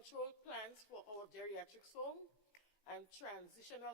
control plans for our geriatrics home and transitional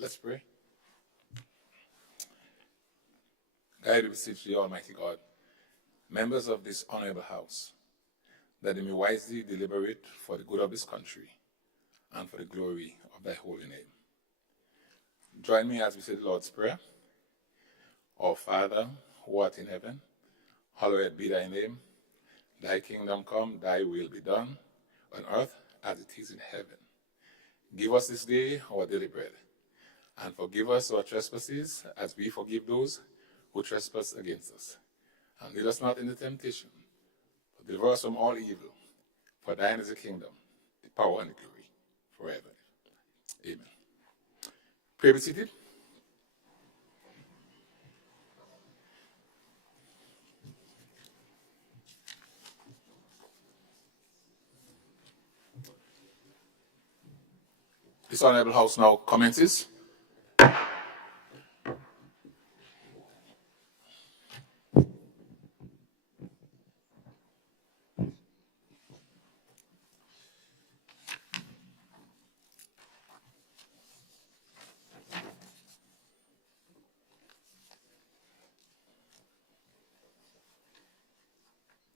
Let's pray. Guide, we beseech thee, Almighty God, members of this honorable house, that they may wisely deliberate for the good of this country and for the glory of thy holy name. Join me as we say the Lord's Prayer. Our Father, who art in heaven, hallowed be thy name. Thy kingdom come, thy will be done, on earth as it is in heaven. Give us this day our daily bread, and forgive us our trespasses, as we forgive those who trespass against us. And lead us not into temptation, but deliver us from all evil. For thine is the kingdom, the power, and the glory, forever. Amen. Pray be seated. This honorable house now commences.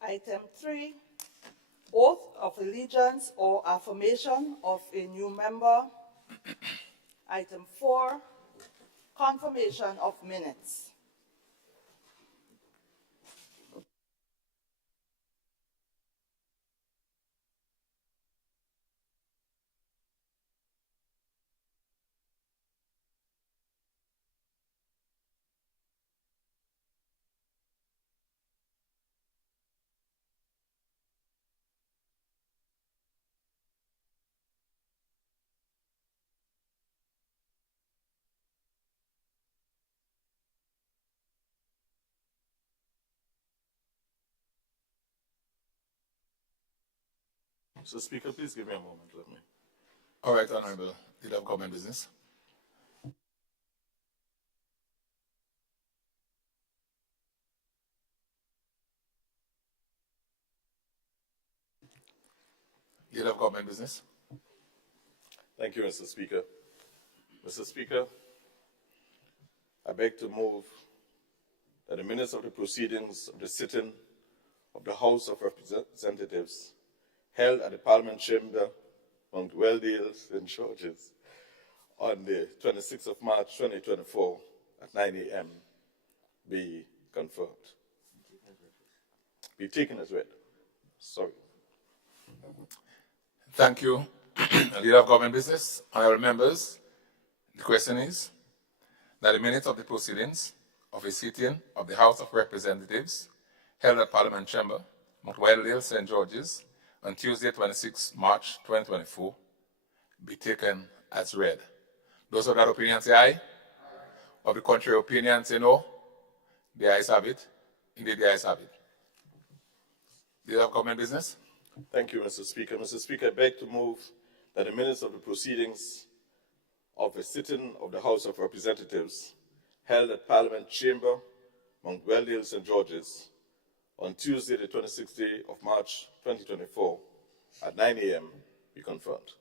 Item 3, oath of allegiance or affirmation of a new member. Item 4, confirmation of minutes. Mr. Speaker, please give me a moment. Let me. All right, Honorable Leader of Government Business. Leader of Government Business. Thank you, Mr. Speaker. Mr. Speaker, I beg to move that the minutes of the proceedings of the sitting of the House of Representatives held at the Parliament Chamber, Mount Weldale, St. George's, on the 26th of March 2024 at 9 a.m. be confirmed. Be taken as read. Sorry. Thank you, Leader of Government Business. Honorable members, the question is that the minutes of the proceedings of a sitting of the House of Representatives held at Parliament Chamber, Mount Weldale, St. George's, on Tuesday, 26 March 2024, be taken as read. Those of that opinion say aye. Of the contrary opinion say no. The ayes have it. Indeed, the ayes have it. Leader of Government Business. Thank you, Mr. Speaker. Mr. Speaker, I beg to move that the minutes of the proceedings of a sitting of the House of Representatives held at Parliament Chamber, Mount Weldale, St. George's, on Tuesday, the 26th day of March 2024, at 9 a.m. be confirmed.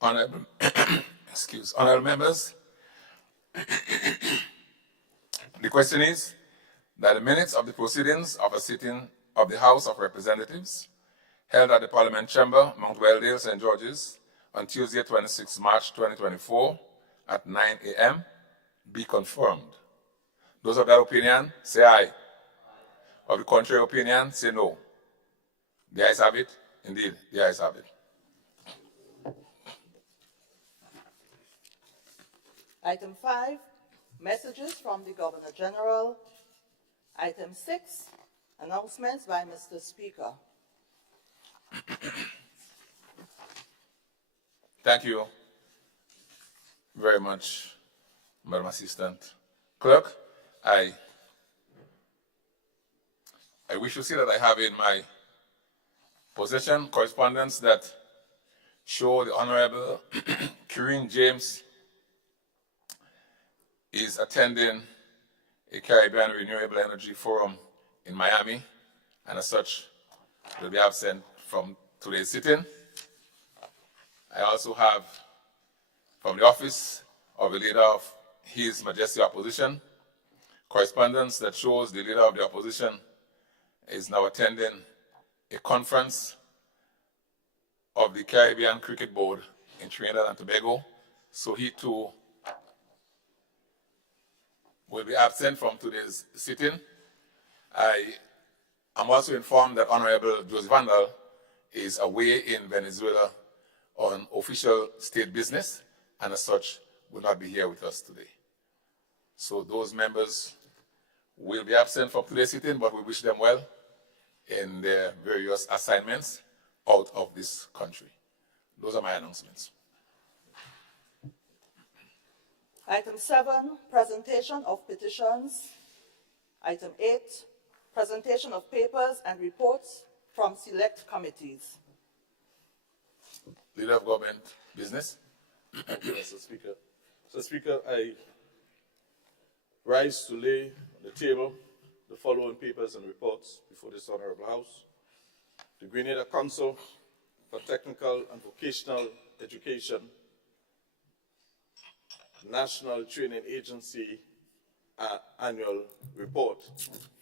Honorable members, the question is that the minutes of the proceedings of a sitting of the House of Representatives held at the Parliament Chamber, Mount Weldale, St. George's, on Tuesday, 26 March 2024, at 9 a.m. be confirmed. Those of that opinion, say aye. Of the contrary opinion, say no. The ayes have it. Indeed, the ayes have it. Item 5, messages from the Governor General. Item 6, announcements by Mr. Speaker. Thank you very much, Madam Assistant Clerk. I wish to say that I have in my possession correspondence that show the Honorable Kieran James is attending a Caribbean Renewable Energy Forum in Miami, and as such, will be absent from today's sitting. I also have from the office of the Leader of His Majesty Opposition correspondence that shows the Leader of the Opposition is now attending a conference of the Caribbean Cricket Board in Trinidad and Tobago, so he too will be absent from today's sitting. I am also informed that Honorable Joseph Vandal is away in Venezuela on official state business, and as such will not be here with us today. So those members will be absent from today's sitting, but we wish them well in their various assignments out of this country. Those are my announcements. Item 7, presentation of petitions. Item 8, presentation of papers and reports from select committees. Leader of Government Business. Thank you, Mr. Speaker. Mr. Speaker, I rise to lay on the table the following papers and reports before this Honorable House. The Grenada Council for Technical and Vocational Education, National Training Agency Annual Report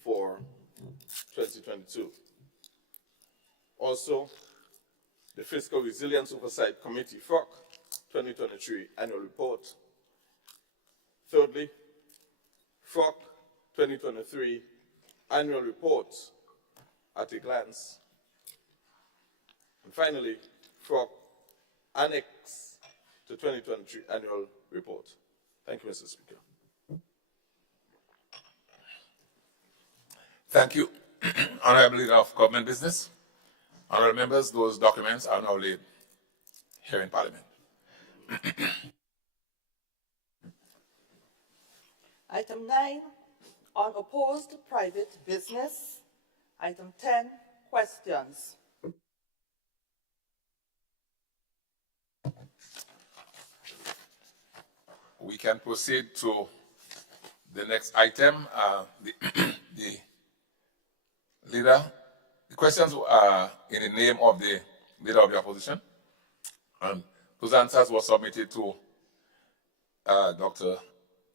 for 2022. Also, the Fiscal Resilience Oversight Committee, FROC, 2023 Annual Report. Thirdly, FROC 2023 Annual Report at a glance. And finally, FROC Annex to 2023 Annual Report. Thank you, Mr. Speaker. Thank you, Honorable Leader of Government Business. Honorable members, those documents are now laid here in Parliament. Item 9, unopposed private business. Item 10, questions. We can proceed to the next item. The leader, the questions are in the name of the Leader of the Opposition. Those answers were submitted to Dr.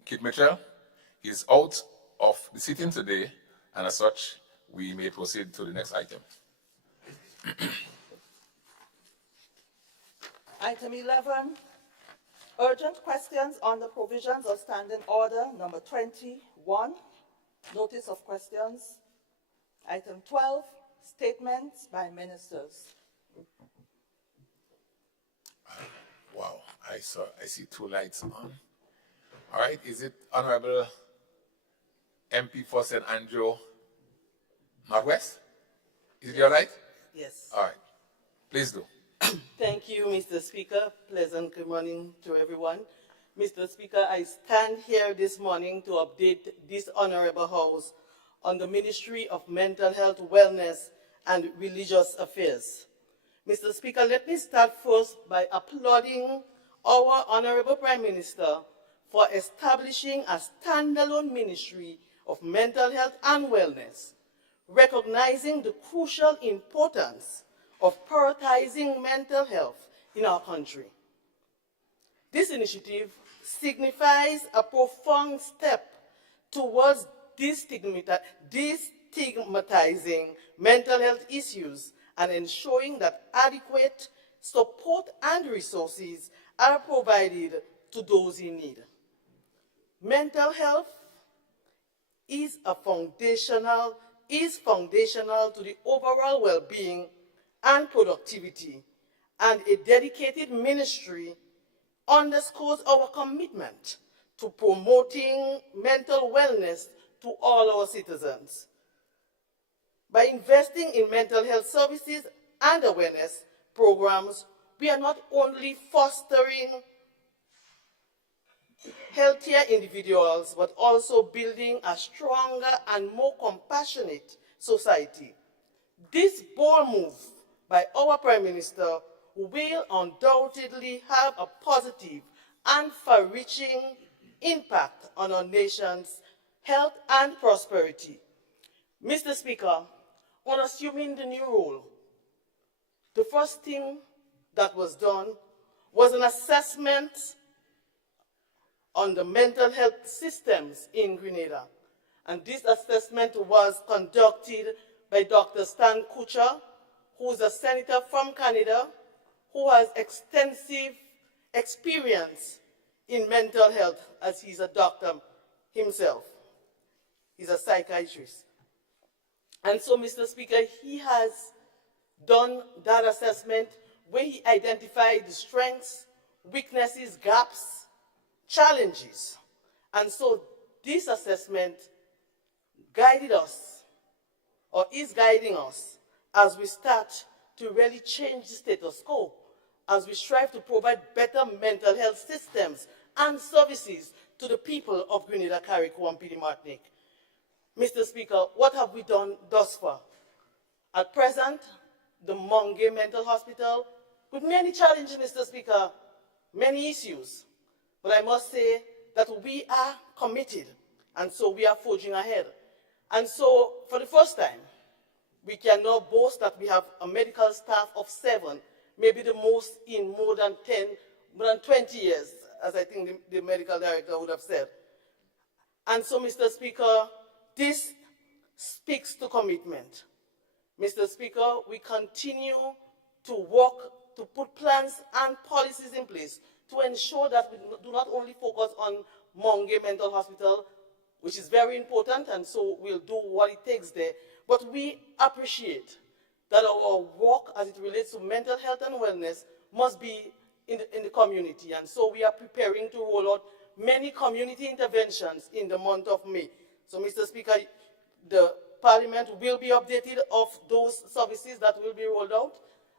Kit Mitchell. He is out of the sitting today, and as such, we may proceed to the next item. Item 11, urgent questions on the provisions of Standing Order number 21, notice of questions. Item 12, statements by ministers. Wow, I see two lights on. All right, is it Honorable MP for St. Andrew Northwest? Is it your light? Yes. All right, please do. Thank you, Mr. Speaker. Pleasant good morning to everyone. Mr. Speaker, I stand here this morning to update this Honorable House on the Ministry of Mental Health, Wellness, and Religious Affairs. Mr. Speaker, let me start first by applauding our Honorable Prime Minister for establishing a standalone Ministry of Mental Health and Wellness, recognizing the crucial importance of prioritizing mental health in our country. This initiative signifies a profound step towards destigmatizing mental health issues and ensuring that adequate support and resources are provided to those in need. Mental health is foundational to the overall well-being and productivity, and a dedicated ministry underscores our commitment to promoting mental wellness to all our citizens. By investing in mental health services and awareness programs, we are not only fostering healthier individuals, but also building a stronger and more compassionate society. This bold move by our Prime Minister will undoubtedly have a positive and far-reaching impact on our nation's health and prosperity. Mr. Speaker, on assuming the new role, the first thing that was done was an assessment on the mental health systems in Grenada. And this assessment was conducted by Dr. Stan Kuchar, who is a senator from Canada, who has extensive experience in mental health, as he's a doctor himself. He's a psychiatrist. And so, Mr. Speaker, he has done that assessment where he identified the strengths, weaknesses, gaps, challenges. And so this assessment guided us, or is guiding us, as we start to really change the status quo, as we strive to provide better mental health systems and services to the people of Grenada, Carriacou, and PD Martinique. Mr. Speaker, what have we done thus far? At present, the Monge Mental Hospital, with many challenges, Mr. Speaker, many issues. But I must say that we are committed, and so we are forging ahead. And so, for the first time, we can now boast that we have a medical staff of 7, maybe the most in more than 20 years, as I think the medical director would have said. And so, Mr. Speaker, this speaks to commitment. Mr. Speaker, we continue to work to put plans and policies in place to ensure that we do not only focus on Monge Mental Hospital, which is very important, and so we'll do what it takes there, but we appreciate that our work as it relates to mental health and wellness must be in the community, and so we are preparing to roll out many community interventions in the month of May. So, Mr. Speaker, the Parliament will be updated of those services that will be rolled out.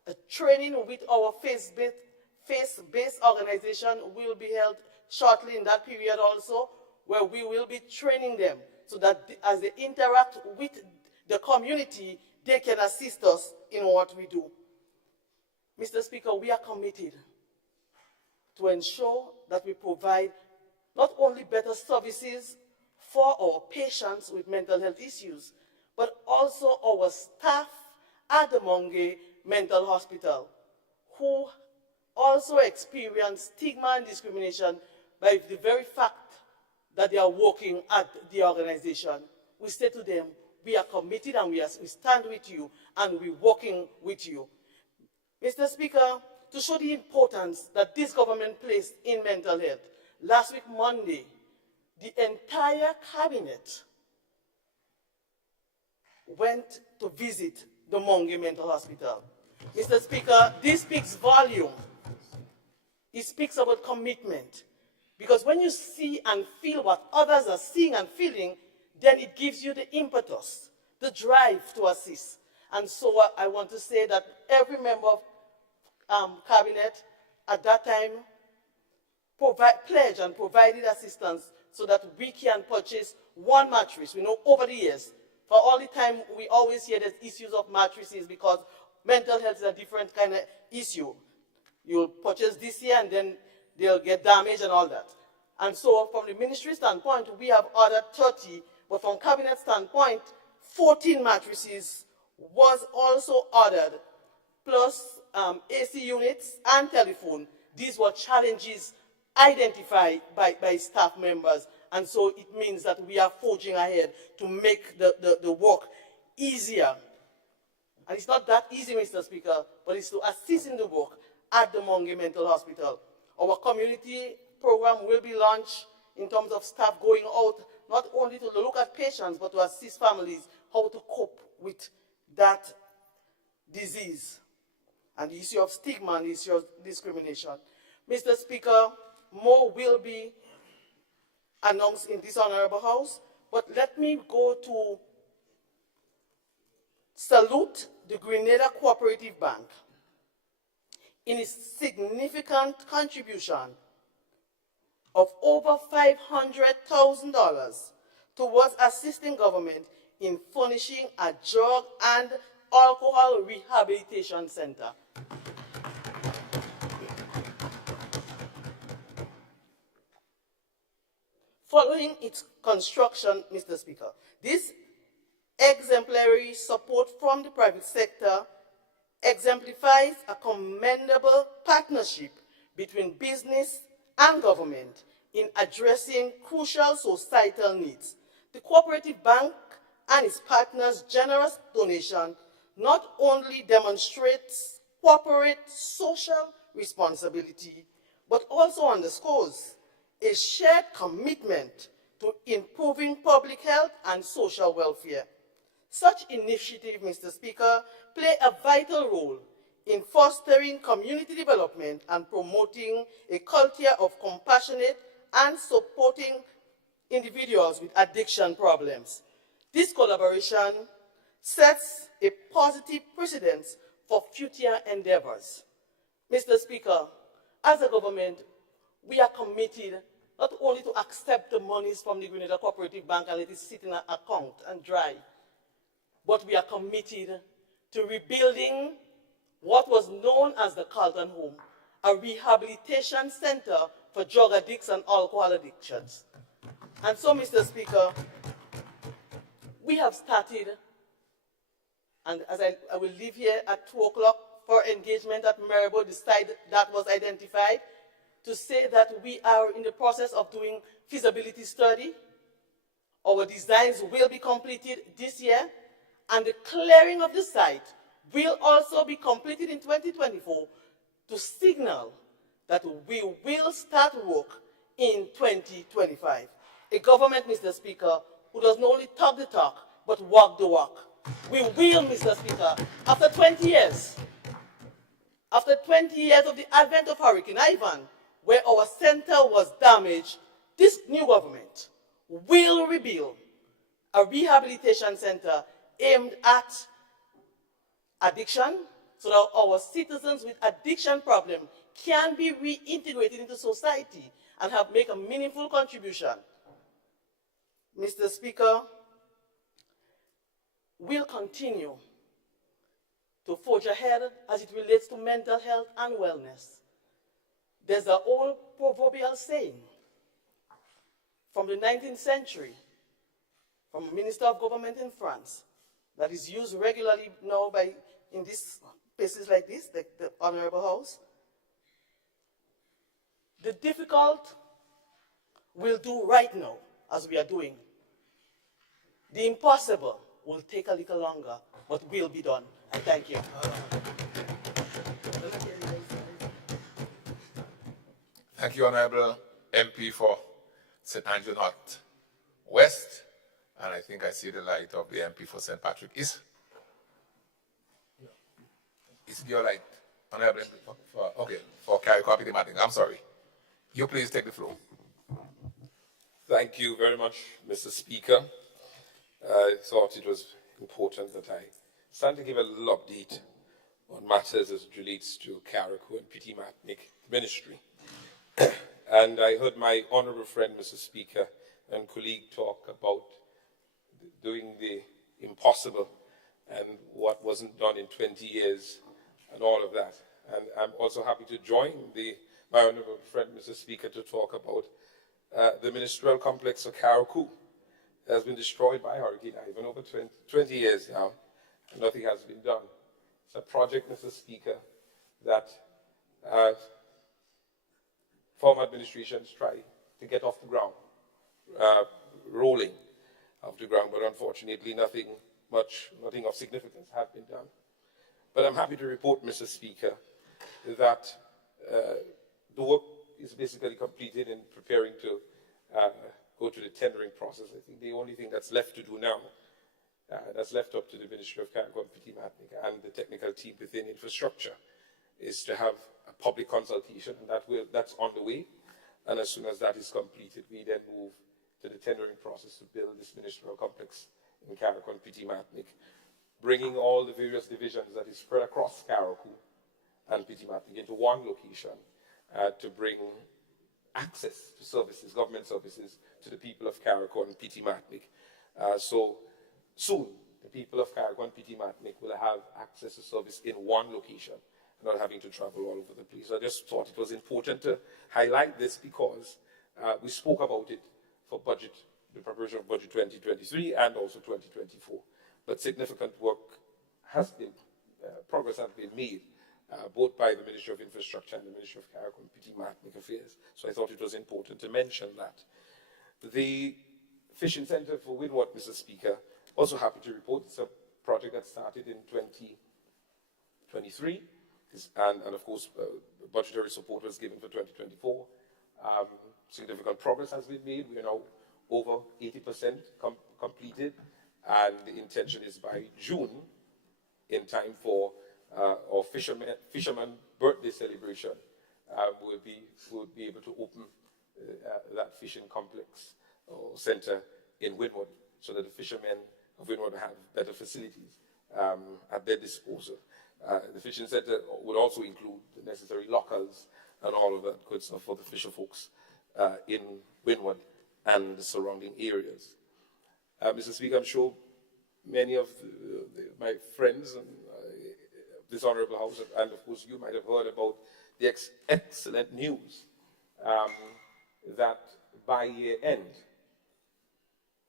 A training with our faith-based organization will be held shortly in that period also, where we will be training them so that as they interact with the community, they can assist us in what we do. Mr. Speaker, we are committed to ensure that we provide not only better services for our patients with mental health issues, but also our staff at the Monge Mental Hospital, who also experience stigma and discrimination by the very fact that they are working at the organization. We say to them, we are committed and we stand with you and we're working with you. Mr. Speaker, to show the importance that this government placed in mental health, last week, Monday, the entire cabinet went to visit the Monge Mental Hospital. Mr. Speaker, this speaks volume. It speaks about commitment. Because when you see and feel what others are seeing and feeling, then it gives you the impetus, the drive to assist. And so I want to say that every member of cabinet at that time pledged and provided assistance so that we can purchase one mattress. We know over the years, for all the time, we always hear there's issues of mattresses because mental health is a different kind of issue. You'll purchase this year and then they'll get damaged and all that. And so from the ministry standpoint, we have ordered 30, but from cabinet standpoint, 14 mattresses was also ordered, plus AC units and telephone. These were challenges identified by staff members, and so it means that we are forging ahead to make the work easier. And it's not that easy, Mr. Speaker, but it's to assist in the work at the Monge Mental Hospital. Our community program will be launched in terms of staff going out, not only to look at patients, but to assist families how to cope with that disease and the issue of stigma and the issue of discrimination. Mr. Speaker, more will be announced in this honorable house, but let me go to salute the Grenada Cooperative Bank in its significant contribution of over $500,000 towards assisting government in furnishing a drug and alcohol rehabilitation center. Following its construction, Mr. Speaker, this exemplary support from the private sector exemplifies a commendable partnership between business and government in addressing crucial societal needs. The Cooperative Bank and its partners' generous donation not only demonstrates corporate social responsibility, but also underscores a shared commitment to improving public health and social welfare. Such initiatives, Mr. Speaker, play a vital role in fostering community development and promoting a culture of compassionate and supporting individuals with addiction problems. This collaboration sets a positive precedent for future endeavors. Mr. Speaker, as a government, we are committed not only to accept the monies from the Grenada Cooperative Bank and let it sit in an account and dry, but we are committed to rebuilding what was known as the Carlton Home, a rehabilitation center for drug addicts and alcohol addictions. And so, Mr. Speaker, we have started, and as I will leave here at 2 o'clock for engagement at Maribor, the site that was identified, to say that we are in the process of doing feasibility study. Our designs will be completed this year, and the clearing of the site will also be completed in 2024 to signal that we will start work in 2025. A government, Mr. Speaker, who does not only talk the talk, but walk the walk. We will, Mr. Speaker, after 20 years of the advent of Hurricane Ivan, where our center was damaged, this new government will rebuild a rehabilitation center aimed at addiction, so that our citizens with addiction problem can be reintegrated into society and make a meaningful contribution. Mr. Speaker, we'll continue to forge ahead as it relates to mental health and wellness. There's an old proverbial saying from the 19th century, from a minister of government in France, that is used regularly now in these places like this, the Honorable House. The difficult we'll do right now, as we are doing. The impossible will take a little longer, but will be done. I thank you. Thank you, Honorable MP for St. Andrew North West, and I think I see the light of the MP for St. Patrick East. Is it your light, Honorable MP for Carriacou Pity Martin? I'm sorry. You please take the floor. Thank you very much, Mr. Speaker. I thought it was important that I stand to give a little update on matters as it relates to Carriacou and Pity Martin ministry. And I heard my honorable friend, Mr. Speaker, and colleague talk about doing the impossible and what wasn't done in 20 years and all of that. And I'm also happy to join my honorable friend, Mr. Speaker, to talk about the ministerial complex of Carriacou that has been destroyed by Hurricane Ivan over 20 years now, and nothing has been done. It's a project, Mr. Speaker, that former administrations tried to get off the ground, rolling off the ground, but unfortunately nothing of significance has been done. But I'm happy to report, Mr. Speaker, that the work is basically completed in preparing to go to the tendering process. I think the only thing that's left to do now, that's left up to the Ministry of Carriacou and Pity Martin and the technical team within infrastructure, is to have a public consultation, and that's on the way. And as soon as that is completed, we then move to the tendering process to build this ministerial complex in Carriacou and Pity Martin, bringing all the various divisions that is spread across Carriacou and Pity Martin into one location to bring access to services, government services, to the people of Carriacou and Pity Martin. So soon, the people of Carriacou and Pity Martin will have access to service in one location, not having to travel all over the place. I just thought it was important to highlight this because we spoke about it for budget, the preparation of budget 2023 and also 2024. But significant work has been, progress has been made both by the Ministry of Infrastructure and the Ministry of Carriacou and Petit Martinique Affairs. So I thought it was important to mention that. The Fishing Center for Windward, Mr. Speaker, also happy to report it's a project that started in 2023, and of course, budgetary support was given for 2024. Significant progress has been made. We are now over 80% completed, and the intention is by June, in time for our fisherman birthday celebration, we'll be able to open that fishing complex or center in Windward, so that the fishermen of Windward have better facilities at their disposal. The fishing center would also include the necessary lockers and all of that good stuff for the fisher folks in Windward and the surrounding areas. Mr. Speaker, I'm sure many of my friends and this Honourable House, and of course you might have heard about the excellent news that by year end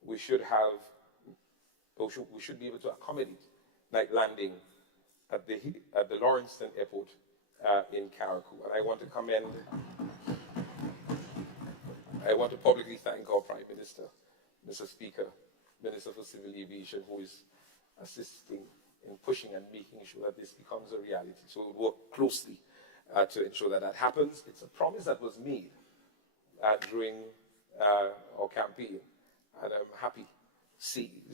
we should have, or we should be able to accommodate night landing at the Lawrencetown Airport in Carriacou. And I want to commend, I want to publicly thank our Prime Minister, Mr. Speaker, Minister for Civil Aviation, who is assisting in pushing and making sure that this becomes a reality. So we'll work closely to ensure that that happens. It's a promise that was made during our campaign, and I'm happy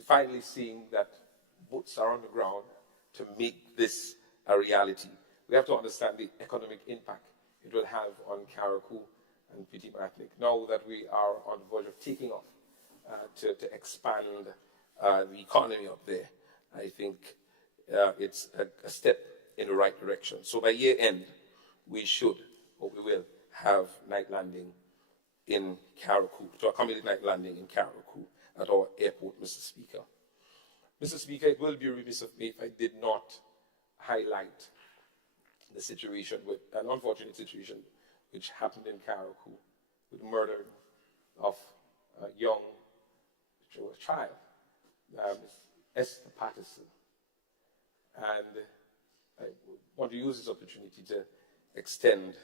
finally seeing that boots are on the ground to make this a reality. We have to understand the economic impact it will have on Carriacou and Petit Martinique. Now that we are on the verge of taking off to expand the economy up there, I think it's a step in the right direction. So by year end, we should, or we will, have night landing in Carriacou, to accommodate night landing in Carriacou at our airport, Mr. Speaker. Mr. Speaker, it will be remiss of me if I did not highlight the situation, an unfortunate situation which happened in Carriacou with the murder of a young child, Esther Patterson. And I want to use this opportunity to extend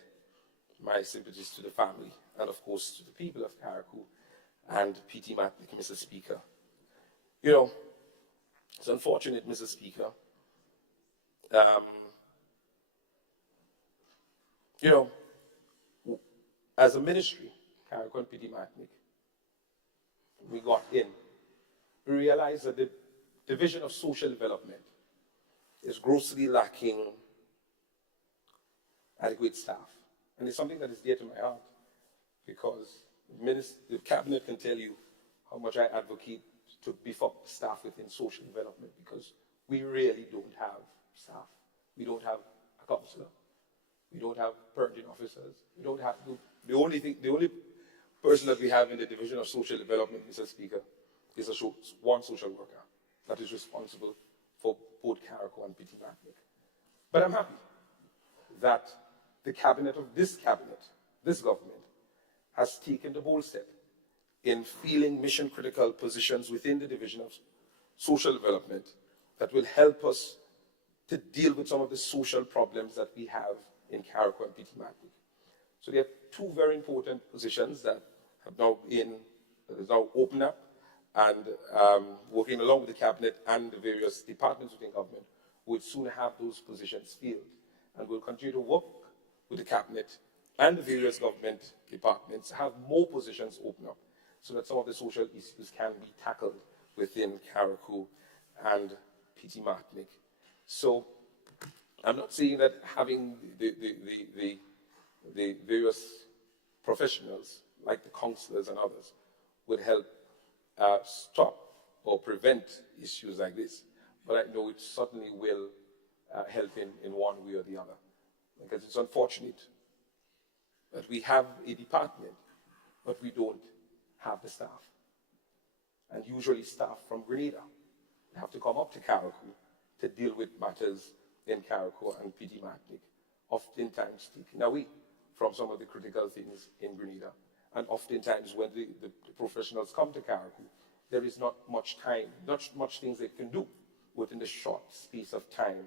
my sympathies to the family and, of course, to the people of Carriacou and Petit Martinique, Mr. Speaker. You know, it's unfortunate, Mr. Speaker. You know, as a ministry, Carriacou and Petit Martinique, we got in, we realized that the Division of Social Development is grossly lacking adequate staff. And it's something that is dear to my heart, because the cabinet can tell you how much I advocate to beef up staff within social development, because we really don't have staff. We don't have a councillor. We don't have parenting officers. We don't have the only person that we have in the Division of Social Development, Mr. Speaker, is one social worker that is responsible for both Carriacou and Petit Martinique. But I'm happy that the cabinet of this government, has taken the bold step in filling mission-critical positions within the Division of Social Development that will help us to deal with some of the social problems that we have in Carriacou and Petit Martinique. So there are two very important positions that have now opened up, and working along with the cabinet and the various departments within government, we'll soon have those positions filled. And we'll continue to work with the cabinet and the various government departments to have more positions open up, so that some of the social issues can be tackled within Carriacou and Petit Martinique. So I'm not saying that having the various professionals, like the councillors and others, would help stop or prevent issues like this, but I know it certainly will help in one way or the other. Because it's unfortunate that we have a department, but we don't have the staff. And usually staff from Grenada have to come up to Carriacou to deal with matters in Carriacou and Petit Martinique, oftentimes taken away from some of the critical things in Grenada. And oftentimes when the professionals come to Carriacou, there is not much time, not much things they can do within the short space of time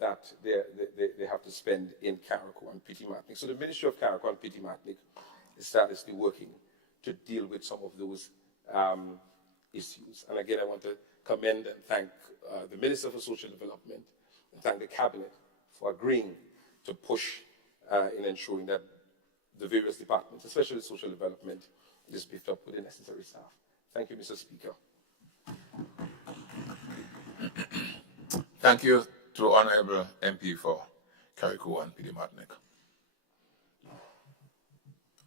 that they have to spend in Carriacou and Petit Martinique. So the Ministry of Carriacou and Petit Martinique is tirelessly working to deal with some of those issues. And again, I want to commend and thank the Minister for Social Development and thank the Cabinet for agreeing to push in ensuring that the various departments, especially social development, is beefed up with the necessary staff. Thank you, Mr. Speaker. Thank you to Honourable MP for Carriacou and Petit Martinique.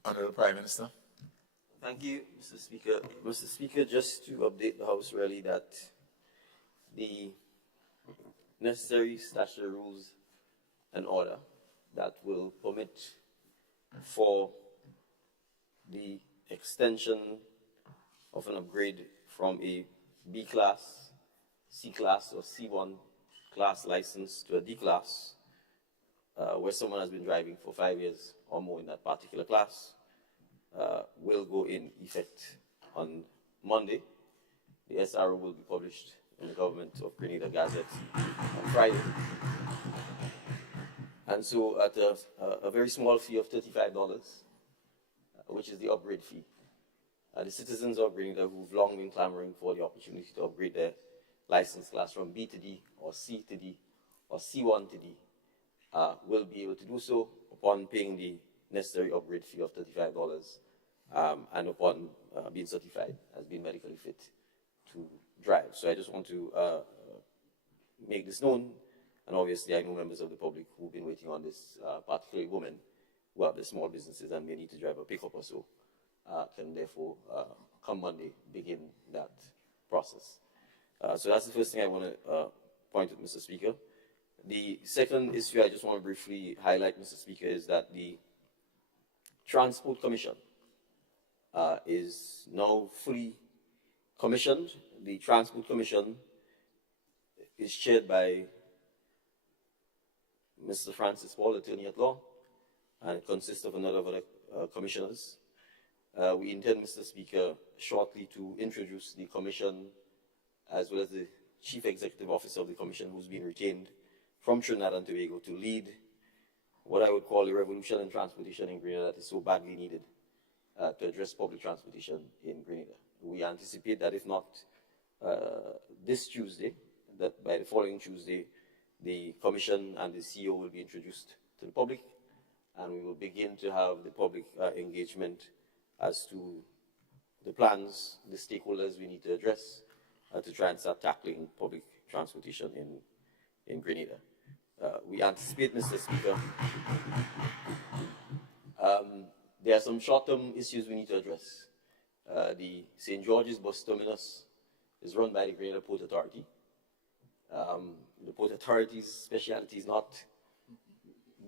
Honourable Prime Minister. Thank you, Mr. Speaker. Mr. Speaker, just to update the House really that the necessary statutory rules and order that will permit for the extension of an upgrade from a B class, C class, or C1 class license to a D class, where someone has been driving for 5 years or more in that particular class, will go in effect on Monday. The SRO will be published in the Government of Grenada Gazette on Friday. And so at a very small fee of $35, which is the upgrade fee, the citizens of Grenada who've long been clamoring for the opportunity to upgrade their license class from B to D, or C to D, or C1 to D, will be able to do so upon paying the necessary upgrade fee of $35 and upon being certified as being medically fit to drive. So I just want to make this known, and obviously I know members of the public who've been waiting on this, particularly women who have the small businesses and may need to drive a pickup or so, can therefore come Monday begin that process. So that's the first thing I want to point out, Mr. Speaker. The second issue I just want to briefly highlight, Mr. Speaker, is that the Transport Commission is now fully commissioned. The Transport Commission is chaired by Mr. Francis Paul, Attorney at Law, and it consists of a number of other commissioners. We intend, Mr. Speaker, shortly to introduce the Commission as well as the Chief Executive Officer of the Commission, who's been retained from Trinidad and Tobago to lead what I would call a revolution in transportation in Grenada that is so badly needed to address public transportation in Grenada. We anticipate that if not this Tuesday, that by the following Tuesday, the Commission and the CEO will be introduced to the public, and we will begin to have the public engagement as to the plans, the stakeholders we need to address to try and start tackling public transportation in Grenada. We anticipate, Mr. Speaker, there are some short-term issues we need to address. The St. George's bus terminus is run by the Grenada Port Authority. The Port Authority's specialty is not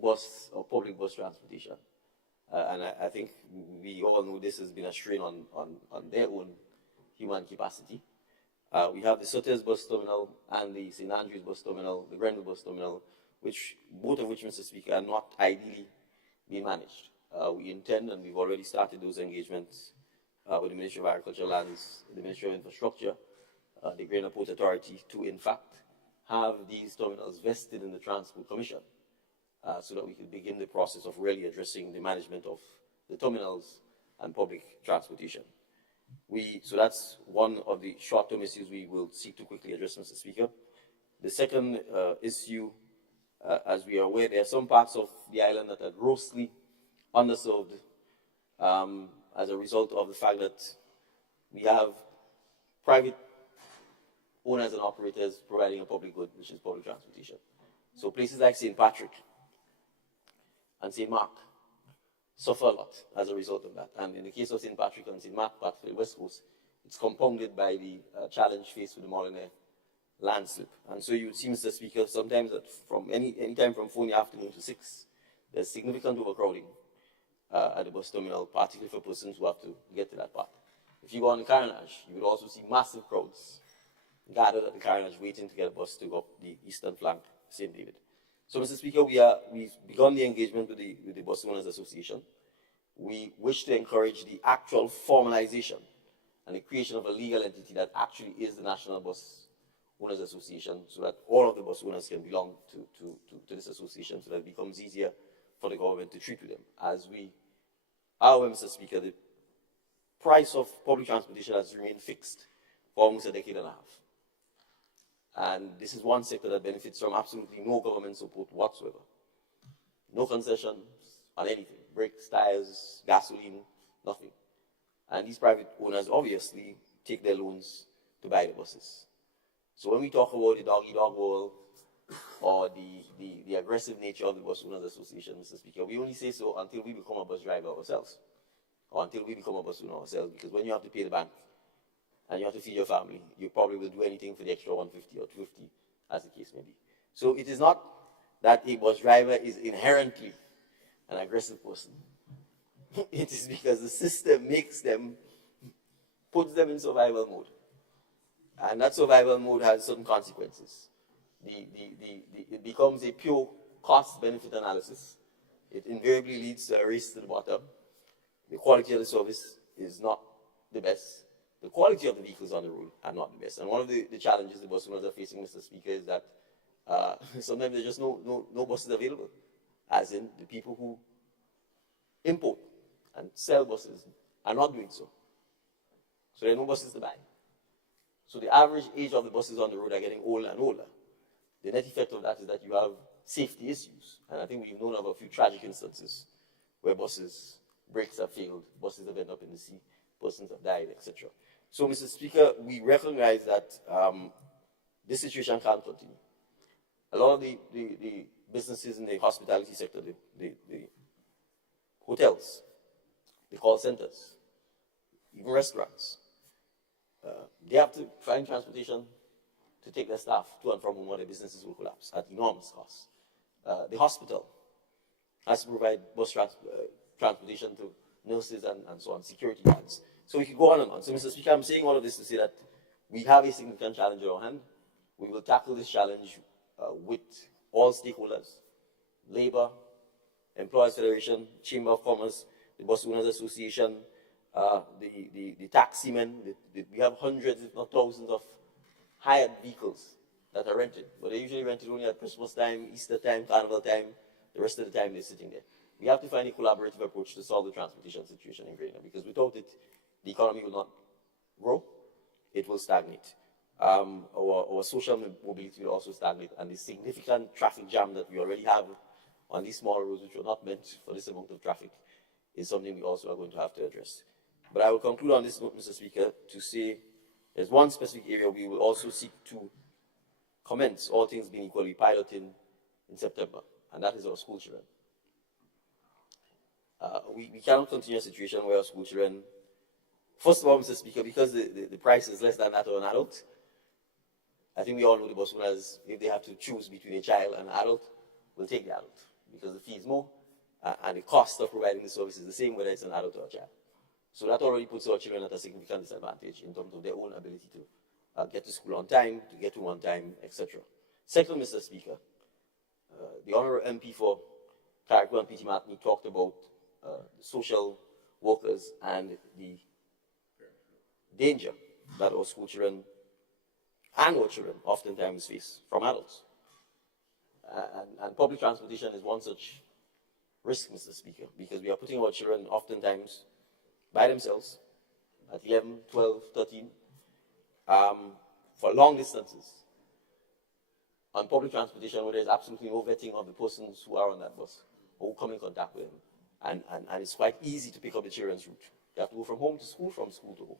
bus or public bus transportation. And I think we all know this has been a strain on their own human capacity. We have the Sutter's bus terminal and the St. Andrews bus terminal, the Grenville bus terminal, both of which, Mr. Speaker, are not ideally being managed. We intend, and we've already started those engagements with the Ministry of Agriculture, Lands, the Ministry of Infrastructure, the Grenada Port Authority, to in fact have these terminals vested in the Transport Commission, so that we can begin the process of really addressing the management of the terminals and public transportation. So that's one of the short-term issues we will seek to quickly address, Mr. Speaker. The second issue, as we are aware, there are some parts of the island that are grossly underserved as a result of the fact that we have private owners and operators providing a public good, which is public transportation. So places like St. Patrick and St. Mark suffer a lot as a result of that. And in the case of St. Patrick and St. Mark, part of the West Coast, it's compounded by the challenge faced with the Molyneux landslip. And so you would see, Mr. Speaker, sometimes that from any time from 4 in the afternoon to 6, there's significant overcrowding at the bus terminal, particularly for persons who have to get to that part. If you go on the Carnage, you would also see massive crowds gathered at the Carnage waiting to get a bus to go up the eastern flank, St. David. So, Mr. Speaker, we've begun the engagement with the Bus Owners Association. We wish to encourage the actual formalization and the creation of a legal entity that actually is the National Bus Owners Association, so that all of the bus owners can belong to this association, so that it becomes easier for the government to treat with them. As we are aware, Mr. Speaker, the price of public transportation has remained fixed for almost a decade and a half. And this is one sector that benefits from absolutely no government support whatsoever. No concessions on anything, brakes, tires, gasoline, nothing. And these private owners obviously take their loans to buy the buses. So when we talk about the dog-eat-dog world or the aggressive nature of the Bus Owners Association, Mr. Speaker, we only say so until we become a bus driver ourselves, or until we become a bus owner ourselves, because when you have to pay the bank and you have to feed your family, you probably will do anything for the extra 150 or 250, as the case may be. So it is not that a bus driver is inherently an aggressive person. It is because the system makes them, puts them in survival mode. And that survival mode has certain consequences. It becomes a pure cost-benefit analysis. It invariably leads to a race to the bottom. The quality of the service is not the best. The quality of the vehicles on the road are not the best. And one of the challenges the bus owners are facing, Mr. Speaker, is that sometimes there's just no buses available, as in the people who import and sell buses are not doing so. So there are no buses to buy. So the average age of the buses on the road are getting older and older. The net effect of that is that you have safety issues. And I think we've known of a few tragic instances where brakes have failed, buses have ended up in the sea, persons have died, etc. So, Mr. Speaker, we recognize that this situation can't continue. A lot of the businesses in the hospitality sector, the hotels, the call centers, even restaurants, they have to find transportation to take their staff to and from home, or their businesses will collapse at enormous cost. The hospital has to provide bus transportation to nurses and so on, security guards. So we could go on and on. So, Mr. Speaker, I'm saying all of this to say that we have a significant challenge at our hand. We will tackle this challenge with all stakeholders, Labour, Employers Federation, Chamber of Commerce, the Bus Owners Association, the taximen. We have hundreds, if not thousands, of hired vehicles that are rented, but they're usually rented only at Christmas time, Easter time, Carnival time. The rest of the time they're sitting there. We have to find a collaborative approach to solve the transportation situation in Grenada, because without it, the economy will not grow, it will stagnate. Our social mobility will also stagnate, and the significant traffic jam that we already have on these small roads, which were not meant for this amount of traffic, is something we also are going to have to address. But I will conclude on this note, Mr. Speaker, to say there's one specific area we will also seek to commence, all things being equally, piloting in September, and that is our school children. We cannot continue a situation where our school children, first of all, Mr. Speaker, because the price is less than that of an adult, I think we all know the bus owners, if they have to choose between a child and an adult, will take the adult, because the fee is more, and the cost of providing the service is the same whether it's an adult or a child. So that already puts our children at a significant disadvantage in terms of their own ability to get to school on time, to get home on time, etc. Second, Mr. Speaker, the Honourable MP for Carrickville and P.T. Martini talked about the social workers and the danger that our school children and our children oftentimes face from adults. And public transportation is one such risk, Mr. Speaker, because we are putting our children oftentimes by themselves at 11, 12, 13, for long distances on public transportation where there is absolutely no vetting of the persons who are on that bus or who come in contact with them. And it's quite easy to pick up the children's route. You have to go from home to school, from school to home.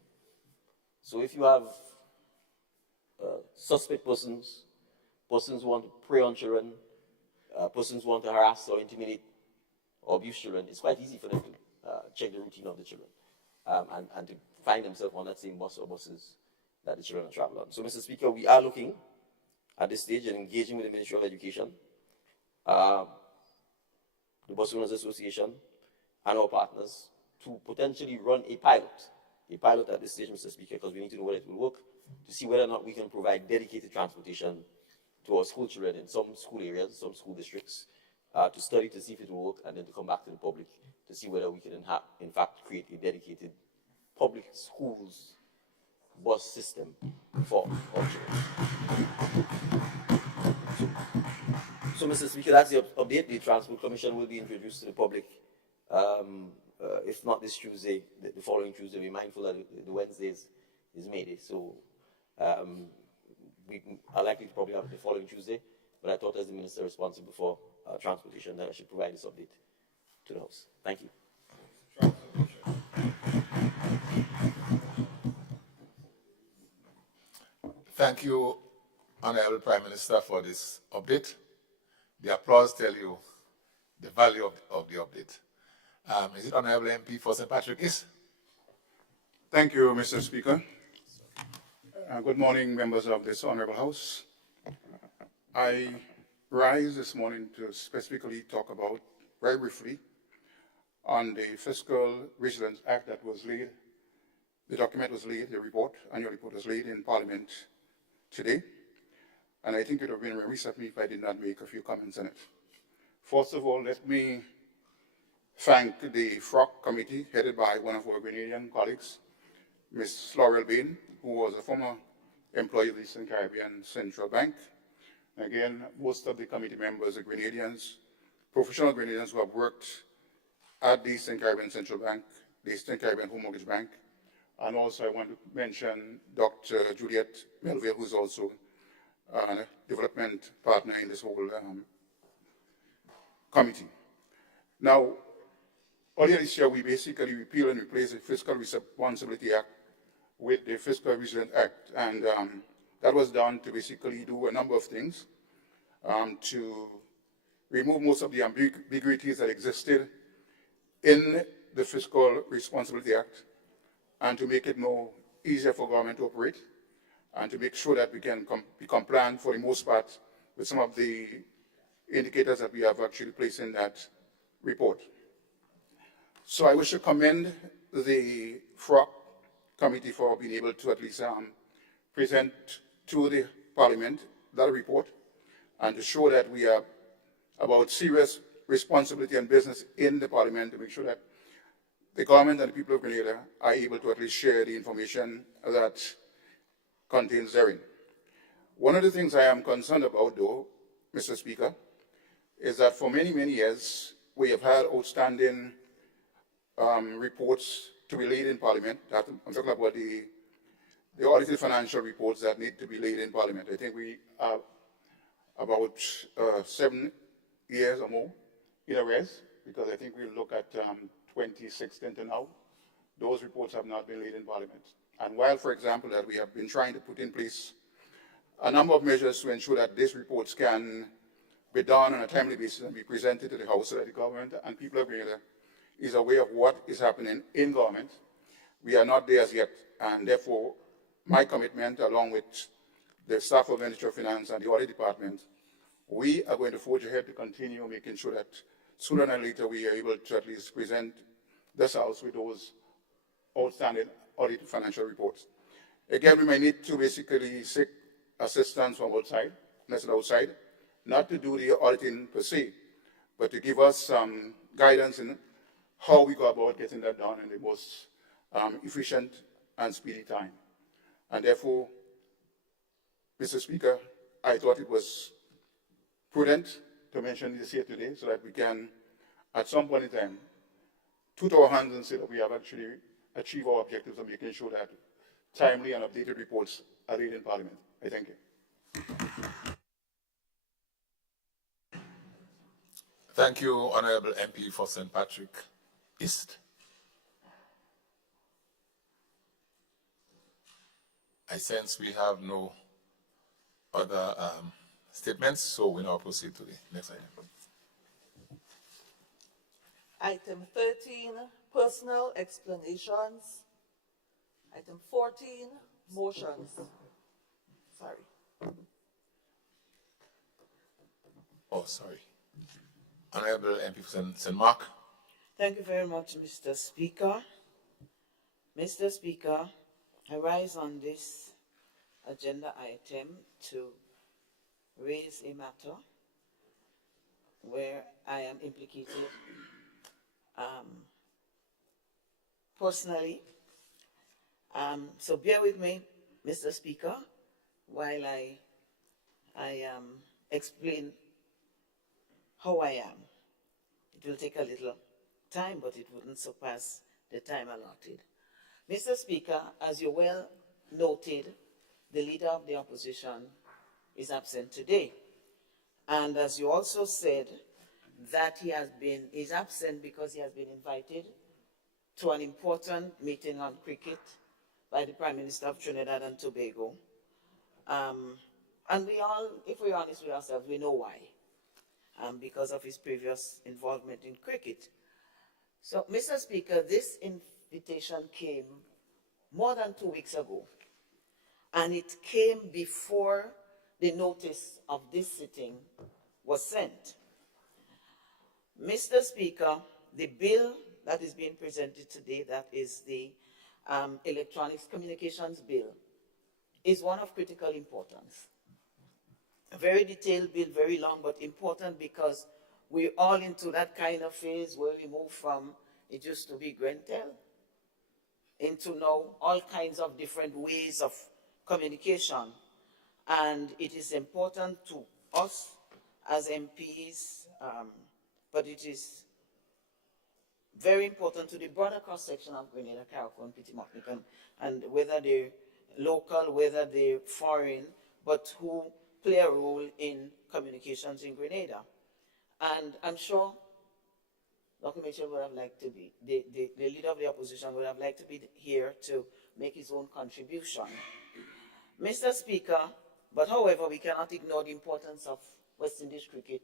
So if you have suspect persons who want to prey on children, persons who want to harass or intimidate or abuse children, it's quite easy for them to check the routine of the children and to find themselves on that same bus or buses that the children are traveling on. So, Mr. Speaker, we are looking at this stage and engaging with the Ministry of Education, the Bus Owners Association, and our partners to potentially run a pilot at this stage, Mr. Speaker, because we need to know whether it will work, to see whether or not we can provide dedicated transportation to our school children in some school areas, some school districts, to study to see if it will work, and then to come back to the public to see whether we can in fact create a dedicated public schools bus system for Orchard. So, Mr. Speaker, that's the update. The Transport Commission will be introduced to the public, if not this Tuesday, the following Tuesday. Be mindful that the Wednesday is May Day, so we are likely to probably have it the following Tuesday. But I thought, as the minister responsible for transportation, that I should provide this update to the House. Thank you. Thank you, Honorable Prime Minister, for this update. The applause tell you the value of the update. Is it Honorable MP for St. Patrick East? Thank you, Mr. Speaker. Good morning, members of this Honorable House. I rise this morning to specifically talk about, very briefly, on the Fiscal Resilience Act that was laid. The document was laid, the report, annual report was laid in Parliament today. And I think it would have been remiss of me if I did not make a few comments on it. First of all, let me thank the FROC committee headed by one of our Grenadian colleagues, Ms. Laurel Bain, who was a former employee of the Eastern Caribbean Central Bank. Again, most of the committee members are Grenadians, professional Grenadians who have worked at the Eastern Caribbean Central Bank, the Eastern Caribbean Home Mortgage Bank, and also I want to mention Dr. Juliet Melville, who's also a development partner in this whole committee. Now, earlier this year, we basically repealed and replaced the Fiscal Responsibility Act with the Fiscal Resilience Act, and that was done to basically do a number of things, to remove most of the ambiguities that existed in the Fiscal Responsibility Act, and to make it more easier for government to operate, and to make sure that we can be compliant for the most part with some of the indicators that we have actually placed in that report. So I wish to commend the FROC committee for being able to at least present to the Parliament that report, and to show that we are about serious responsibility and business in the Parliament to make sure that the government and the people of Grenada are able to at least share the information that contains therein. One of the things I am concerned about, though, Mr. Speaker, is that for many, many years, we have had outstanding reports to be laid in Parliament. I'm talking about the audited financial reports that need to be laid in Parliament. I think we are about 7 years or more in arrears, because I think we'll look at 2016 to now. Those reports have not been laid in Parliament. And while, for example, that we have been trying to put in place a number of measures to ensure that these reports can be done on a timely basis and be presented to the House so that the government and people of Grenada is aware of what is happening in government, we are not there as yet. And therefore, my commitment, along with the staff of the Ministry of Finance and the Audit Department, we are going to forge ahead to continue making sure that sooner than later we are able to at least present this House with those outstanding audited financial reports. Again, we may need to basically seek assistance from outside, not to do the auditing per se, but to give us some guidance in how we go about getting that done in the most efficient and speedy time. And therefore, Mr. Speaker, I thought it was prudent to mention this here today so that we can, at some point in time, put our hands and say that we have actually achieved our objectives of making sure that timely and updated reports are laid in Parliament. I thank you. Thank you, Honorable MP for St. Patrick East. I sense we have no other statements, so we now proceed to the next item. Item 13, personal explanations. Item 14, motions. Sorry. Oh, sorry. Honorable MP for St. Mark. Thank you very much, Mr. Speaker. Mr. Speaker, I rise on this agenda item to raise a matter where I am implicated personally, So bear with me, Mr. Speaker, while I explain how I am. It will take a little time, but it wouldn't surpass the time allotted. Mr. Speaker, as you well noted, the Leader of the Opposition is absent today. And as you also said, that is absent because he has been invited to an important meeting on cricket by the Prime Minister of Trinidad and Tobago. And we all, if we're honest with ourselves, we know why. Because of his previous involvement in cricket. So, Mr. Speaker, this invitation came more than 2 weeks ago, and it came before the notice of this sitting was sent. Mr. Speaker, the bill that is being presented today, that is the Electronics Communications Bill, is one of critical importance. A very detailed bill, very long, but important because we're all into that kind of phase where we move from, it used to be Grentel, into now all kinds of different ways of communication. And it is important to us as MPs, but it is very important to the broader cross-section of Grenada, Carriacou, and Petit-Martinique, and whether they're local, whether they're foreign, but who play a role in communications in Grenada. And I'm sure Dr. Mitchell would have liked to be, the Leader of the Opposition would have liked to be here to make his own contribution. Mr. Speaker, but however, we cannot ignore the importance of West Indies cricket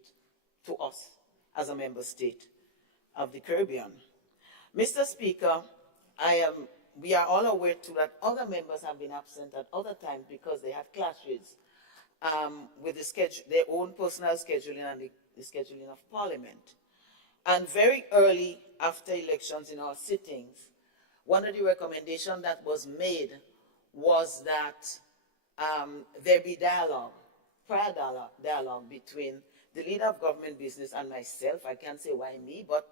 to us as a member state of the Caribbean. Mr. Speaker, we are all aware too that other members have been absent at other times because they had clashes with the schedule, their own personal scheduling and the scheduling of Parliament. And very early after elections in our sittings, one of the recommendations that was made was that there be dialogue, prior dialogue between the Leader of Government Business and myself. I can't say why me, but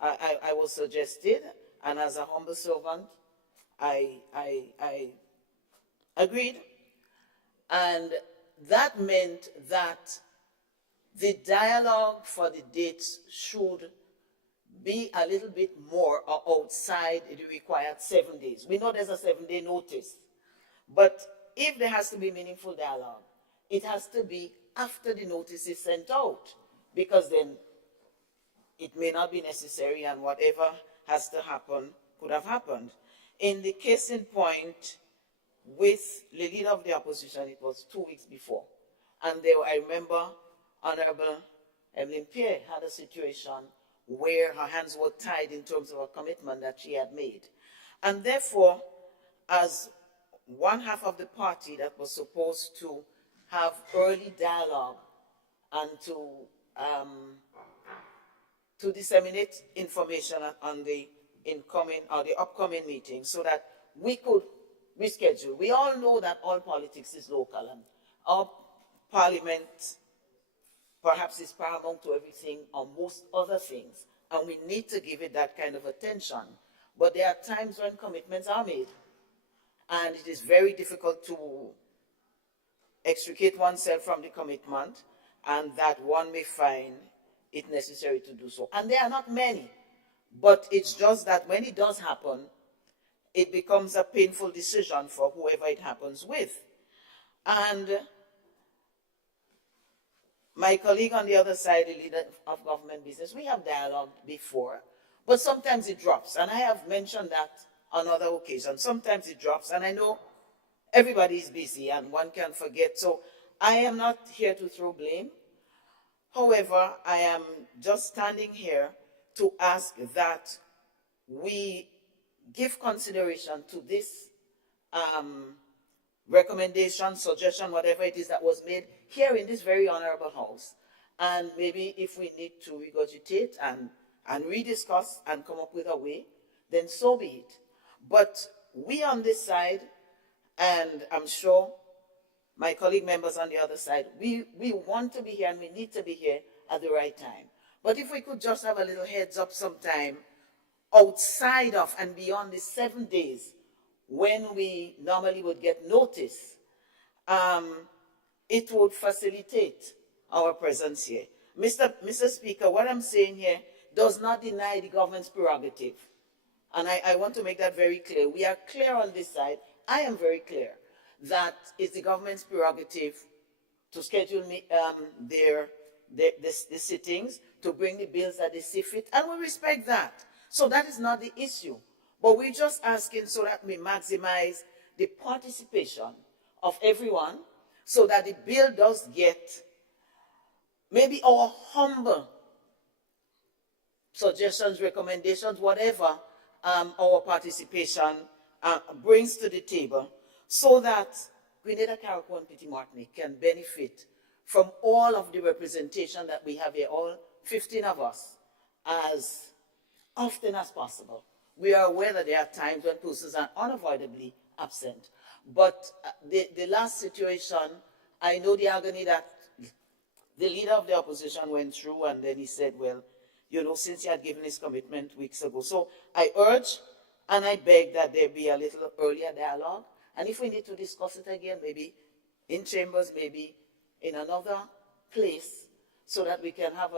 I was suggested, and as a humble servant, I agreed. And that meant that the dialogue for the dates should be a little bit more or outside the required 7 days. We know there's a 7-day notice, but if there has to be meaningful dialogue, it has to be after the notice is sent out, because then it may not be necessary and whatever has to happen could have happened. In the case in point, with the Leader of the Opposition, it was 2 weeks before. And there, I remember Honorable Evelyn Pierre had a situation where her hands were tied in terms of a commitment that she had made. And therefore, as one half of the party that was supposed to have early dialogue and to disseminate information on the incoming or the upcoming meeting so that we could reschedule. We all know that all politics is local and our parliament perhaps is paramount to everything or most other things, and we need to give it that kind of attention. But there are times when commitments are made, and it is very difficult to extricate oneself from the commitment, and that one may find it necessary to do so. And there are not many, but it's just that when it does happen, it becomes a painful decision for whoever it happens with. And my colleague on the other side, the Leader of Government Business, we have dialogue before, but sometimes it drops. And I have mentioned that on other occasions. Sometimes it drops, and I know everybody is busy and one can forget. So I am not here to throw blame. However, I am just standing here to ask that we give consideration to this recommendation, suggestion, whatever it is that was made here in this very honorable house. And maybe if we need to regurgitate and rediscuss and come up with a way, then so be it. But we on this side, and I'm sure my colleague members on the other side, we want to be here and we need to be here at the right time. But if we could just have a little heads up sometime outside of and beyond the 7 days when we normally would get notice, it would facilitate our presence here. Mr. Speaker, what I'm saying here does not deny the government's prerogative. And I want to make that very clear. We are clear on this side. I am very clear that it's the government's prerogative to schedule the sittings, to bring the bills that they see fit, and we respect that. So that is not the issue. But we're just asking so that we maximize the participation of everyone so that the bill does get maybe our humble suggestions, recommendations, whatever our participation brings to the table, so that Grenada, Carriacou, and Petite Martinique can benefit from all of the representation that we have here, all 15 of us, as often as possible. We are aware that there are times when persons are unavoidably absent. But the last situation, I know the agony that the leader of the opposition went through, and then he said, well, you know, since he had given his commitment weeks ago. So I urge and I beg that there be a little earlier dialogue. And if we need to discuss it again, maybe in chambers, maybe in another place, so that we can have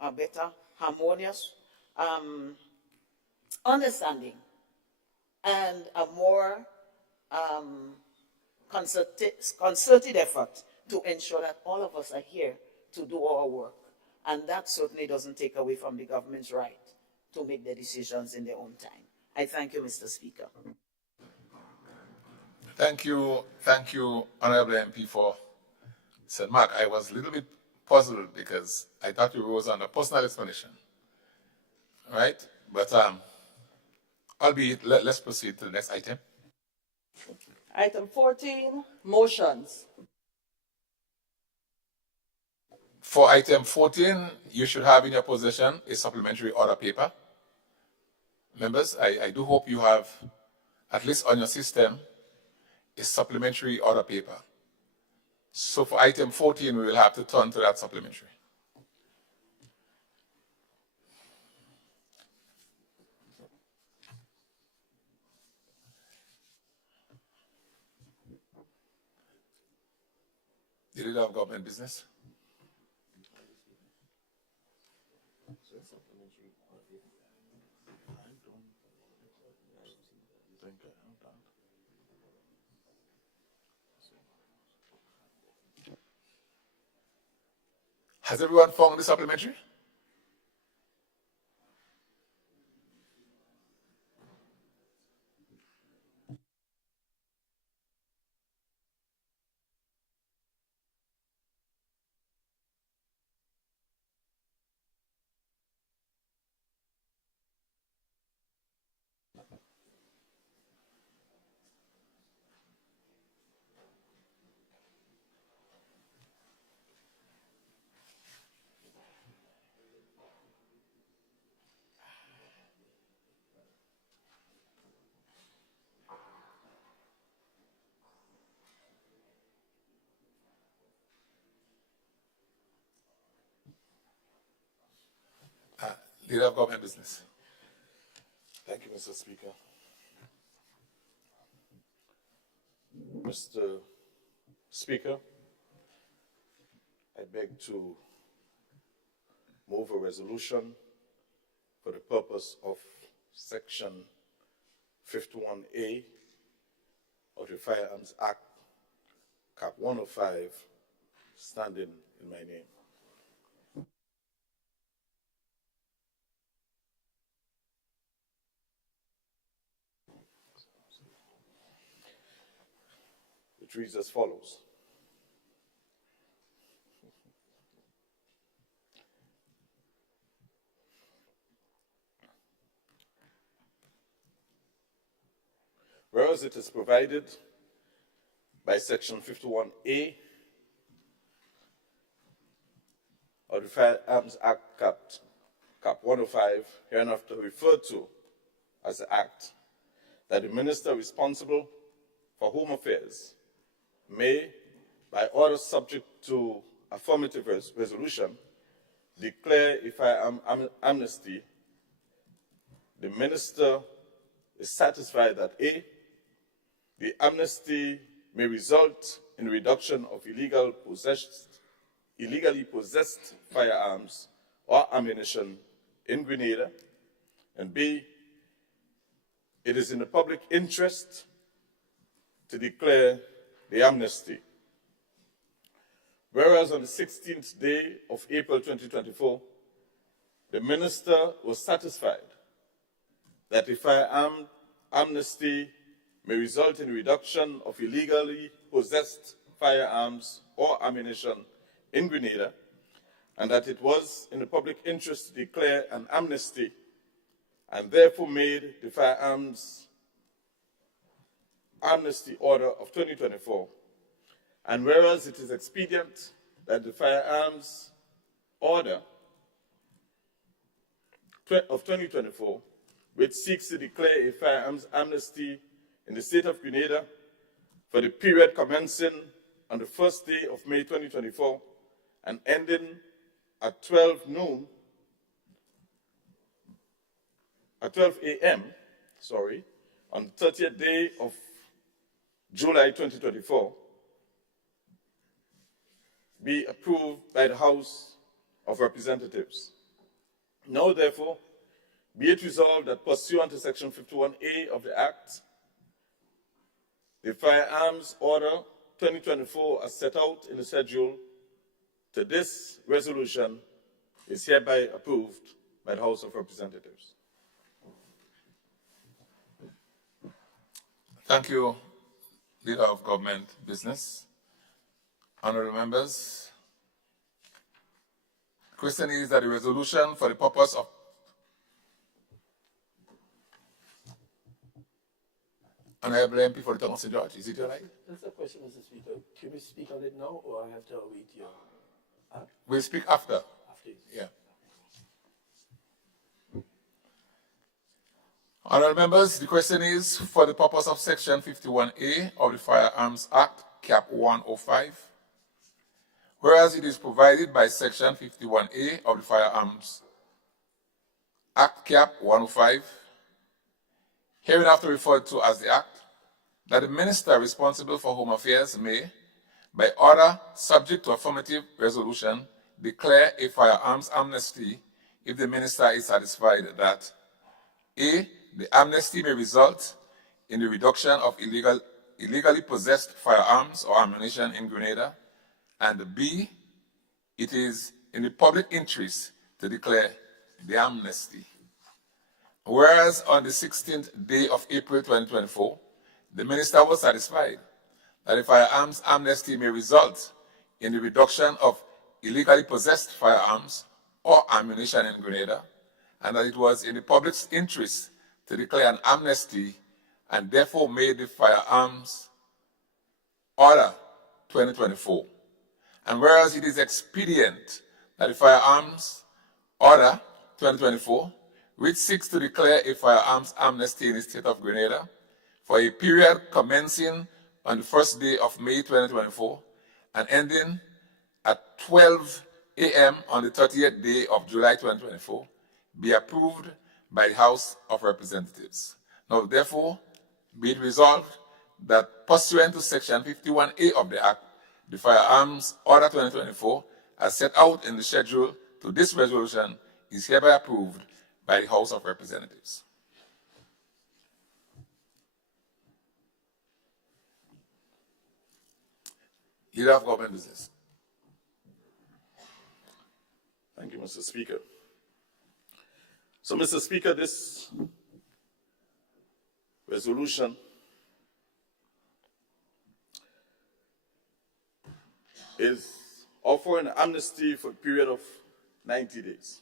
a better, harmonious understanding and a more concerted effort to ensure that all of us are here to do our work. And that certainly doesn't take away from the government's right to make their decisions in their own time. I thank you, Mr. Speaker. Thank you, Honorable MP for St. Mark. I was a little bit puzzled because I thought you rose on a personal explanation, right? But albeit, let's proceed to the next item. Item 14, motions. For item 14, you should have in your possession a supplementary order paper. Members, I do hope you have, at least on your system, a supplementary order paper. So for item 14, we will have to turn to that supplementary. The leader of government business. Has everyone found the supplementary? Leader of government business. Thank you, Mr. Speaker. Mr. Speaker, I beg to move a resolution for the purpose of Section 51A of the Firearms Act, Cap 105, standing in my name. It reads as follows. Whereas it is provided by Section 51A of the Firearms Act, Cap 105, hereinafter referred to as the Act, that the minister responsible for Home Affairs may, by order subject to affirmative resolution, declare a firearm amnesty. The minister is satisfied that A, the amnesty may result in reduction of illegally possessed firearms or ammunition in Grenada, and B, it is in the public interest to declare the amnesty. Whereas on the 16th day of April 2024, the Minister was satisfied that the firearm amnesty may result in reduction of illegally possessed firearms or ammunition in Grenada, and that it was in the public interest to declare an amnesty, and therefore made the firearms amnesty order of 2024. And whereas it is expedient that the firearms order of 2024, which seeks to declare a firearms amnesty in the state of Grenada for the period commencing on the first day of May 2024 and ending at 12 a.m., on the 30th day of July 2024, be approved by the House of Representatives. Now, therefore, be it resolved that pursuant to Section 51A of the Act, the Firearms Order 2024 as set out in the schedule to this resolution is hereby approved by the House of Representatives. Thank you, Leader of Government Business. Honorable members, the question is that the resolution for the purpose of Honorable MP for the Tongue of St. George, is it all right? That's a question, Mr. Speaker. Can we speak on it now, or I have to wait here? We'll speak after. After. Yeah. Honorable members, the question is for the purpose of Section 51A of the Firearms Act, Cap 105, whereas it is provided by Section 51A of the Firearms Act, Cap 105, hereinafter referred to as the Act, that the Minister responsible for Home Affairs may, by order subject to affirmative resolution, declare a firearms amnesty if the Minister is satisfied that A, the amnesty may result in the reduction of illegally possessed firearms or ammunition in Grenada, and B, it is in the public interest to declare the amnesty. Whereas on the 16th day of April 2024, the Minister was satisfied that a firearms amnesty may result in the reduction of illegally possessed firearms or ammunition in Grenada, and that it was in the public's interest to declare an amnesty, and therefore made the Firearms Order 2024. And whereas it is expedient that the Firearms Order 2024, which seeks to declare a firearms amnesty in the state of Grenada for a period commencing on the first day of May 2024 and ending at 12 a.m. on the 30th day of July 2024, be approved by the House of Representatives. Now, therefore, be it resolved that pursuant to Section 51A of the Act, the Firearms Order 2024, as set out in the schedule to this resolution, is hereby approved by the House of Representatives. Leader of Government Business. Thank you, Mr. Speaker. So, Mr. Speaker, this resolution is offering amnesty for a period of 90 days,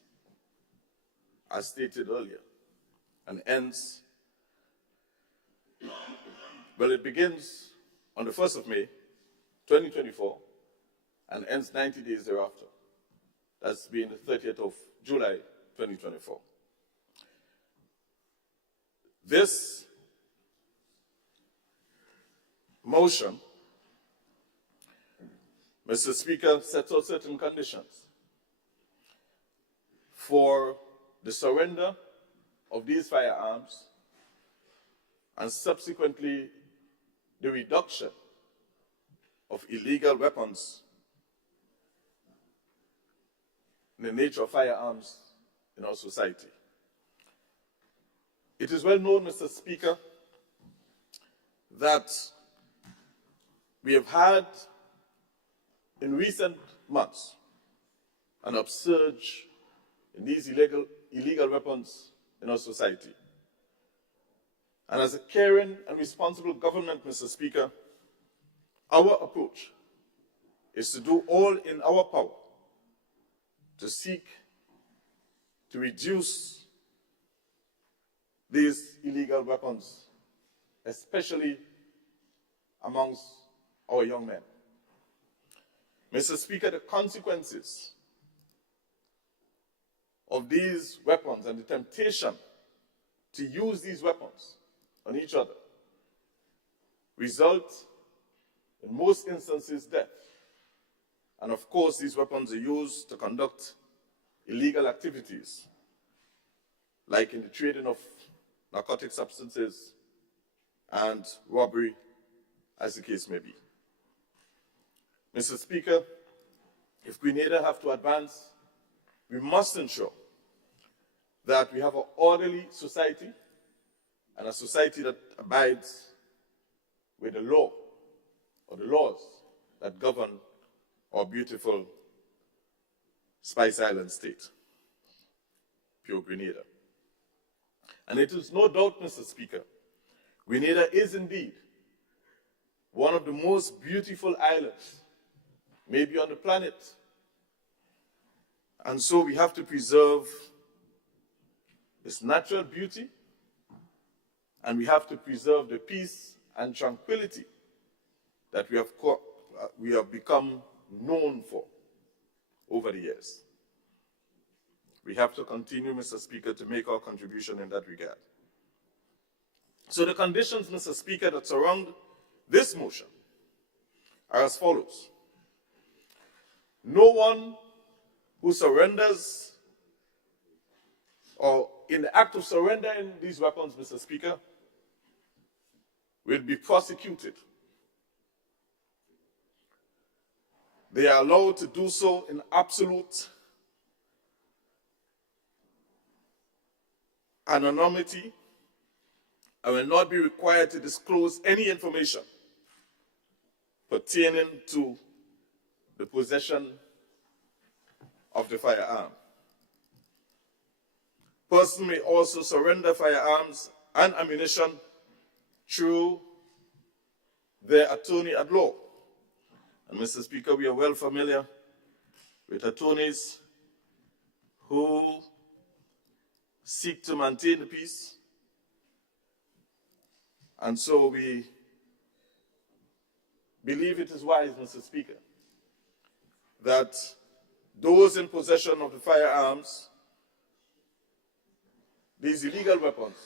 as stated earlier, and ends, well, it begins on the 1st of May, 2024, and ends 90 days thereafter. That's being the 30th of July, 2024. This motion, Mr. Speaker, sets out certain conditions for the surrender of these firearms and subsequently the reduction of illegal weapons in the nature of firearms in our society. It is well known, Mr. Speaker, that we have had in recent months an upsurge in these illegal weapons in our society. And as a caring and responsible government, Mr. Speaker, our approach is to do all in our power to seek to reduce these illegal weapons, especially amongst our young men. Mr. Speaker, the consequences of these weapons and the temptation to use these weapons on each other result in most instances death. And of course, these weapons are used to conduct illegal activities, like in the trading of narcotic substances and robbery, as the case may be. Mr. Speaker, if Grenada have to advance, we must ensure that we have an orderly society and a society that abides with the law or the laws that govern our beautiful Spice Island state, pure Grenada. And it is no doubt, Mr. Speaker, Grenada is indeed one of the most beautiful islands, maybe on the planet. And so we have to preserve its natural beauty, and we have to preserve the peace and tranquility that we have become known for over the years. We have to continue, Mr. Speaker, to make our contribution in that regard. So the conditions, Mr. Speaker, that surround this motion are as follows. No one who surrenders or in the act of surrendering these weapons, Mr. Speaker, will be prosecuted. They are allowed to do so in absolute anonymity and will not be required to disclose any information pertaining to the possession of the firearm. Person may also surrender firearms and ammunition through their attorney at law. And Mr. Speaker, we are well familiar with attorneys who seek to maintain the peace. And so we believe it is wise, Mr. Speaker, that those in possession of the firearms, these illegal weapons,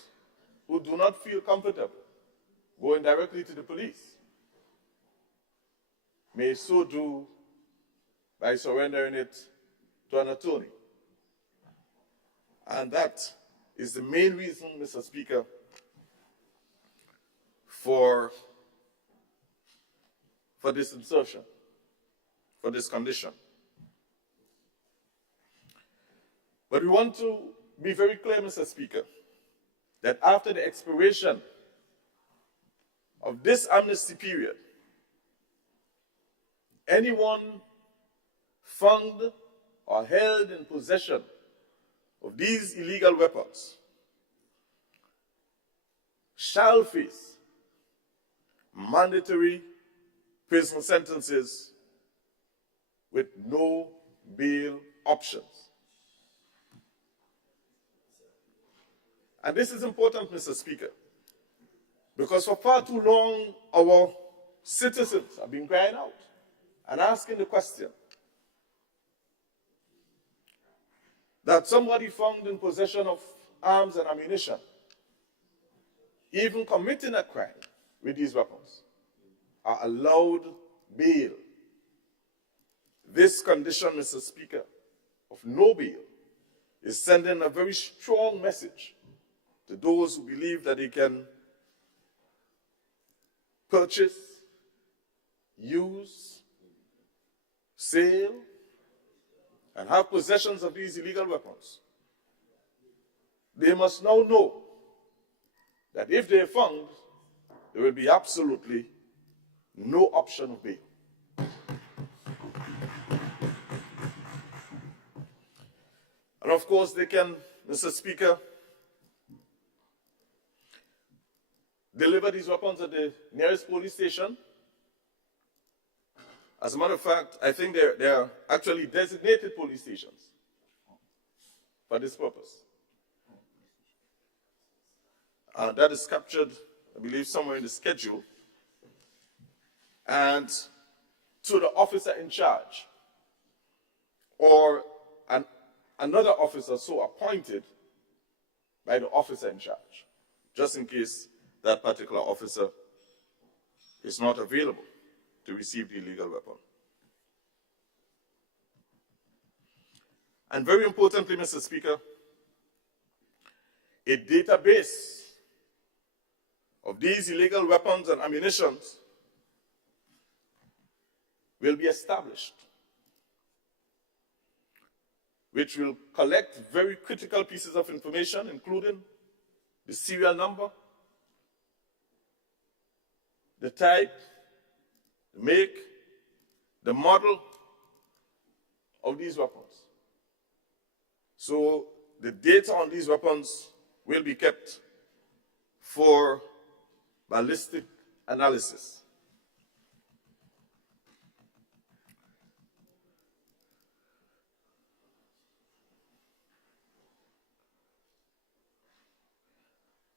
who do not feel comfortable going directly to the police, may so do by surrendering it to an attorney. And that is the main reason, Mr. Speaker, for this insertion, for this condition. But we want to be very clear, Mr. Speaker, that after the expiration of this amnesty period, anyone found or held in possession of these illegal weapons shall face mandatory prison sentences with no bail options. And this is important, Mr. Speaker, because for far too long our citizens have been crying out and asking the question that somebody found in possession of arms and ammunition, even committing a crime with these weapons, are allowed bail. This condition, Mr. Speaker, of no bail is sending a very strong message to those who believe that they can purchase, use, sale, and have possessions of these illegal weapons, they must now know that if they are found, there will be absolutely no option of bail. And of course, they can, Mr. Speaker, deliver these weapons at the nearest police station. As a matter of fact, I think there are actually designated police stations for this purpose. That is captured, I believe, somewhere in the schedule. And to the officer in charge or another officer so appointed by the officer in charge, just in case that particular officer is not available to receive the illegal weapon. And very importantly, Mr. Speaker, a database of these illegal weapons and ammunition will be established, which will collect very critical pieces of information, including the serial number, the type, the make, the model of these weapons. So the data on these weapons will be kept for ballistic analysis.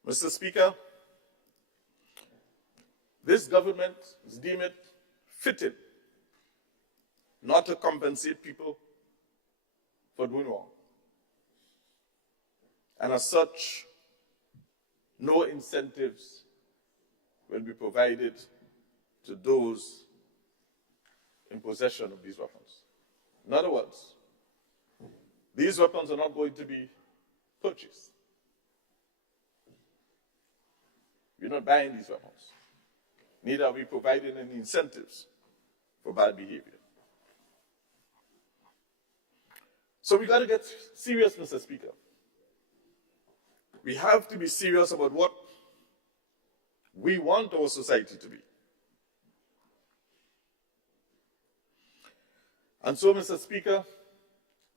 Mr. Speaker, this government is deemed it fitting not to compensate people for doing wrong. And as such, no incentives will be provided to those in possession of these weapons. In other words, these weapons are not going to be purchased. We're not buying these weapons. Neither are we providing any incentives for bad behavior. So we got to get serious, Mr. Speaker. We have to be serious about what we want our society to be. And so, Mr. Speaker,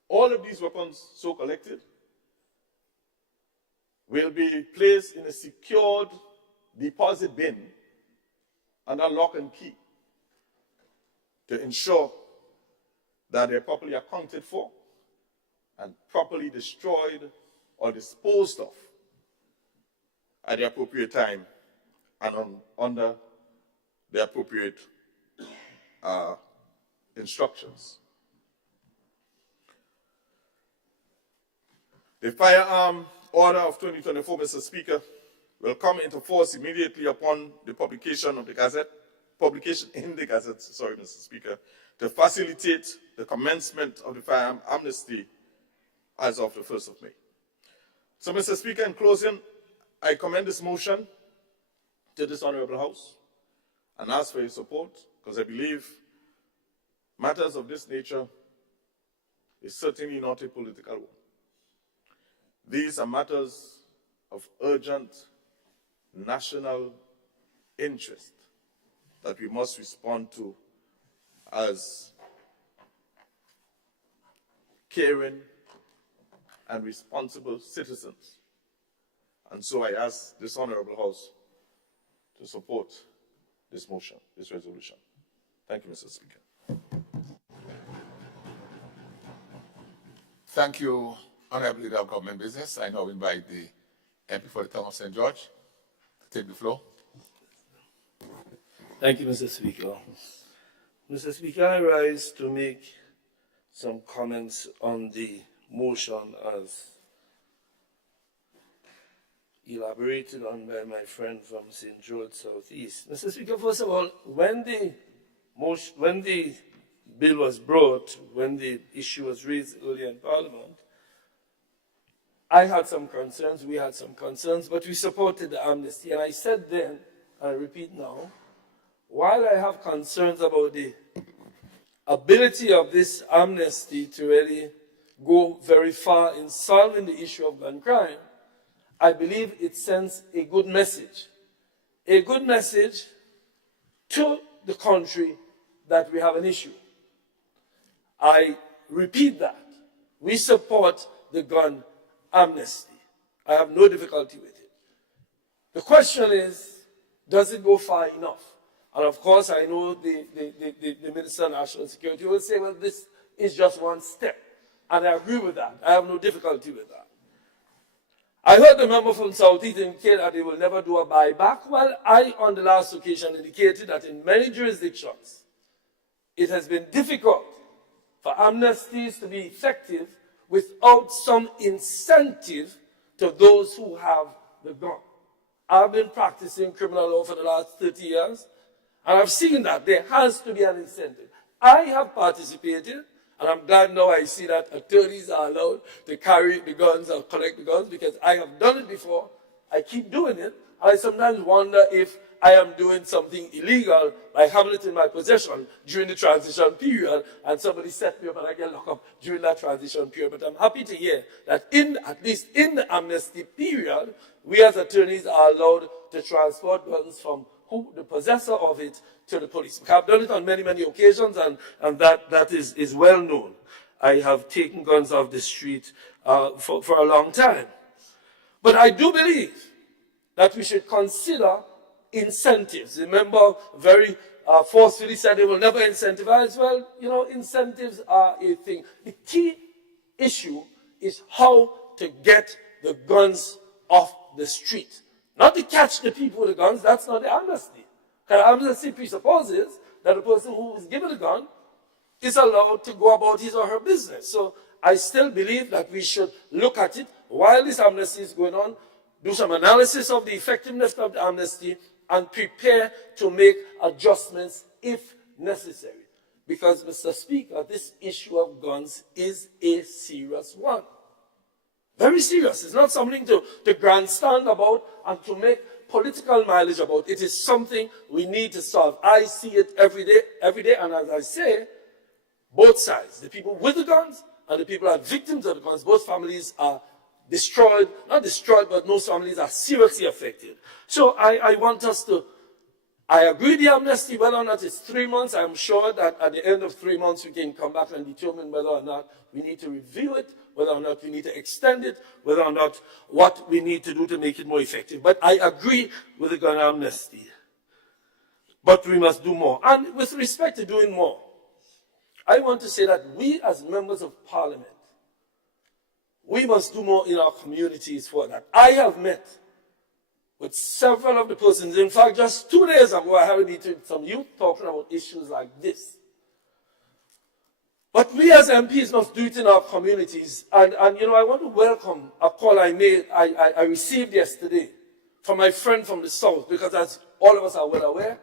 all of these weapons so collected will be placed in a secured deposit bin under lock and key to ensure that they're properly accounted for and properly destroyed or disposed of at the appropriate time and under the appropriate instructions. The firearm order of 2024, Mr. Speaker, will come into force immediately upon the publication in the Gazette, Mr. Speaker, to facilitate the commencement of the firearm amnesty as of the 1st of May. So, Mr. Speaker, in closing, I commend this motion to this Honorable House and ask for your support, because I believe matters of this nature is certainly not a political one. These are matters of urgent national interest that we must respond to as caring and responsible citizens. And so I ask this Honorable House to support this motion, this resolution. Thank you, Mr. Speaker. Thank you, Honorable Leader of Government Business. I now invite the MP for the town of St. George to take the floor. Thank you, Mr. Speaker. Mr. Speaker, I rise to make some comments on the motion as elaborated on by my friend from St. George Southeast. Mr. Speaker, first of all, when the bill was brought, when the issue was raised earlier in Parliament, I had some concerns, we had some concerns, but we supported the amnesty. And I said then, and I repeat now, while I have concerns about the ability of this amnesty to really go very far in solving the issue of gun crime, I believe it sends a good message. A good message to the country that we have an issue. I repeat that. We support the gun amnesty. I have no difficulty with it. The question is, does it go far enough? And of course, I know the Minister of National Security will say, well, this is just one step. And I agree with that. I have no difficulty with that. I heard the member from Southeast indicate that they will never do a buyback. Well, I, on the last occasion, indicated that in many jurisdictions, it has been difficult for amnesties to be effective without some incentive to those who have the gun. I've been practicing criminal law for the last 30 years, and I've seen that there has to be an incentive. I have participated, and I'm glad now I see that attorneys are allowed to carry the guns or collect the guns, because I have done it before. I keep doing it, and I sometimes wonder if I am doing something illegal by having it in my possession during the transition period, and somebody set me up and I get locked up during that transition period. But I'm happy to hear that at least in the amnesty period, we as attorneys are allowed to transport guns from the possessor of it to the police. I've done it on many, many occasions, and that is well known. I have taken guns off the street for a long time. But I do believe that we should consider incentives. Remember, very forcefully said they will never incentivize. Well, you know, incentives are a thing. The key issue is how to get the guns off the street. Not to catch the people with the guns, that's not the amnesty. Because amnesty presupposes that the person who is given a gun is allowed to go about his or her business. So I still believe that we should look at it while this amnesty is going on, do some analysis of the effectiveness of the amnesty, and prepare to make adjustments if necessary. Because, Mr. Speaker, this issue of guns is a serious one. Very serious. It's not something to grandstand about and to make political mileage about. It is something we need to solve. I see it every day, and as I say, both sides, the people with the guns and the people who are victims of the guns, both families are destroyed, not destroyed, but most families are seriously affected. So I want us to, I agree the amnesty, whether or not it's 3 months, I'm sure that at the end of 3 months we can come back and determine whether or not we need to review it, whether or not we need to extend it, whether or not what we need to do to make it more effective. But I agree with the gun amnesty. But we must do more. And with respect to doing more, I want to say that we as members of parliament, we must do more in our communities for that. I have met with several of the persons. In fact, just 2 days ago, I had a meeting with some youth talking about issues like this. But we as MPs must do it in our communities. And you know, I want to welcome a call I received yesterday from my friend from the South, because as all of us are well aware,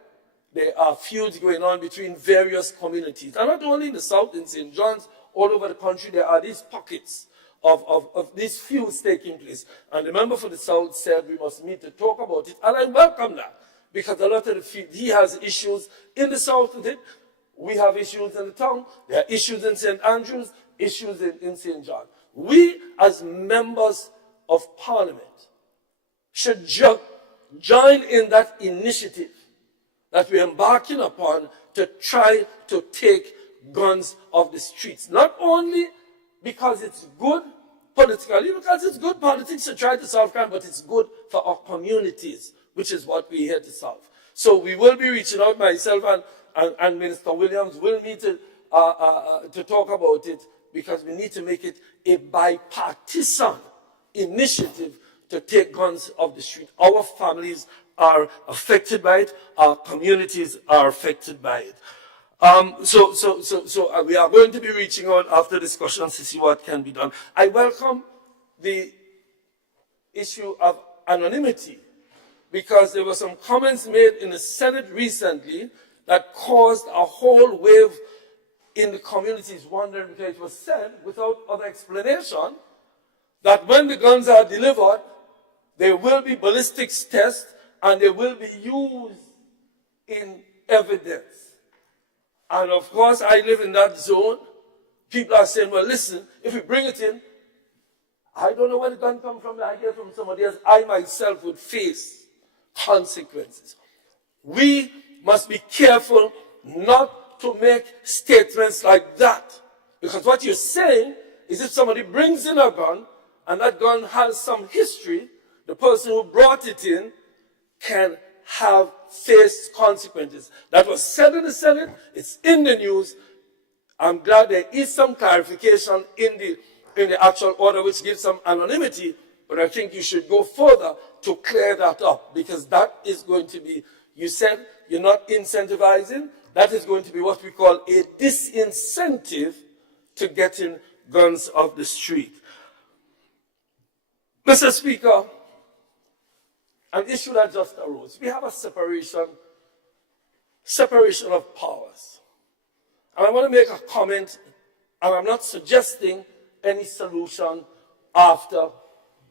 there are feuds going on between various communities. And not only in the South, in St. John's, all over the country, there are these pockets of these feuds taking place. And the member for the South said we must meet to talk about it. And I welcome that, because a lot of the feuds, he has issues in the South with it. We have issues in the town. There are issues in St. Andrews, issues in St. John. We, as members of parliament, should join in that initiative that we're embarking upon to try to take guns off the streets. Not only because it's good politically, because it's good politics to try to solve crime, but it's good for our communities, which is what we're here to solve. So we will be reaching out, myself and Minister Williams will need to talk about it, because we need to make it a bipartisan initiative to take guns off the street. Our families are affected by it, our communities are affected by it. So we are going to be reaching out after discussions to see what can be done. I welcome the issue of anonymity, because there were some comments made in the Senate recently that caused a whole wave in the communities wondering, because it was said without other explanation that when the guns are delivered, there will be ballistics tests and they will be used in evidence. And of course, I live in that zone. People are saying, well, listen, if we bring it in, I don't know where the gun come from. I hear it from somebody else. I myself would face consequences. We must be careful not to make statements like that. Because what you're saying is if somebody brings in a gun and that gun has some history, the person who brought it in can have faced consequences. That was said in the Senate. It's in the news. I'm glad there is some clarification in the actual order which gives some anonymity, but I think you should go further to clear that up, because that is going to be, you said you're not incentivizing, that is going to be what we call a disincentive to getting guns off the street. Mr. Speaker, an issue that just arose. We have a separation of powers. And I want to make a comment, and I'm not suggesting any solution after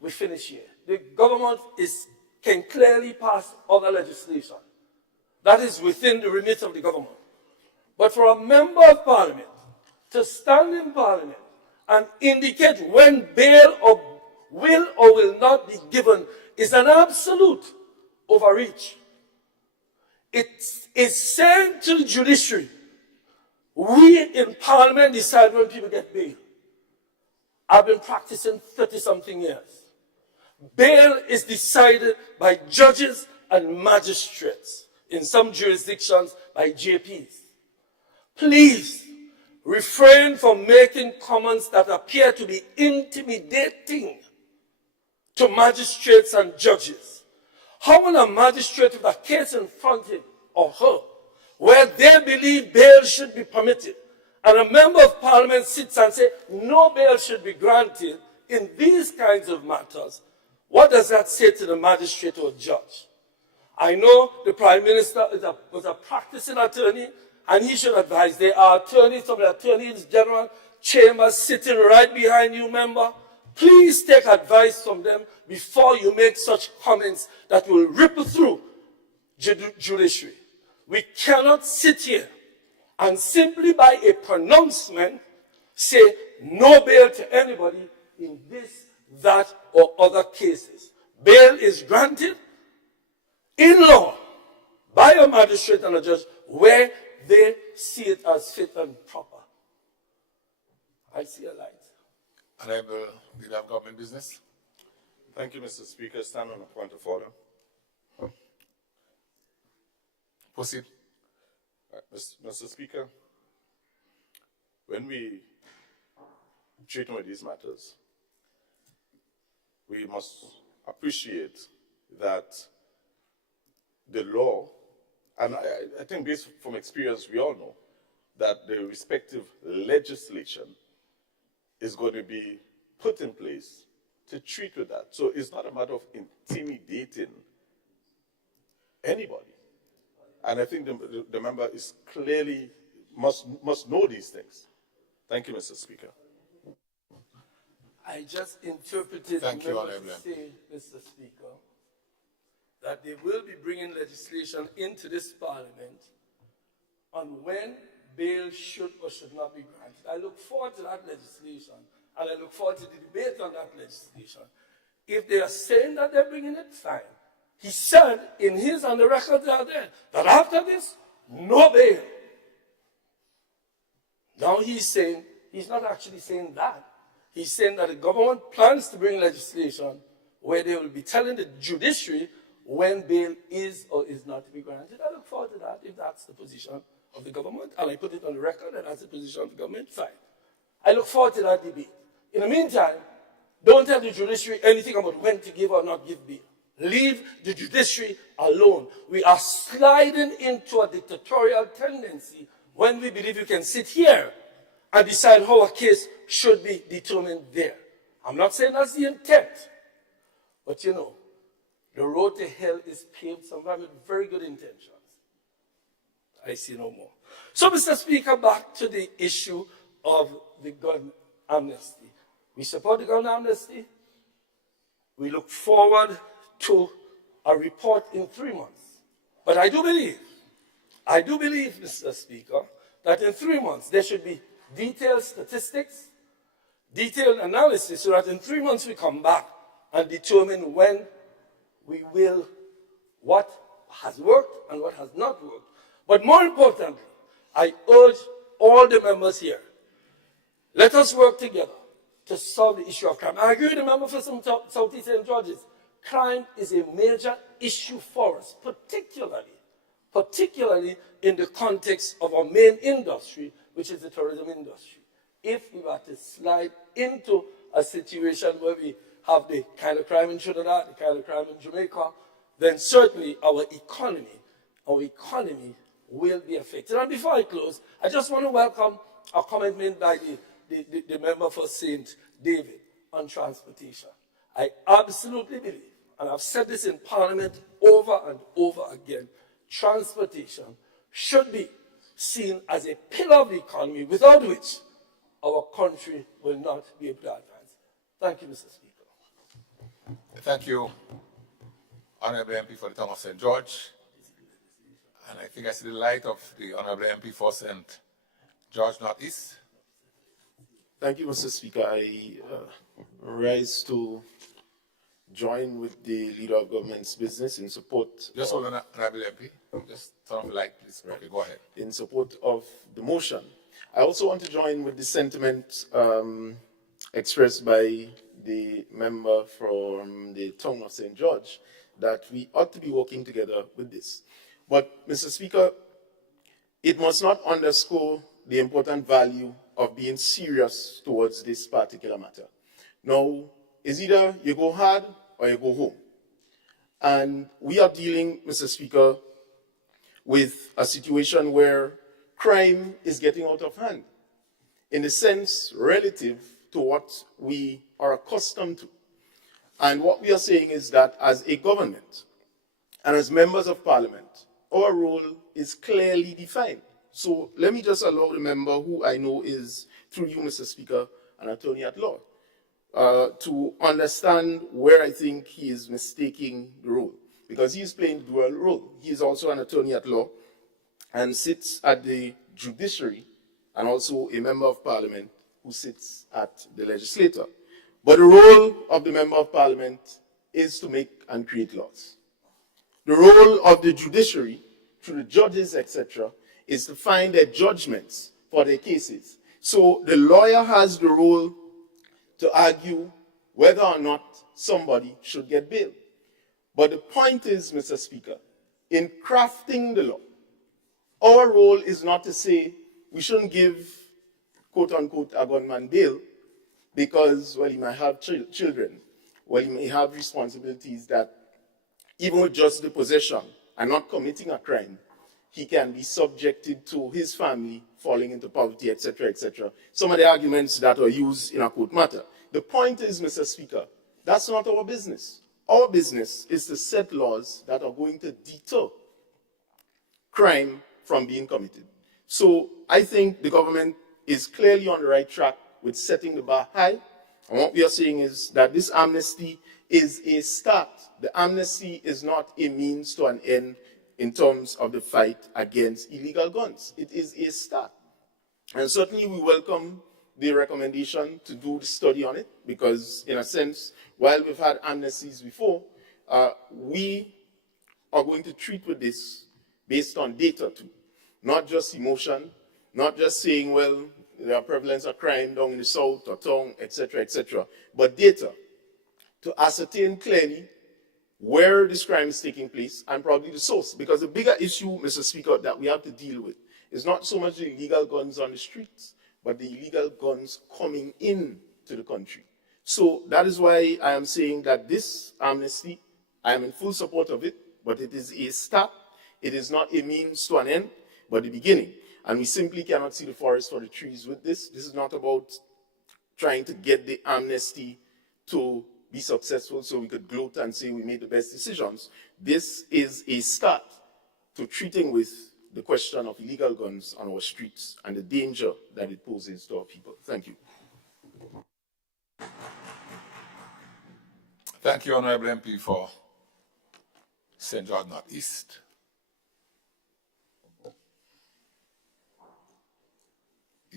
we finish here. The government can clearly pass other legislation. That is within the remit of the government. But for a member of parliament to stand in parliament and indicate when bail will or will not be given is an absolute overreach. It is saying to the judiciary, we in parliament decide when people get bail. I've been practicing 30-something years. Bail is decided by judges and magistrates, in some jurisdictions by JPs. Please refrain from making comments that appear to be intimidating to magistrates and judges. How will a magistrate with a case in front of him or her, where they believe bail should be permitted, and a member of parliament sits and says no bail should be granted in these kinds of matters, what does that say to the magistrate or judge? I know the Prime Minister was a practicing attorney, and he should advise. There are attorneys from the Attorney General chambers sitting right behind you, member. Please take advice from them before you make such comments that will ripple through judiciary. We cannot sit here and simply by a pronouncement say no bail to anybody in this, that, or other cases. Bail is granted in law by a magistrate and a judge where they see it as fit and proper. I see a light. Honorable Leader of Government Business. Thank you, Mr. Speaker. Stand on a point of order. Proceed. Mr. Speaker, when we treat with these matters, we must appreciate that the law, and I think based from experience, we all know that the respective legislation is going to be put in place to treat with that. So it's not a matter of intimidating anybody. And I think the member is clearly must know these things. Thank you, Mr. Speaker. I just interpreted Thank you, the member Honorable. to say, Mr. Speaker, that they will be bringing legislation into this parliament on when bail should or should not be granted. I look forward to that legislation, and I look forward to the debate on that legislation. If they are saying that they're bringing it, fine. He said in his, on the record out there, that after this, no bail. Now he's saying, he's not actually saying that. He's saying that the government plans to bring legislation where they will be telling the judiciary when bail is or is not to be granted. I look forward to that if that's the position of the government, and I put it on the record that that's the position of the government, fine. I look forward to that debate. In the meantime, don't tell the judiciary anything about when to give or not give bail. Leave the judiciary alone. We are sliding into a dictatorial tendency when we believe you can sit here and decide how a case should be determined there. I'm not saying that's the intent, but you know, the road to hell is paved sometimes with very good intentions. I see no more. So, Mr. Speaker, back to the issue of the gun amnesty. We support the gun amnesty. We look forward to a report in 3 months. But I do believe I do believe, Mr. Speaker, that in 3 months there should be detailed statistics, detailed analysis, so that in 3 months we come back and determine when we will, what has worked and what has not worked. But more importantly, I urge all the members here, let us work together to solve the issue of crime. I agree with the member for some Southeast St. George's. Crime is a major issue for us, particularly in the context of our main industry, which is the tourism industry. If we were to slide into a situation where we have the kind of crime in Trinidad, the kind of crime in Jamaica, then certainly our economy will be affected. And before I close, I just want to welcome a comment made by the member for St. David on transportation. I absolutely believe, and I've said this in Parliament over and over again, transportation should be seen as a pillar of the economy without which our country will not be able to advance. Thank you, Mr. Speaker. Thank you, Honorable MP for the town of St. George. And I think I see the light of the Honorable MP for St. George Northeast. Thank you, Mr. Speaker. I rise to join with the Leader of Government's business in support. Just hold on, Honorable MP. Just turn off the light, please. Okay, go ahead. In support of the motion. I also want to join with the sentiment expressed by the member from the town of St. George that we ought to be working together with this. But, Mr. Speaker, it must not underscore the important value of being serious towards this particular matter. Now, it's either you go hard or you go home. And we are dealing, Mr. Speaker, with a situation where crime is getting out of hand, in a sense relative to what we are accustomed to. And what we are saying is that as a government and as members of parliament, our role is clearly defined. So let me just allow the member who I know is, through you, Mr. Speaker, an attorney at law, to understand where I think he is mistaking the role. Because he is playing the dual role. He is also an attorney at law and sits at the judiciary and also a member of parliament who sits at the legislature. But the role of the member of parliament is to make and create laws. The role of the judiciary, through the judges, etc., is to find their judgments for their cases. So the lawyer has the role to argue whether or not somebody should get bail. But the point is, Mr. Speaker, in crafting the law, our role is not to say we shouldn't give, quote unquote, a gunman bail because, well, he might have children, well, he may have responsibilities that, even with just the possession and not committing a crime, he can be subjected to his family falling into poverty, etc., etc. Some of the arguments that are used in a court matter. The point is, Mr. Speaker, that's not our business. Our business is to set laws that are going to deter crime from being committed. So I think the government is clearly on the right track with setting the bar high. And what we are saying is that this amnesty is a start. The amnesty is not a means to an end in terms of the fight against illegal guns. It is a start. And certainly we welcome the recommendation to do the study on it because, in a sense, while we've had amnesties before, we are going to treat with this based on data too. Not just emotion, not just saying, well, there are prevalence of crime down in the south or town, etc., but data to ascertain clearly where this crime is taking place and probably the source. Because the bigger issue, Mr. Speaker, that we have to deal with is not so much the illegal guns on the streets, but the illegal guns coming in to the country. So that is why I am saying that this amnesty, I am in full support of it, but it is a start. It is not a means to an end, but the beginning. And we simply cannot see the forest for the trees with this. This is not about trying to get the amnesty to be successful so we could gloat and say we made the best decisions. This is a start to treating with the question of illegal guns on our streets and the danger that it poses to our people. Thank you. Thank you, Honorable MP for St. George Northeast.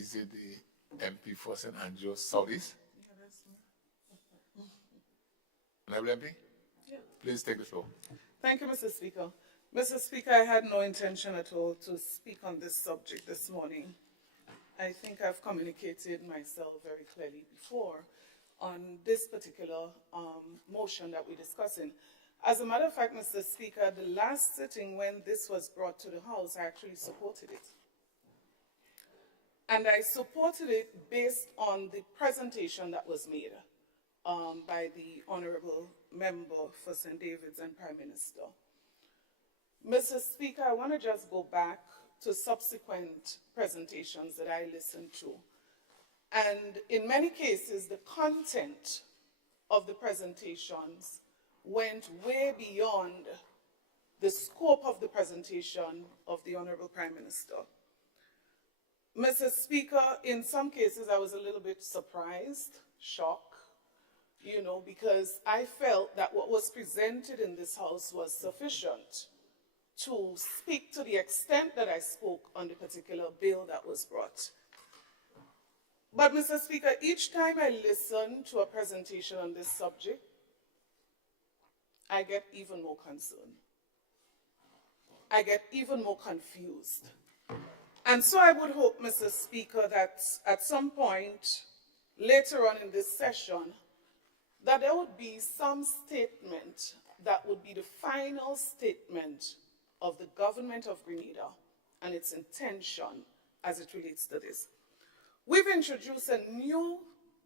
Is it the MP for St. Andrews Southeast? Honorable MP? Yeah. Please take the floor. Thank you, Mr. Speaker. Mr. Speaker, I had no intention at all to speak on this subject this morning. I think I've communicated myself very clearly before on this particular motion that we're discussing. As a matter of fact, Mr. Speaker, the last sitting when this was brought to the House, I actually supported it. And I supported it based on the presentation that was made by the Honorable Member for St. David's and Prime Minister. Mr. Speaker, I want to just go back to subsequent presentations that I listened to. And in many cases, the content of the presentations went way beyond the scope of the presentation of the Honorable Prime Minister. Mr. Speaker, in some cases, I was a little bit surprised, shocked, because I felt that what was presented in this House was sufficient to speak to the extent that I spoke on the particular bill that was brought. But, Mr. Speaker, each time I listen to a presentation on this subject, I get even more concerned. I get even more confused. And so I would hope, Mr. Speaker, that at some point later on in this session, that there would be some statement that would be the final statement of the government of Grenada and its intention as it relates to this. We've introduced a new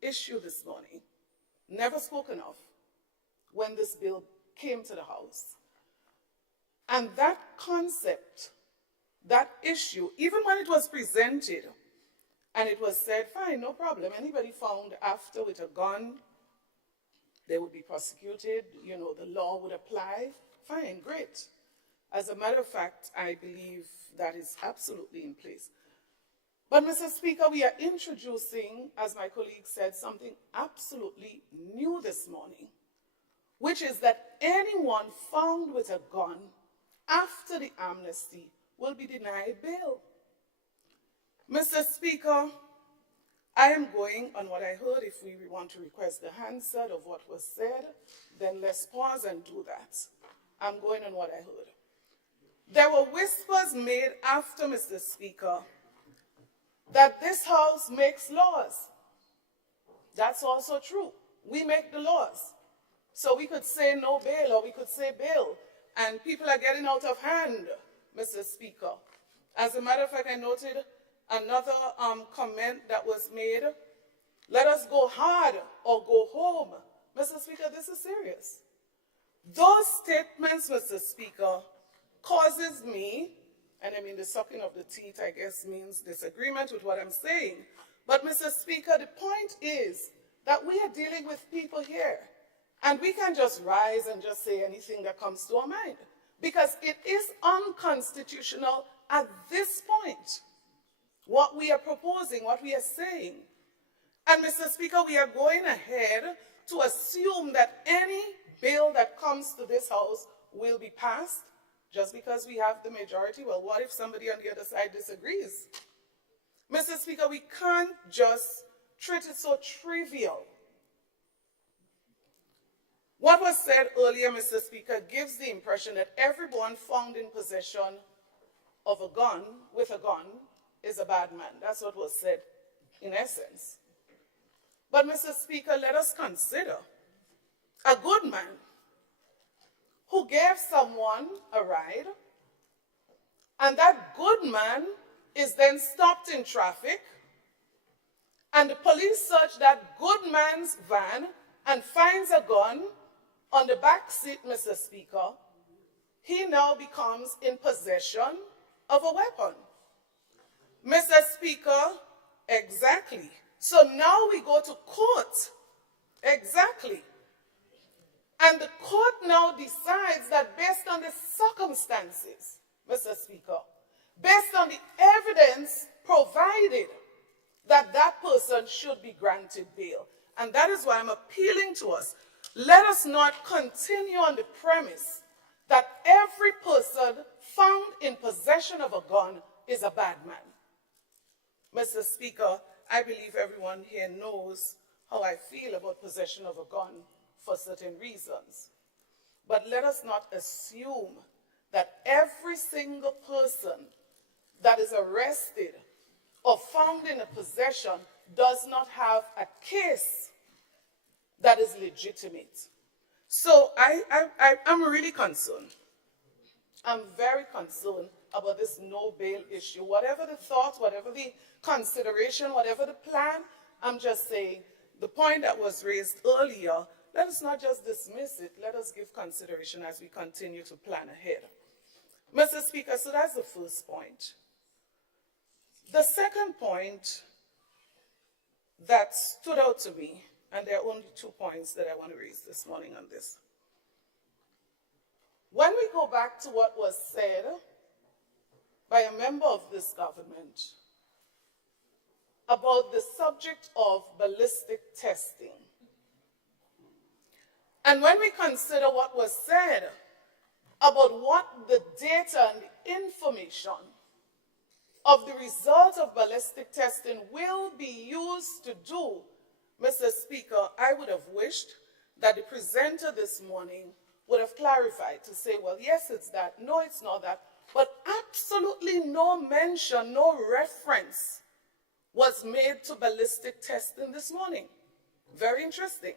issue this morning, never spoken of, when this bill came to the House. And that concept, that issue, even when it was presented and it was said, fine, no problem, anybody found after with a gun, they would be prosecuted, the law would apply, fine, great. As a matter of fact, I believe that is absolutely in place. But, Mr. Speaker, we are introducing, as my colleague said, something absolutely new this morning, which is that anyone found with a gun after the amnesty will be denied bail. Mr. Speaker, I am going on what I heard. If we want to request the handset of what was said, then let's pause and do that. I'm going on what I heard. There were whispers made after, Mr. Speaker, that this House makes laws. That's also true. We make the laws. So we could say no bail or we could say bail. And people are getting out of hand, Mr. Speaker. As a matter of fact, I noted another comment that was made. Let us go hard or go home. Mr. Speaker, this is serious. Those statements, Mr. Speaker, causes me, and I mean the sucking of the teeth, I guess, means disagreement with what I'm saying. But, Mr. Speaker, the point is that we are dealing with people here. And we can just rise and just say anything that comes to our mind. Because it is unconstitutional at this point, what we are proposing, what we are saying. And, Mr. Speaker, we are going ahead to assume that any bill that comes to this House will be passed just because we have the majority. Well, what if somebody on the other side disagrees? Mr. Speaker, we can't just treat it so trivial. What was said earlier, Mr. Speaker, gives the impression that everyone found in possession of a gun, with a gun, is a bad man. That's what was said in essence. But, Mr. Speaker, let us consider a good man who gave someone a ride, and that good man is then stopped in traffic, and the police search that good man's van and finds a gun on the back seat, Mr. Speaker. He now becomes in possession of a weapon. Mr. Speaker, exactly. So now we go to court. Exactly. And the court now decides that based on the circumstances, Mr. Speaker, based on the evidence provided, that that person should be granted bail. And that is why I'm appealing to us. Let us not continue on the premise that every person found in possession of a gun is a bad man. Mr. Speaker, I believe everyone here knows how I feel about possession of a gun for certain reasons. But let us not assume that every single person that is arrested or found in a possession does not have a case that is legitimate. So I'm really concerned. I'm very concerned about this no bail issue. Whatever the thought, whatever the consideration, whatever the plan, I'm just saying the point that was raised earlier, let us not just dismiss it. Let us give consideration as we continue to plan ahead. Mr. Speaker, so that's the first point. The second point that stood out to me, and there are only 2 points that I want to raise this morning on this. When we go back to what was said by a member of this government about the subject of ballistic testing, and when we consider what was said about what the data and the information of the result of ballistic testing will be used to do, Mr. Speaker, I would have wished that the presenter this morning would have clarified to say, well, yes, it's that, no, it's not that, but absolutely no mention, no reference was made to ballistic testing this morning. Very interesting.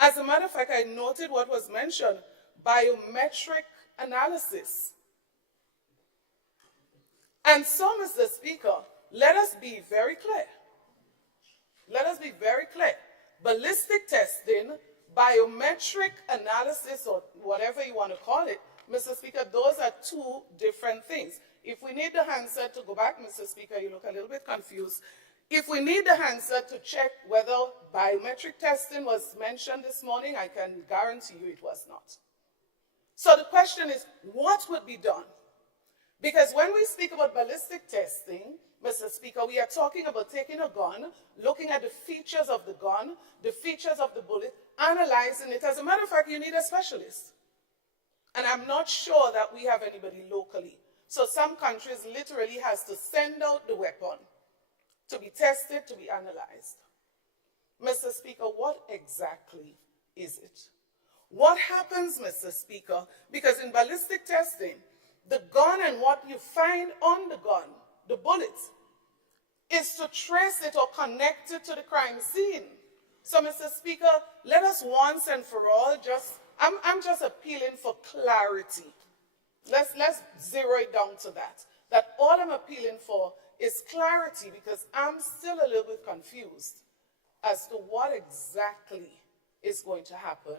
As a matter of fact, I noted what was mentioned, biometric analysis. And so, Mr. Speaker, let us be very clear. Let us be very clear. Ballistic testing, biometric analysis, or whatever you want to call it, Mr. Speaker, those are 2 different things. If we need the handset to go back, Mr. Speaker, you look a little bit confused. If we need the handset to check whether biometric testing was mentioned this morning, I can guarantee you it was not. So the question is, what would be done? Because when we speak about ballistic testing, Mr. Speaker, we are talking about taking a gun, looking at the features of the gun, the features of the bullet, analyzing it. As a matter of fact, you need a specialist. And I'm not sure that we have anybody locally. So some countries literally has to send out the weapon to be tested, to be analyzed. Mr. Speaker, what exactly is it? What happens, Mr. Speaker, because in ballistic testing, the gun and what you find on the gun, the bullets, is to trace it or connect it to the crime scene. So, Mr. Speaker, let us once and for all I'm just appealing for clarity. Let's zero it down to that. That all I'm appealing for is clarity, because I'm still a little bit confused as to what exactly is going to happen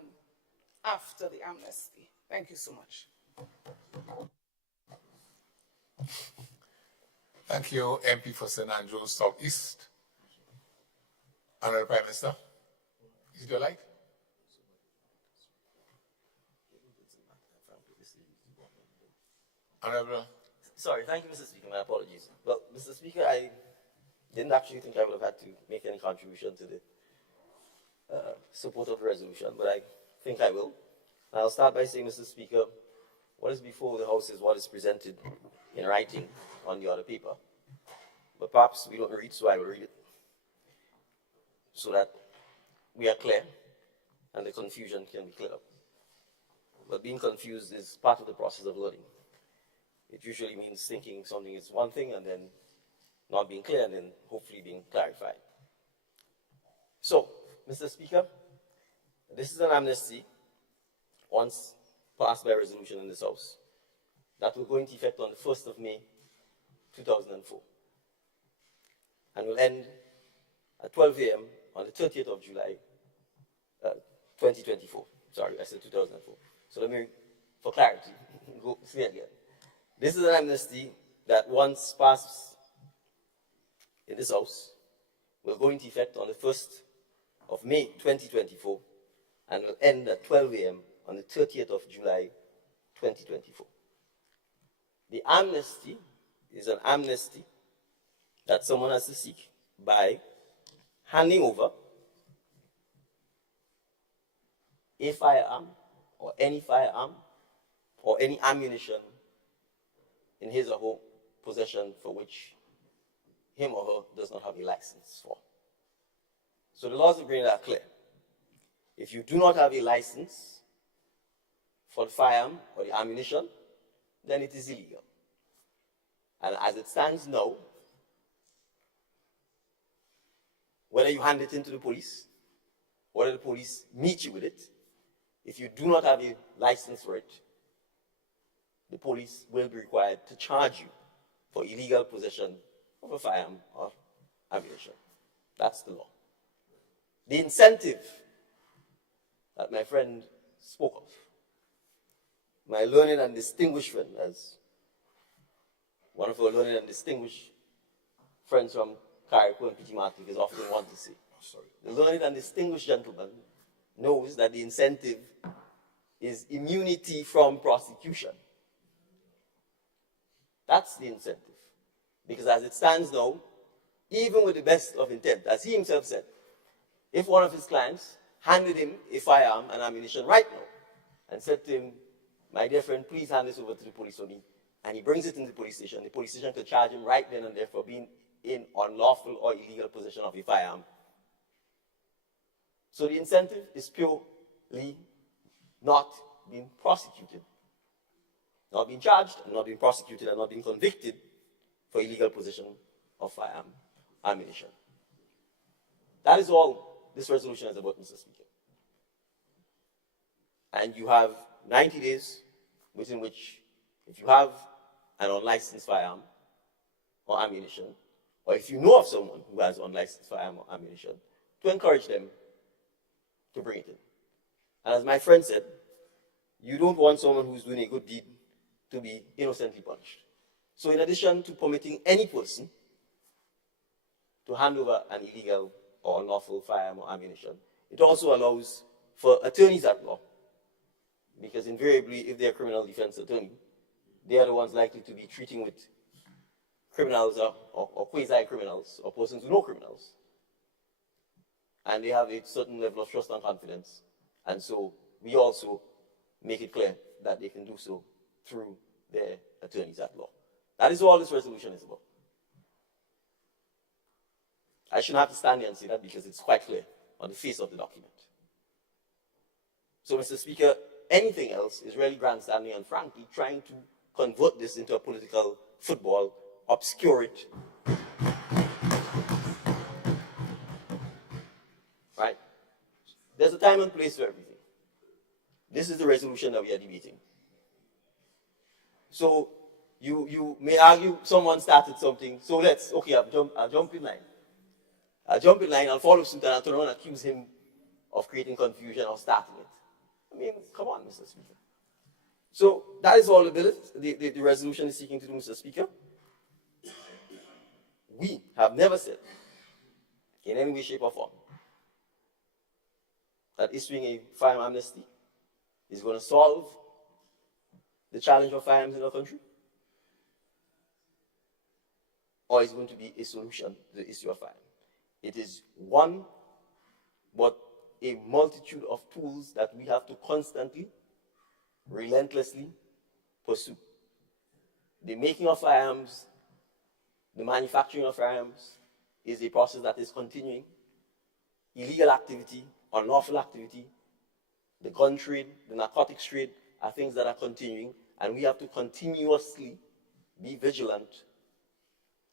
after the amnesty. Thank you so much. Thank you, MP for St. Andrews Southeast. Honorable Prime Minister, is it your light? Honorable. Sorry, thank you, Mr. Speaker. My apologies. Well, Mr. Speaker, I didn't actually think I would have had to make any contribution to the support of the resolution, but I think I will. And I'll start by saying, Mr. Speaker, what is before the House is what is presented in writing on the other paper. But perhaps we don't read, so I will read it, so that we are clear and the confusion can be cleared up. But being confused is part of the process of learning. It usually means thinking something is one thing and then not being clear and then hopefully being clarified. So, Mr. Speaker, this is an amnesty, once passed by resolution in this House, that will go into effect on the 1st of May, 2004, and will end at 12 a.m. on the 30th of July, 2024. Sorry, I said 2004. So let me, for clarity, go say it again. This is an amnesty that once passed in this House will go into effect on the 1st of May 2024 and will end at 12 a.m. on the 30th of July 2024. The amnesty is an amnesty that someone has to seek by handing over a firearm or any ammunition in his or her possession for which him or her does not have a license for. So the laws of Grenada are clear. If you do not have a license for the firearm or the ammunition, then it is illegal. And as it stands now, whether you hand it in to the police, whether the police meet you with it, if you do not have a license for it, the police will be required to charge you for illegal possession of a firearm or ammunition. That's the law. The incentive that my friend spoke of, my learned and distinguished friend, as one of our learned and distinguished friends from Carriacou and Petit Martinique is often want to say. The learned and distinguished gentleman knows that the incentive is immunity from prosecution. That's the incentive. Because as it stands now, even with the best of intent, as he himself said, if one of his clients handed him a firearm and ammunition right now and said to him, my dear friend, please hand this over to the police for me, and he brings it into the police station could charge him right then and there for being in unlawful or illegal possession of a firearm. So the incentive is purely not being prosecuted, not being charged, and not being prosecuted, and not being convicted for illegal possession of firearm ammunition. That is all this resolution is about, Mr. Speaker. And you have 90 days within which, if you have an unlicensed firearm or ammunition, or if you know of someone who has unlicensed firearm or ammunition, to encourage them to bring it in. And as my friend said, you don't want someone who's doing a good deed to be innocently punished. So in addition to permitting any person to hand over an illegal or unlawful firearm or ammunition, it also allows for attorneys at law, because invariably, if they're a criminal defense attorney, they are the ones likely to be treating with criminals or quasi-criminals or persons who know criminals. And they have a certain level of trust and confidence. And so we also make it clear that they can do so through their attorneys at law. That is all this resolution is about. I shouldn't have to stand here and say that because it's quite clear on the face of the document. So, Mr. Speaker, anything else is really grandstanding and frankly trying to convert this into a political football, obscure it. Right? There's a time and place for everything. This is the resolution that we are debating. So you may argue someone started something, so I'll jump in line. I'll follow suit and I'll turn around and accuse him of creating confusion or starting it. I mean, come on, Mr. Speaker. So that is all the bill the resolution is seeking to do, Mr. Speaker. We have never said, in any way, shape, or form, that issuing a firearm amnesty is going to solve the challenge of firearms in our country, or is going to be a solution to the issue of firearms. It is one, but a multitude of tools that we have to constantly, relentlessly pursue. The making of firearms, the manufacturing of firearms is a process that is continuing. Illegal activity, unlawful activity, the gun trade, the narcotics trade are things that are continuing, and we have to continuously be vigilant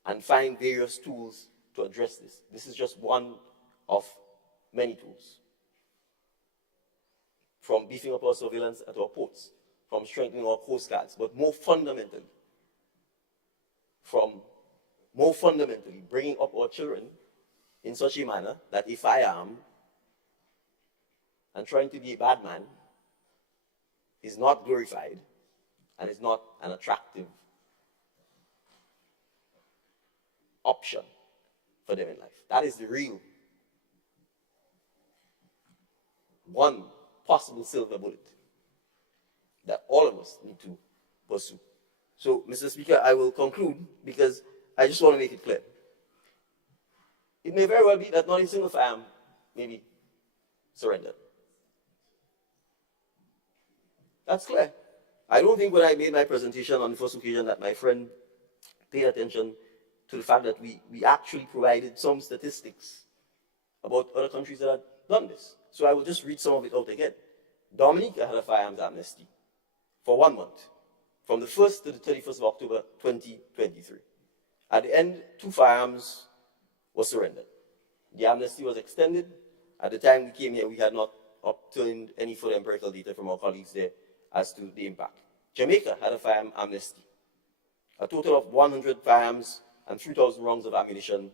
and find various tools to address this. This is just one of many tools. From beefing up our surveillance at our ports, from strengthening our coast guards, but more fundamentally, bringing up our children in such a manner that a firearm and trying to be a bad man is not glorified and is not an attractive option for them in life. That is the real one possible silver bullet that all of us need to pursue. So, Mr. Speaker, I will conclude because I just want to make it clear. It may very well be that not a single firearm may be surrendered. That's clear. I don't think when I made my presentation on the first occasion that my friend paid attention to the fact that we actually provided some statistics about other countries that had done this. So I will just read some of it out again. Dominica had a firearms amnesty for 1 month, from the 1st to the 31st of October 2023. At the end, 2 firearms were surrendered. The amnesty was extended. At the time we came here, we had not obtained any further empirical data from our colleagues there as to the impact. Jamaica had a firearm amnesty. A total of 100 firearms and 3,000 rounds of ammunition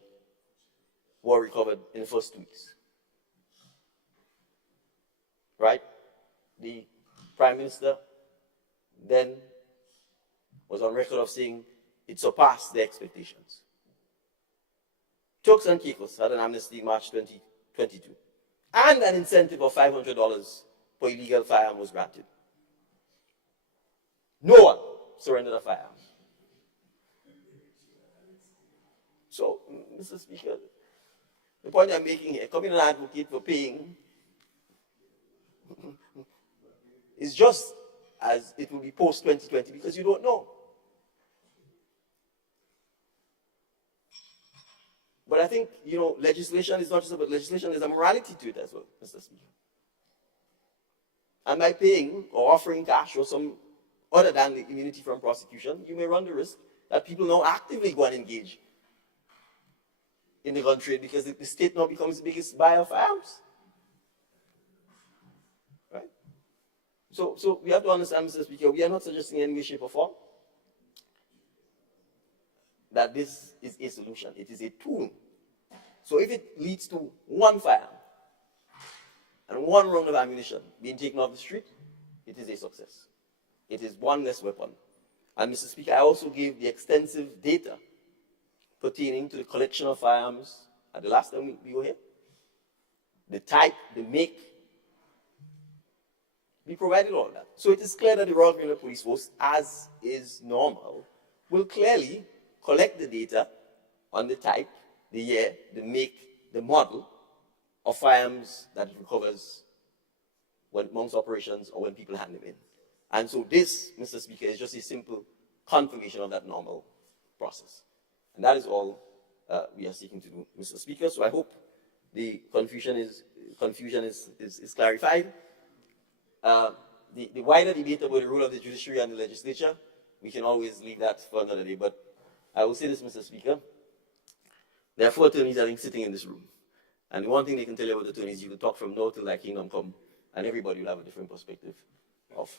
were recovered in the first 2 weeks. Right? The Prime Minister then was on record of saying it surpassed their expectations. Turks and Caicos had an amnesty in March 2022, and an incentive of $500 per illegal firearm was granted. No one surrendered a firearm. So, Mr. Speaker, the point I'm making here, coming an advocate for paying is just as it will be post-2020, because you don't know. But I think, legislation is not just about legislation, there's a morality to it as well, Mr. Speaker. And by paying or offering cash or some other than the immunity from prosecution, you may run the risk that people now actively go and engage in the gun trade, because the state now becomes the biggest buyer of arms. Right? So we have to understand, Mr. Speaker, we are not suggesting in any way, shape, or form that this is a solution. It is a tool. So if it leads to 1 firearm and 1 round of ammunition being taken off the street, it is a success. It is 1 less weapon. And Mr. Speaker, I also gave the extensive data pertaining to the collection of firearms at the last time we were here. The type, the make. We provided all that. So it is clear that the Royal Grenadier Police Force, as is normal, will clearly collect the data on the type, the year, the make, the model of firearms that it recovers when amongst operations or when people hand them in. And so this, Mr. Speaker, is just a simple confirmation of that normal process. And that is all we are seeking to do, Mr. Speaker. So I hope the confusion is clarified. The wider debate about the role of the judiciary and the legislature, we can always leave that for another day. But I will say this, Mr. Speaker. There are 4 attorneys, I think, sitting in this room. And the one thing they can tell you about attorneys, you will talk from now till thy kingdom come, and everybody will have a different perspective of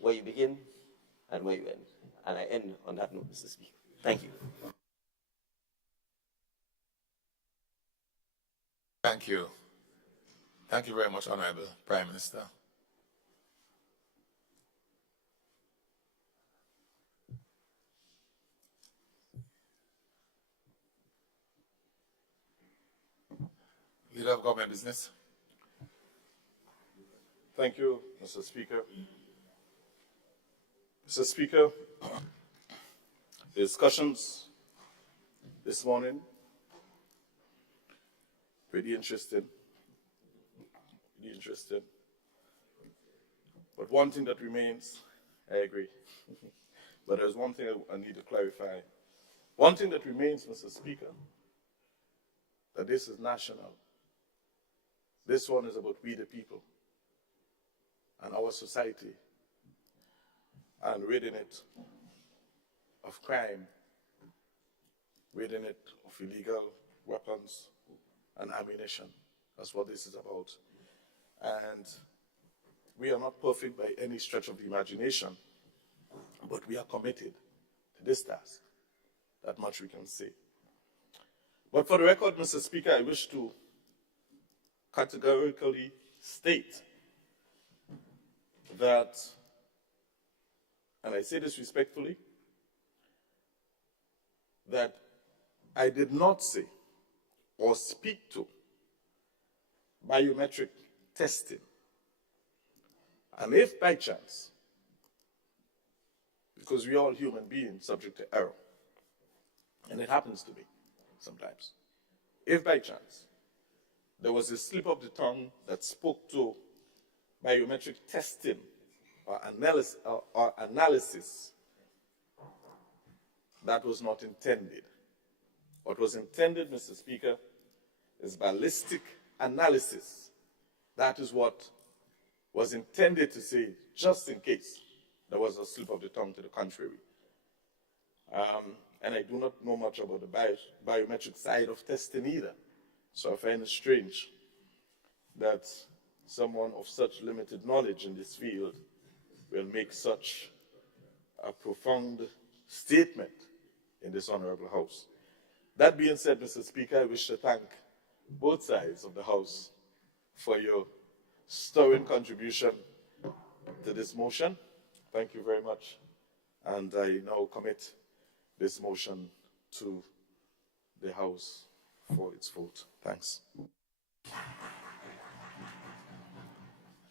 where you begin and where you end. And I end on that note, Mr. Speaker. Thank you. Thank you. Thank you very much, Honorable Prime Minister. Leader of Government Business. Thank you, Mr. Speaker. Mr. Speaker, the discussions this morning, pretty interesting. But one thing that remains, I agree. But there's one thing I need to clarify. One thing that remains, Mr. Speaker, that this is national. This one is about we the people and our society, and ridding it of crime, ridding it of illegal weapons and ammunition. That's what this is about. And we are not perfect by any stretch of the imagination, but we are committed to this task. That much we can say. But for the record, Mr. Speaker, I wish to categorically state that, and I say this respectfully, that I did not say or speak to biometric testing. And if by chance, because we are all human beings subject to error, and it happens to be sometimes, if by chance there was a slip of the tongue that spoke to biometric testing or analysis that was not intended. What was intended, Mr. Speaker, is ballistic analysis. That is what was intended to say, just in case there was a slip of the tongue to the contrary. And I do not know much about the biometric side of testing either. So I find it strange that someone of such limited knowledge in this field will make such a profound statement in this honorable House. That being said, Mr. Speaker, I wish to thank both sides of the House for your stirring contribution to this motion. Thank you very much. And I now commit this motion to the House for its vote. Thanks.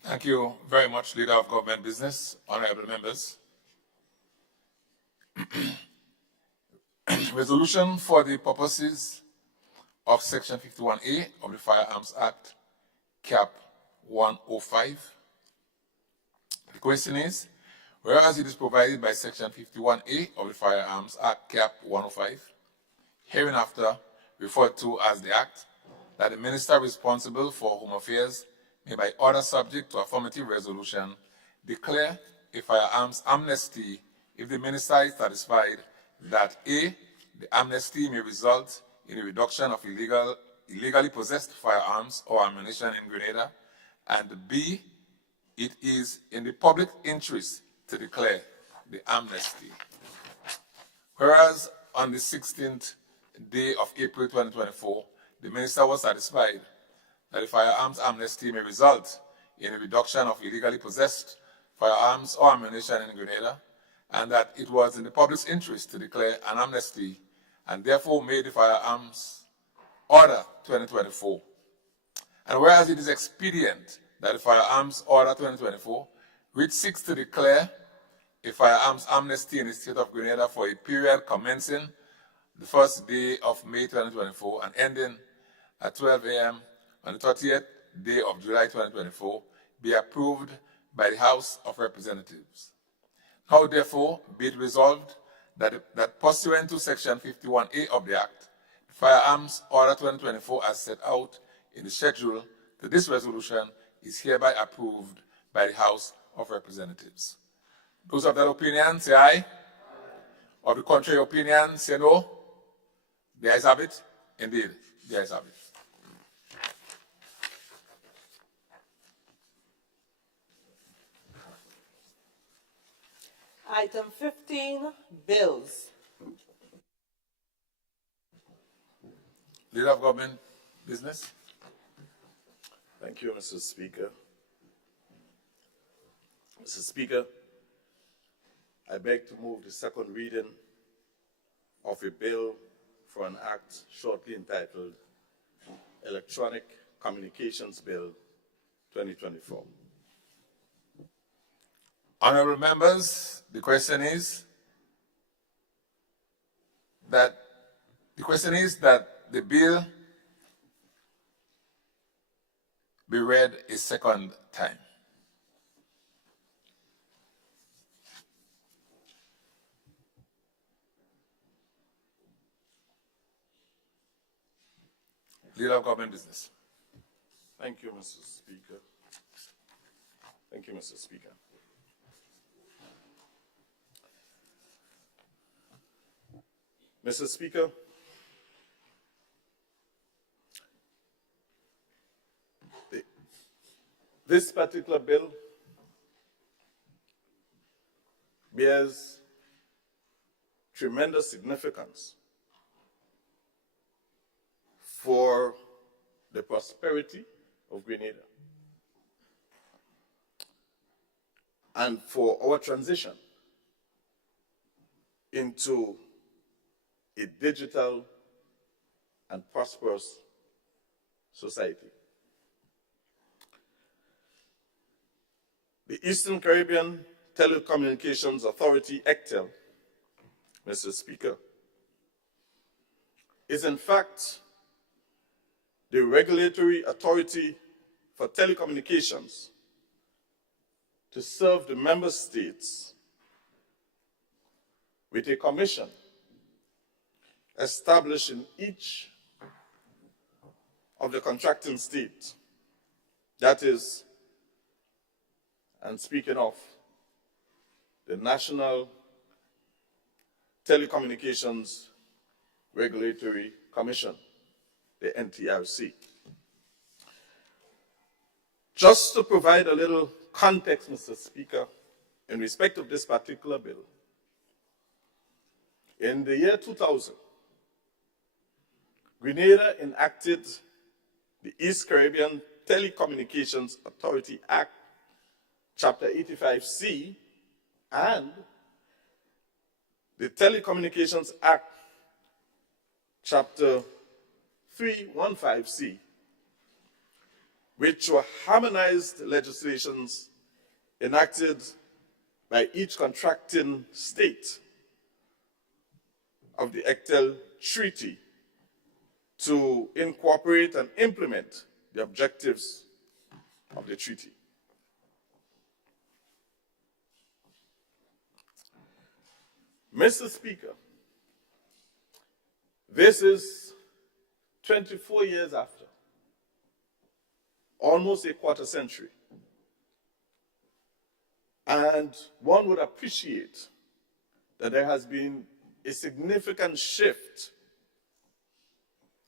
Thank you very much, Leader of Government Business, honorable members. Resolution for the purposes of Section 51A of the Firearms Act, Cap 105. The question is, whereas it is provided by Section 51A of the Firearms Act, Cap 105, hereinafter referred to as the Act, that the minister responsible for Home Affairs may by order subject to affirmative resolution declare a firearms amnesty if the minister is satisfied that A, the amnesty may result in a reduction of illegally possessed firearms or ammunition in Grenada, and B, it is in the public interest to declare the amnesty. Whereas on the 16th day of April 2024, the minister was satisfied that the firearms amnesty may result in a reduction of illegally possessed firearms or ammunition in Grenada, and that it was in the public's interest to declare an amnesty, and therefore made the Firearms Order 2024. And whereas it is expedient that the Firearms Order 2024, which seeks to declare a firearms amnesty in the state of Grenada for a period commencing the first day of May 2024 and ending at 12 a.m. on the 30th day of July 2024, be approved by the House of Representatives. Now, therefore, be it resolved that pursuant to Section 51A of the Act, the Firearms Order 2024 as set out in the schedule to this resolution is hereby approved by the House of Representatives. Those of that opinion, say aye. Of the contrary opinion, say no. The ayes have it. Indeed, the ayes have it. Item 15, bills. Leader of Government Business. Thank you, Mr. Speaker. Mr. Speaker, I beg to move the second reading of a bill for an act shortly entitled Electronic Communications Bill 2024. Honorable members, the question is that the bill be read a second time. Leader of Government Business. Thank you, Mr. Speaker. Thank you, Mr. Speaker. Mr. Speaker, this particular bill bears tremendous significance for the prosperity of Grenada and for our transition into a digital and prosperous society. The Eastern Caribbean Telecommunications Authority, ECTEL, Mr. Speaker, is in fact the regulatory authority for telecommunications to serve the member states with a commission established in each of the contracting states. That is, and speaking of, the National Telecommunications Regulatory Commission, the NTRC. Just to provide a little context, Mr. Speaker, in respect of this particular bill, in the year 2000, Grenada enacted the East Caribbean Telecommunications Authority Act, Chapter 85C, and the Telecommunications Act, Chapter 315C, which were harmonized legislations enacted by each contracting state of the ECTEL Treaty to incorporate and implement the objectives of the treaty. Mr. Speaker, this is 24 years after, almost a quarter century. And one would appreciate that there has been a significant shift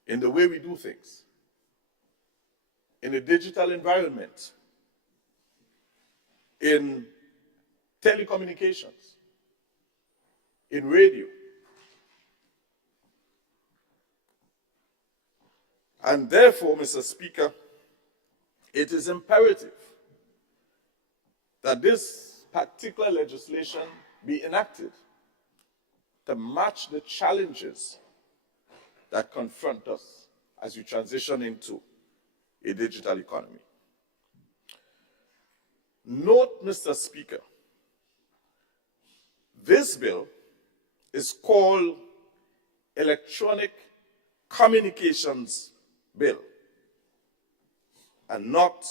in the way we do things, in a digital environment, in telecommunications, in radio. And therefore, Mr. Speaker, it is imperative that this particular legislation be enacted to match the challenges that confront us as we transition into a digital economy. Note, Mr. Speaker, this bill is called Electronic Communications Bill and not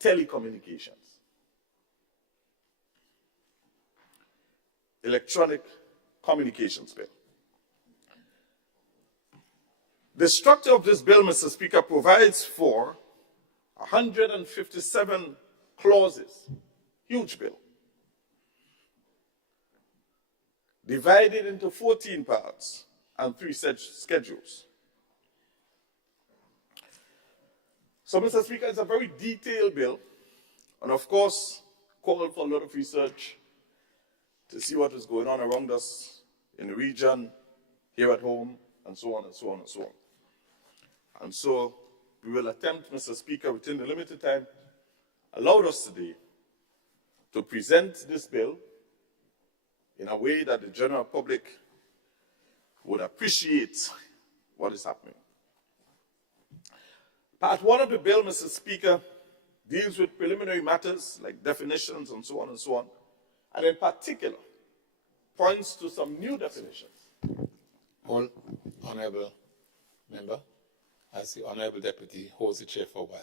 telecommunications. Electronic Communications Bill. The structure of this bill, Mr. Speaker, provides for 157 clauses, huge bill, divided into 14 parts and 3 schedules. So, Mr. Speaker, it's a very detailed bill, and of course, called for a lot of research to see what is going on around us in the region, here at home, and so on and so on and so on. And so, we will attempt, Mr. Speaker, within the limited time allowed us today, to present this bill in a way that the general public would appreciate what is happening. Part 1 of the bill, Mr. Speaker, deals with preliminary matters like definitions and so on and so on, and in particular, points to some new definitions. All honorable member, as the honorable deputy holds the chair for a while.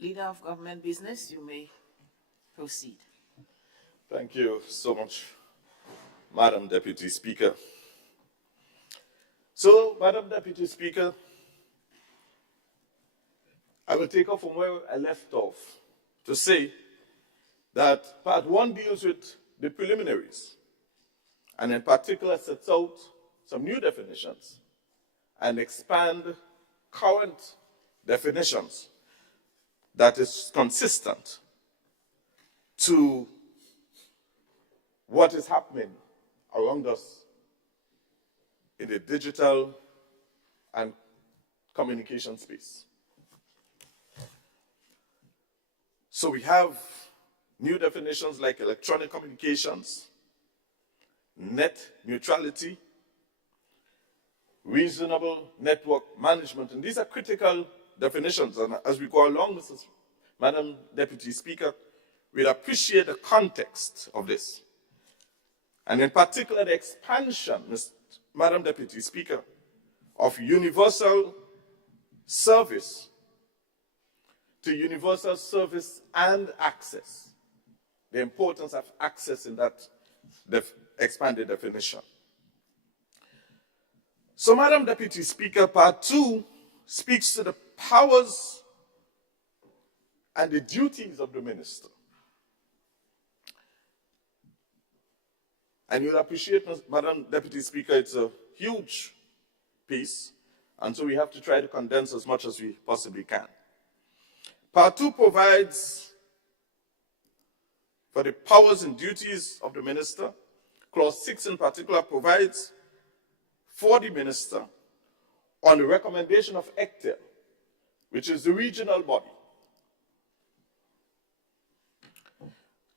Leader of Government Business, you may proceed. Thank you so much, Madam Deputy Speaker. So, Madam Deputy Speaker, I will take off from where I left off to say that Part 1 deals with the preliminaries, and in particular sets out some new definitions and expand current definitions that is consistent to what is happening around us in the digital and communication space. So we have new definitions like electronic communications, net neutrality, reasonable network management, and these are critical definitions. And as we go along, Madam Deputy Speaker, we'd appreciate the context of this. and in particular the expansion, Madam Deputy Speaker, of universal service to universal service and access, the importance of access in that expanded definition. So, Madam Deputy Speaker, Part 2 speaks to the powers and the duties of the minister. And you'll appreciate, Madam Deputy Speaker, it's a huge piece, and so we have to try to condense as much as we possibly can. Part 2 provides for the powers and duties of the minister. Clause 6 in particular provides for the minister on the recommendation of ECTEL, which is the regional body,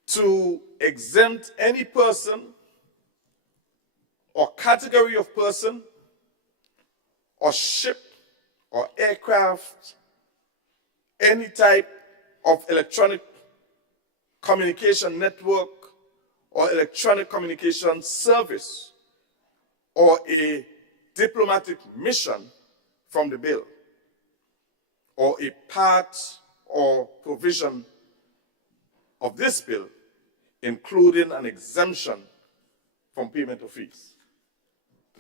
to exempt any person or category of person or ship or aircraft, any type of electronic communication network or electronic communication service or a diplomatic mission from the bill, or a part or provision of this bill, including an exemption from payment of fees.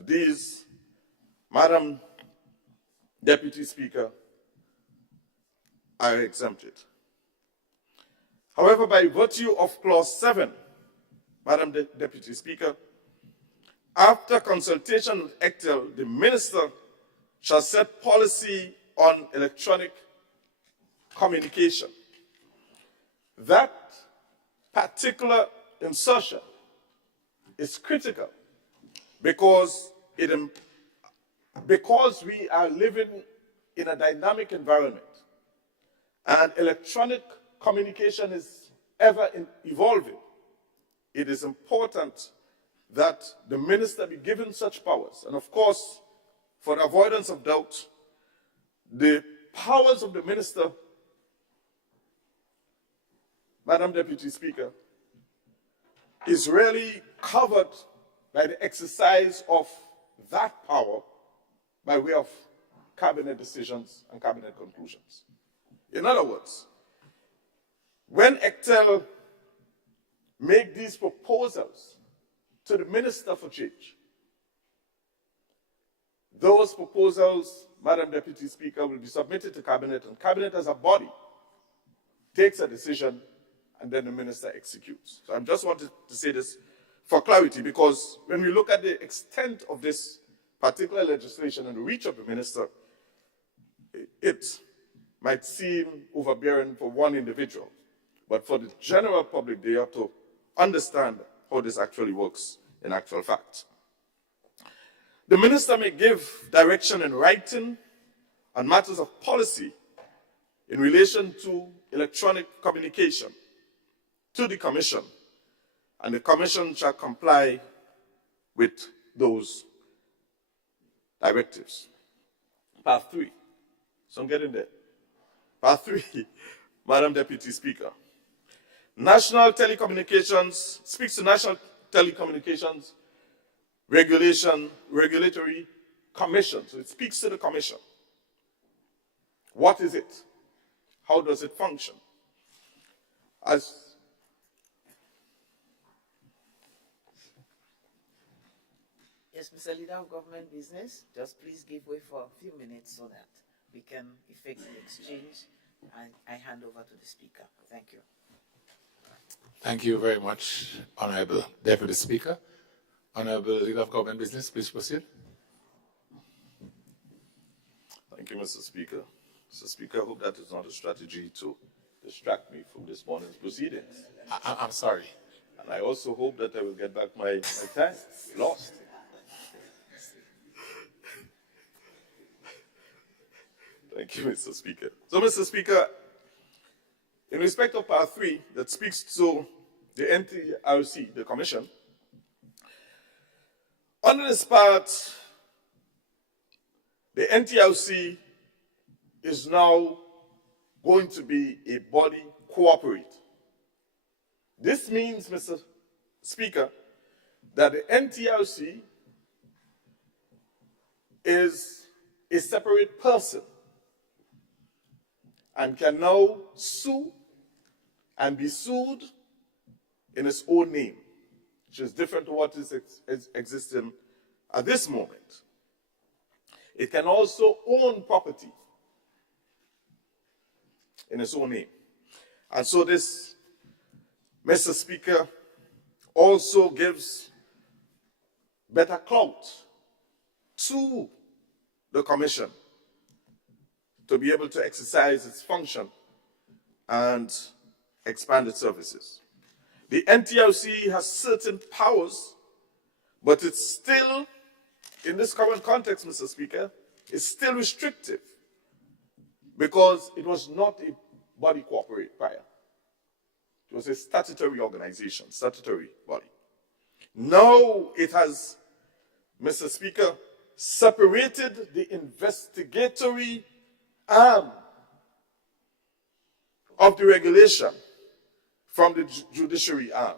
These, Madam Deputy Speaker, are exempted. However, by virtue of Clause 7, Madam Deputy Speaker, after consultation with ECTEL, the minister shall set policy on electronic communication. That particular insertion is critical because we are living in a dynamic environment and electronic communication is ever evolving. It is important that the minister be given such powers. And of course, for the avoidance of doubt, the powers of the minister, Madam Deputy Speaker, is really covered by the exercise of that power by way of cabinet decisions and cabinet conclusions. In other words, when ECTEL make these proposals to the Minister for Change, those proposals, Madam Deputy Speaker, will be submitted to Cabinet, and Cabinet as a body takes a decision, and then the Minister executes. So I just wanted to say this for clarity, because when we look at the extent of this particular legislation and the reach of the Minister, it might seem overbearing for one individual, but for the general public, they have to understand how this actually works in actual fact. The minister may give direction in writing on matters of policy in relation to electronic communication to the Commission, and the Commission shall comply with those directives. Part 3. So I'm getting there. Part 3, Madam Deputy Speaker. National Telecommunications speaks to National Telecommunications Regulatory Commission. So it speaks to the Commission. What is it? How does it function? Yes, Mr. Leader of Government Business, just please give way for a few minutes so that we can effect the exchange, and I hand over to the Speaker. Thank you. Thank you very much, Honorable Deputy Speaker. Honorable Leader of Government Business, please proceed. Thank you, Mr. Speaker. Mr. Speaker, I hope that is not a strategy to distract me from this morning's proceedings. I'm sorry. And I also hope that I will get back my time lost. Thank you, Mr. Speaker. So, Mr. Speaker, in respect of Part 3 that speaks to the NTRC, the Commission, under this part, the NTRC is now going to be a body cooperative. This means, Mr. Speaker, that the NTRC is a separate person and can now sue and be sued in its own name, which is different to what is existing at this moment. It can also own property in its own name. And so this, Mr. Speaker, also gives better clout to the Commission to be able to exercise its function and expand its services. The NTRC has certain powers, but it's still, in this current context, Mr. Speaker, it's still restrictive because it was not a body corporate prior. It was a statutory organization, statutory body. Now it has, Mr. Speaker, separated the investigatory arm of the regulation from the judiciary arm.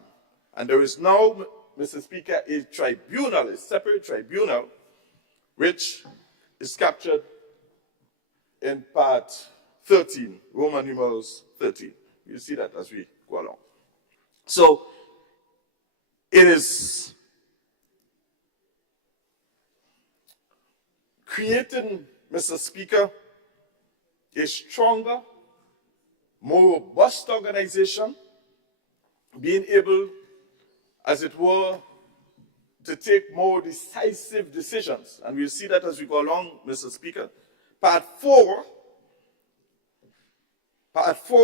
And there is now, Mr. Speaker, a tribunal, a separate tribunal, which is captured in part 13, Roman numerals 13. You see that as we go along. So, it is creating, Mr. Speaker, a stronger, more robust organization, being able, as it were, to take more decisive decisions. And we'll see that as we go along, Mr. Speaker. Part 4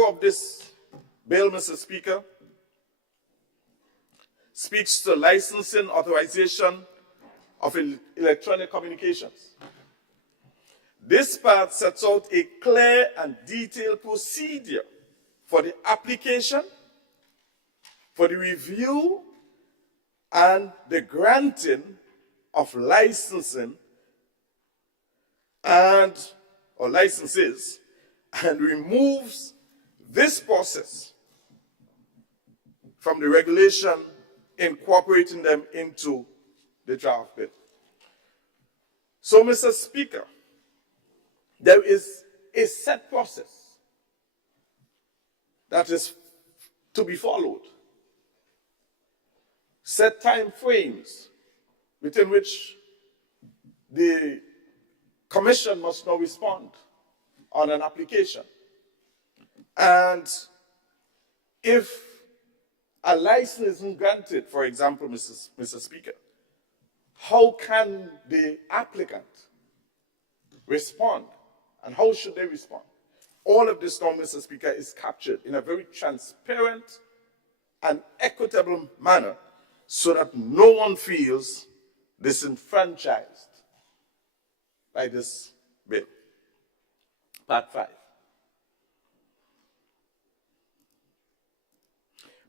of this bill, Mr. Speaker, speaks to licensing authorization of electronic communications. This part sets out a clear and detailed procedure for the application, for the review, and the granting of licensing or licenses, and removes this process from the regulation, incorporating them into the draft bill. So, Mr. Speaker, there is a set process that is to be followed. Set time frames within which the Commission must now respond on an application. And if a license isn't granted, for example, Mr. Speaker, how can the applicant respond? And how should they respond? All of this now, Mr. Speaker, is captured in a very transparent and equitable manner so that no one feels disenfranchised by this bill. Part 5.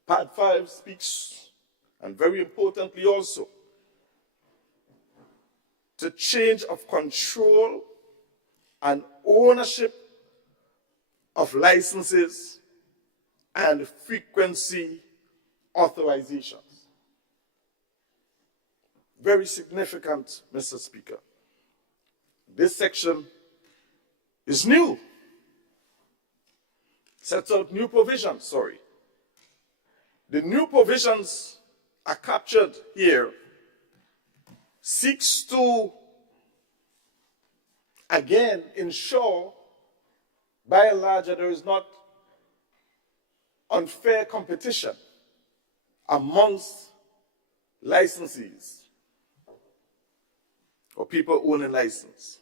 Part 5 speaks, and very importantly also, to change of control and ownership of licenses and frequency authorizations. Very significant, Mr. Speaker. This section is new. Sets out new provisions, sorry. The new provisions are captured here, seeks to, again, ensure, by and large, that there is not unfair competition amongst licensees or people owning license.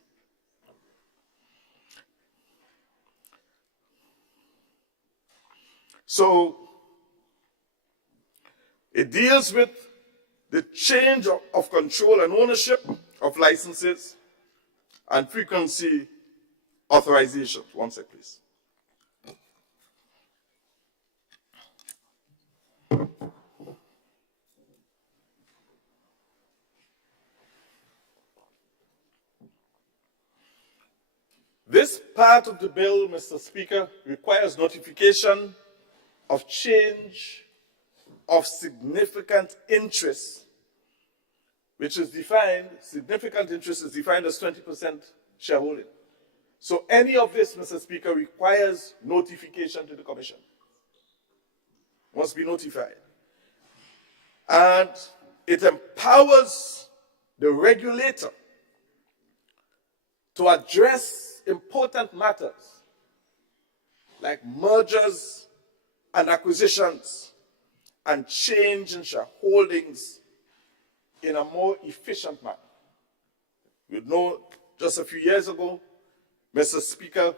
So, it deals with the change of control and ownership of licenses and frequency authorizations. One sec, please. This part of the bill, Mr. Speaker, requires notification of change of significant interest which is defined, significant interest is defined as 20% shareholding. So any of this, Mr. Speaker, requires notification to the Commission. Must be notified. And it empowers the regulator to address important matters like mergers and acquisitions and change in shareholdings in a more efficient manner. You know, just a few years ago, Mr. Speaker,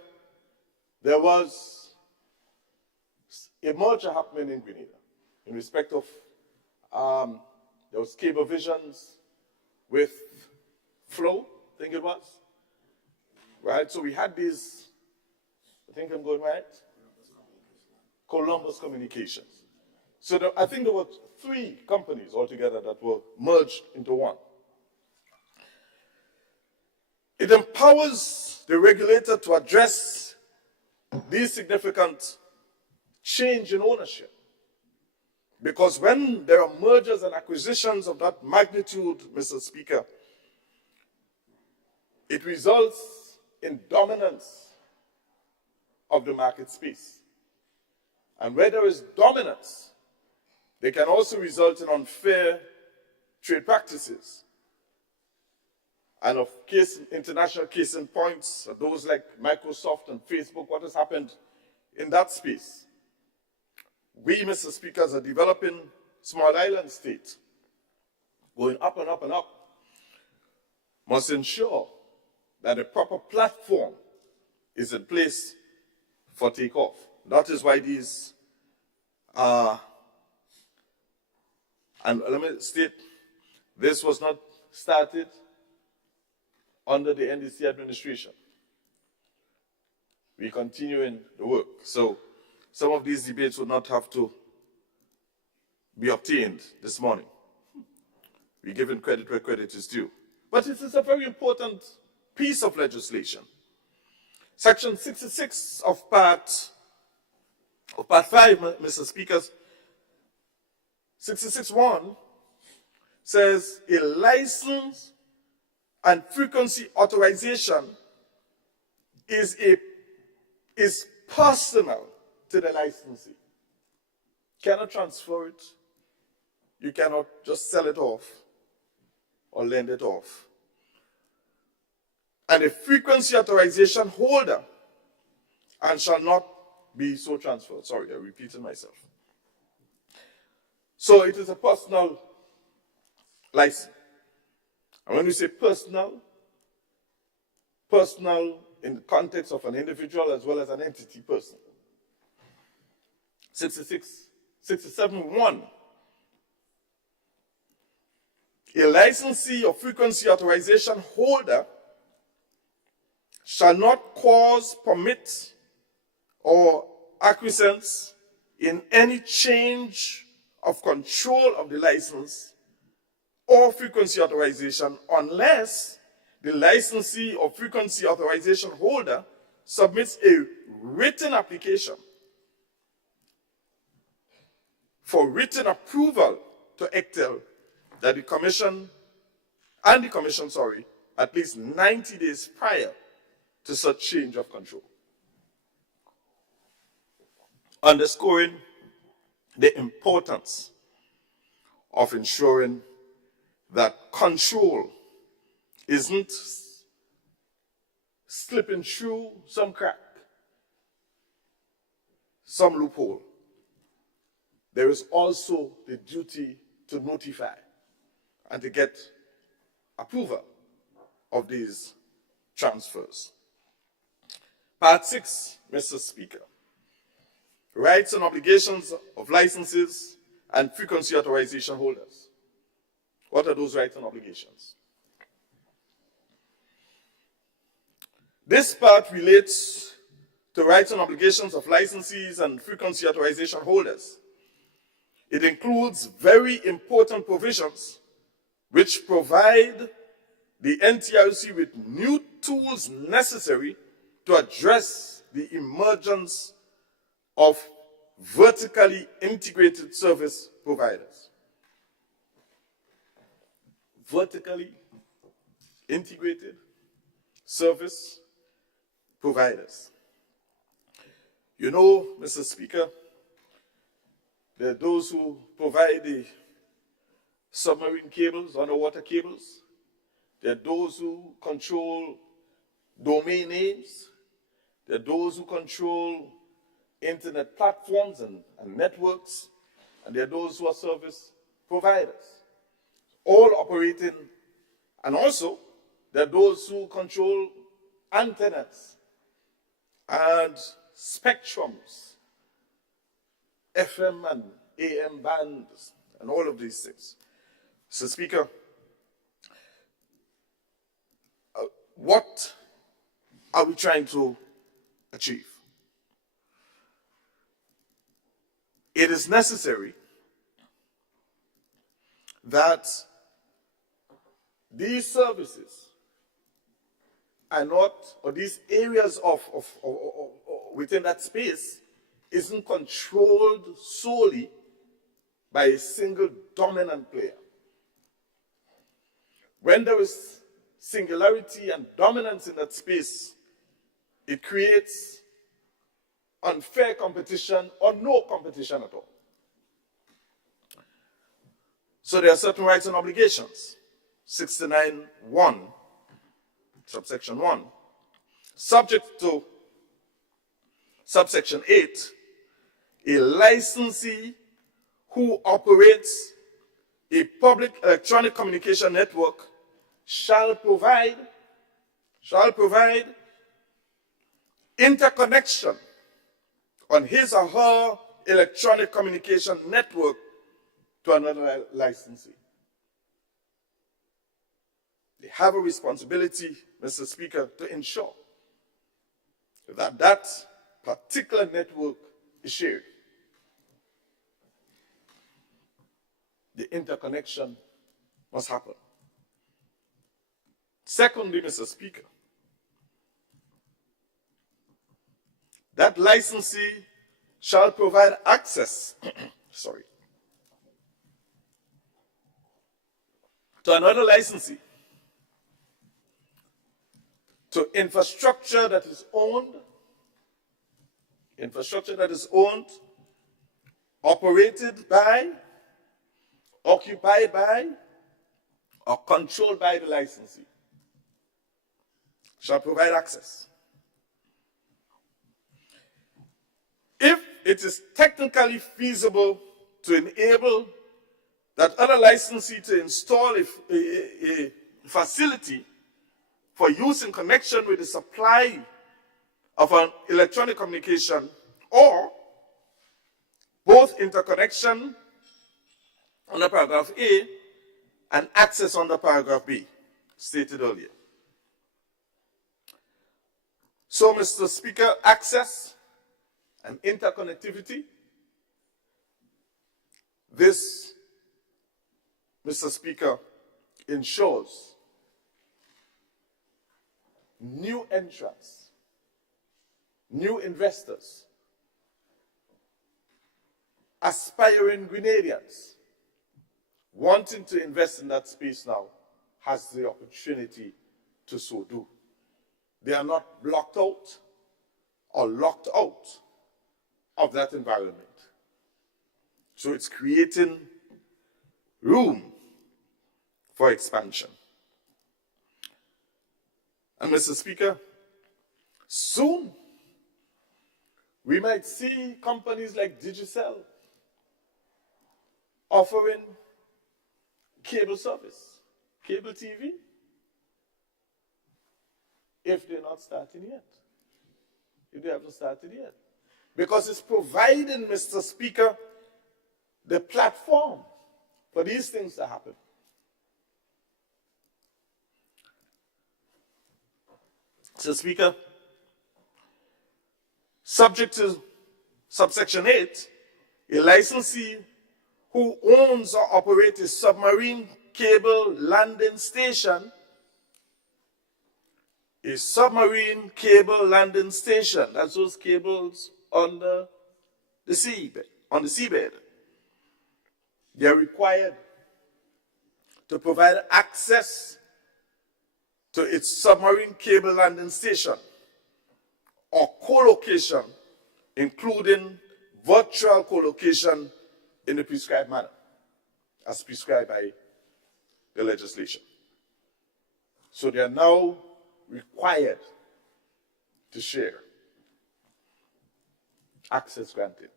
there was a merger happening in Grenada in respect of, there was Cablevisions with Flow, I think it was, right? So we had these, I think I'm going right? Columbus Communications. So I think there were 3 companies altogether that were merged into one. It empowers the regulator to address these significant change in ownership. Because when there are mergers and acquisitions of that magnitude, Mr. Speaker, it results in dominance of the market space. And where there is dominance, they can also result in unfair trade practices. And of international case in points are those like Microsoft and Facebook, what has happened in that space. We, Mr. Speaker, as a developing small island state, going up and up and up, must ensure that a proper platform is in place for takeoff. That is why these and let me state, this was not started under the NDC administration. We continue in the work. So some of these debates would not have to be obtained this morning. We're giving credit where credit is due. But it is a very important piece of legislation. Section 66 of Part 5, Mr. Speaker, 66(1) says a license and frequency authorization is personal to the licensee. Cannot transfer it. You cannot just sell it off or lend it off. And a frequency authorization holder and shall not be so transferred. Sorry, I repeated myself. So it is a personal license. And when we say personal in the context of an individual as well as an entity person. 67(1). A licensee or frequency authorization holder shall not cause, permit, or acquiescence in any change of control of the license or frequency authorization unless the licensee or frequency authorization holder submits a written application for written approval to ECTEL that the Commission, at least 90 days prior to such change of control. Underscoring the importance of ensuring that control isn't slipping through some crack, some loophole. There is also the duty to notify and to get approval of these transfers. Part 6, Mr. Speaker. Rights and obligations of licenses and frequency authorization holders. What are those rights and obligations? This part relates to rights and obligations of licensees and frequency authorization holders. It includes very important provisions which provide the NTRC with new tools necessary to address the emergence of vertically integrated service providers. vertically integrated service providers. You know, Mr. Speaker, there are those who provide the submarine cables, underwater cables. There are those who control domain names. There are those who control internet platforms and networks. And there are those who are service providers, all operating. And also, there are those who control antennas and spectrums, FM and AM bands, and all of these things. Mr. Speaker, what are we trying to achieve? It is necessary that these services are not, or these areas within that space isn't controlled solely by a single dominant player. When there is singularity and dominance in that space, it creates unfair competition or no competition at all. So there are certain rights and obligations. 69(1), subsection 1, subject to subsection 8, a licensee who operates a public electronic communication network shall provide interconnection on his or her electronic communication network to another licensee. They have a responsibility, Mr. Speaker, to ensure that that particular network is shared. The interconnection must happen. Secondly, Mr. Speaker, that licensee shall provide access to another licensee to infrastructure that is owned, operated by, occupied by, or controlled by the licensee. Shall provide access. If it is technically feasible to enable that other licensee to install a facility for use in connection with the supply of an electronic communication, or both interconnection under paragraph A and access under paragraph B, stated earlier. So, Mr. Speaker, access and interconnectivity, this, Mr. Speaker, ensures new entrants, new investors, aspiring Grenadians wanting to invest in that space now has the opportunity to so do. They are not blocked out or locked out of that environment. So it's creating room for expansion. And Mr. Speaker, soon we might see companies like Digicel offering cable service, cable TV, if they're not starting yet. If they haven't started yet. Because it's providing, Mr. Speaker, the platform for these things to happen. Mr. Speaker, subject to subsection 8, a licensee who owns or operates a submarine cable landing station, that's those cables under the seabed, on the seabed. They are required to provide access to its submarine cable landing station or co-location, including virtual co-location in the prescribed manner, as prescribed by the legislation. So they are now required to share. Access granted.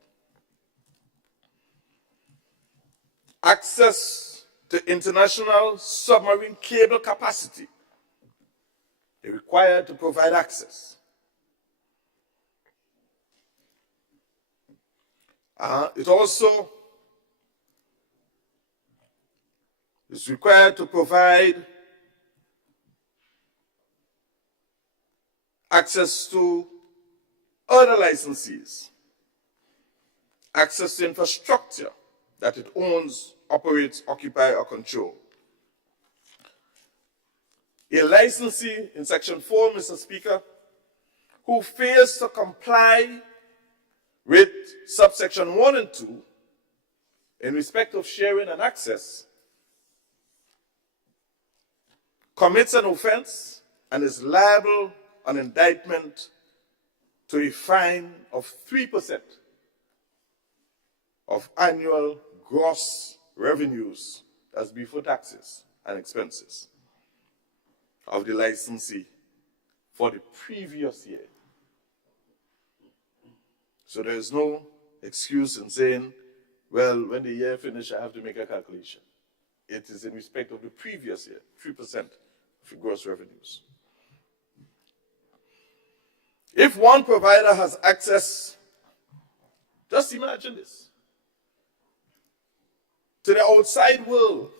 Access to international submarine cable capacity. They're required to provide access. It also is required to provide access to other licensees, access to infrastructure that it owns, operates, occupy, or control. A licensee in Section 4, Mr. Speaker, who fails to comply with subsection 1 and 2 in respect of sharing and access commits an offense and is liable on indictment to a fine of 3% of annual gross revenues, that's before taxes and expenses, of the licensee for the previous year. So there is no excuse in saying, well, when the year finishes, I have to make a calculation. It is in respect of the previous year, 3% of the gross revenues. If one provider has access, just imagine this, to the outside world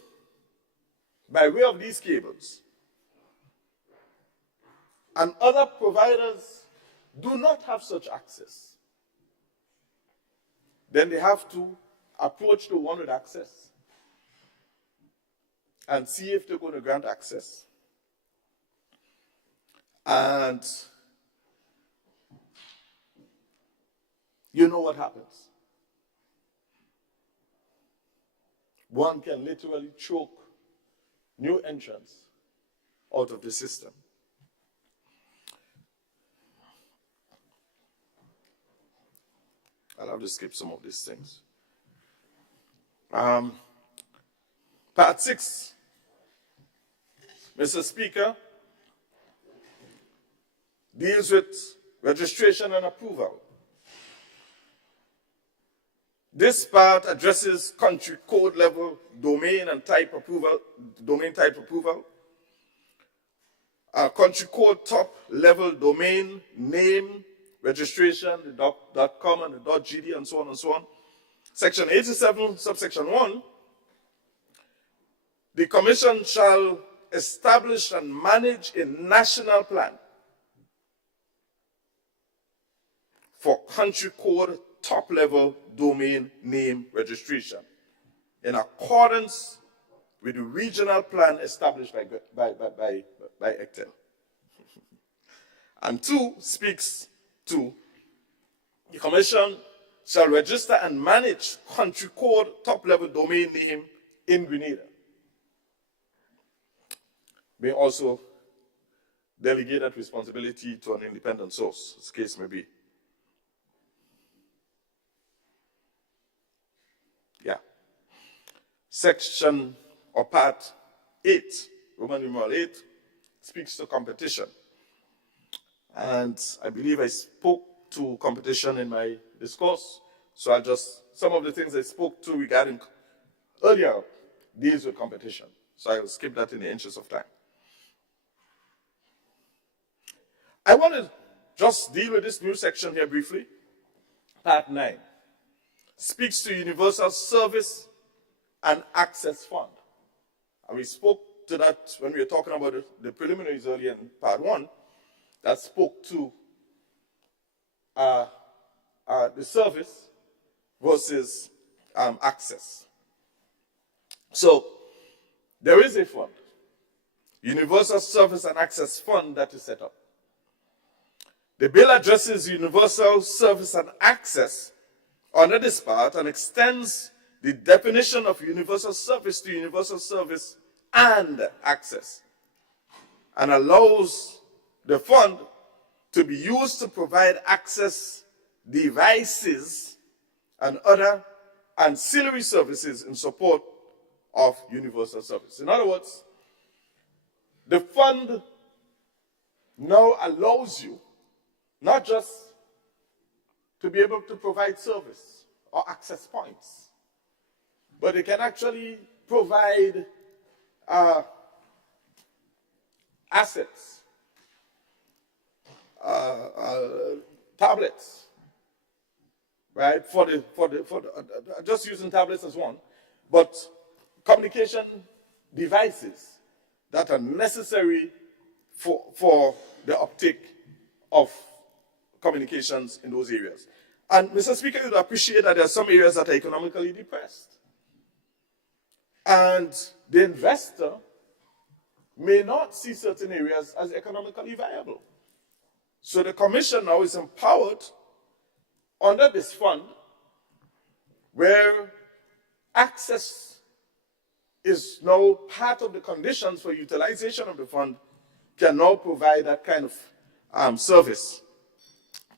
by way of these cables, and other providers do not have such access, then they have to approach the one with access and see if they're going to grant access. And you know what happens. One can literally choke new entrants out of the system. I'll have to skip some of these things. Part 6, Mr. Speaker, deals with registration and approval. This part addresses country code level domain and type approval, domain type approval, country code top level domain name registration, the .com and the .gd and so on and so on. Section 87, subsection 1, the Commission shall establish and manage a national plan for country code top-level domain name registration in accordance with the regional plan established by ECTEL. And 2 speaks to the Commission shall register and manage country code top-level domain name in Grenada. May also delegate that responsibility to an independent source, as the case may be. Yeah. Section or part 8, Roman numeral 8, speaks to competition. And I believe I spoke to competition in my discourse, so I'll just, some of the things I spoke to regarding earlier deals with competition. So I will skip that in the interest of time. I want to just deal with this new section here briefly. Part 9 speaks to Universal Service and Access Fund. And we spoke to that when we were talking about the preliminaries earlier in part 1, that spoke to the service versus access. So there is a fund, Universal Service and Access Fund, that is set up. The bill addresses universal service and access under this part and extends the definition of universal service to universal service and access, and allows the fund to be used to provide access devices and other ancillary services in support of universal service. In other words, the fund now allows you not just to be able to provide service or access points, but it can actually provide assets, tablets, right? Just using tablets as one, but communication devices that are necessary for the uptake of communications in those areas. And Mr. Speaker, you would appreciate that there are some areas that are economically depressed. And the investor may not see certain areas as economically viable. So the Commission now is empowered under this fund, where access is now part of the conditions for utilization of the fund, can now provide that kind of service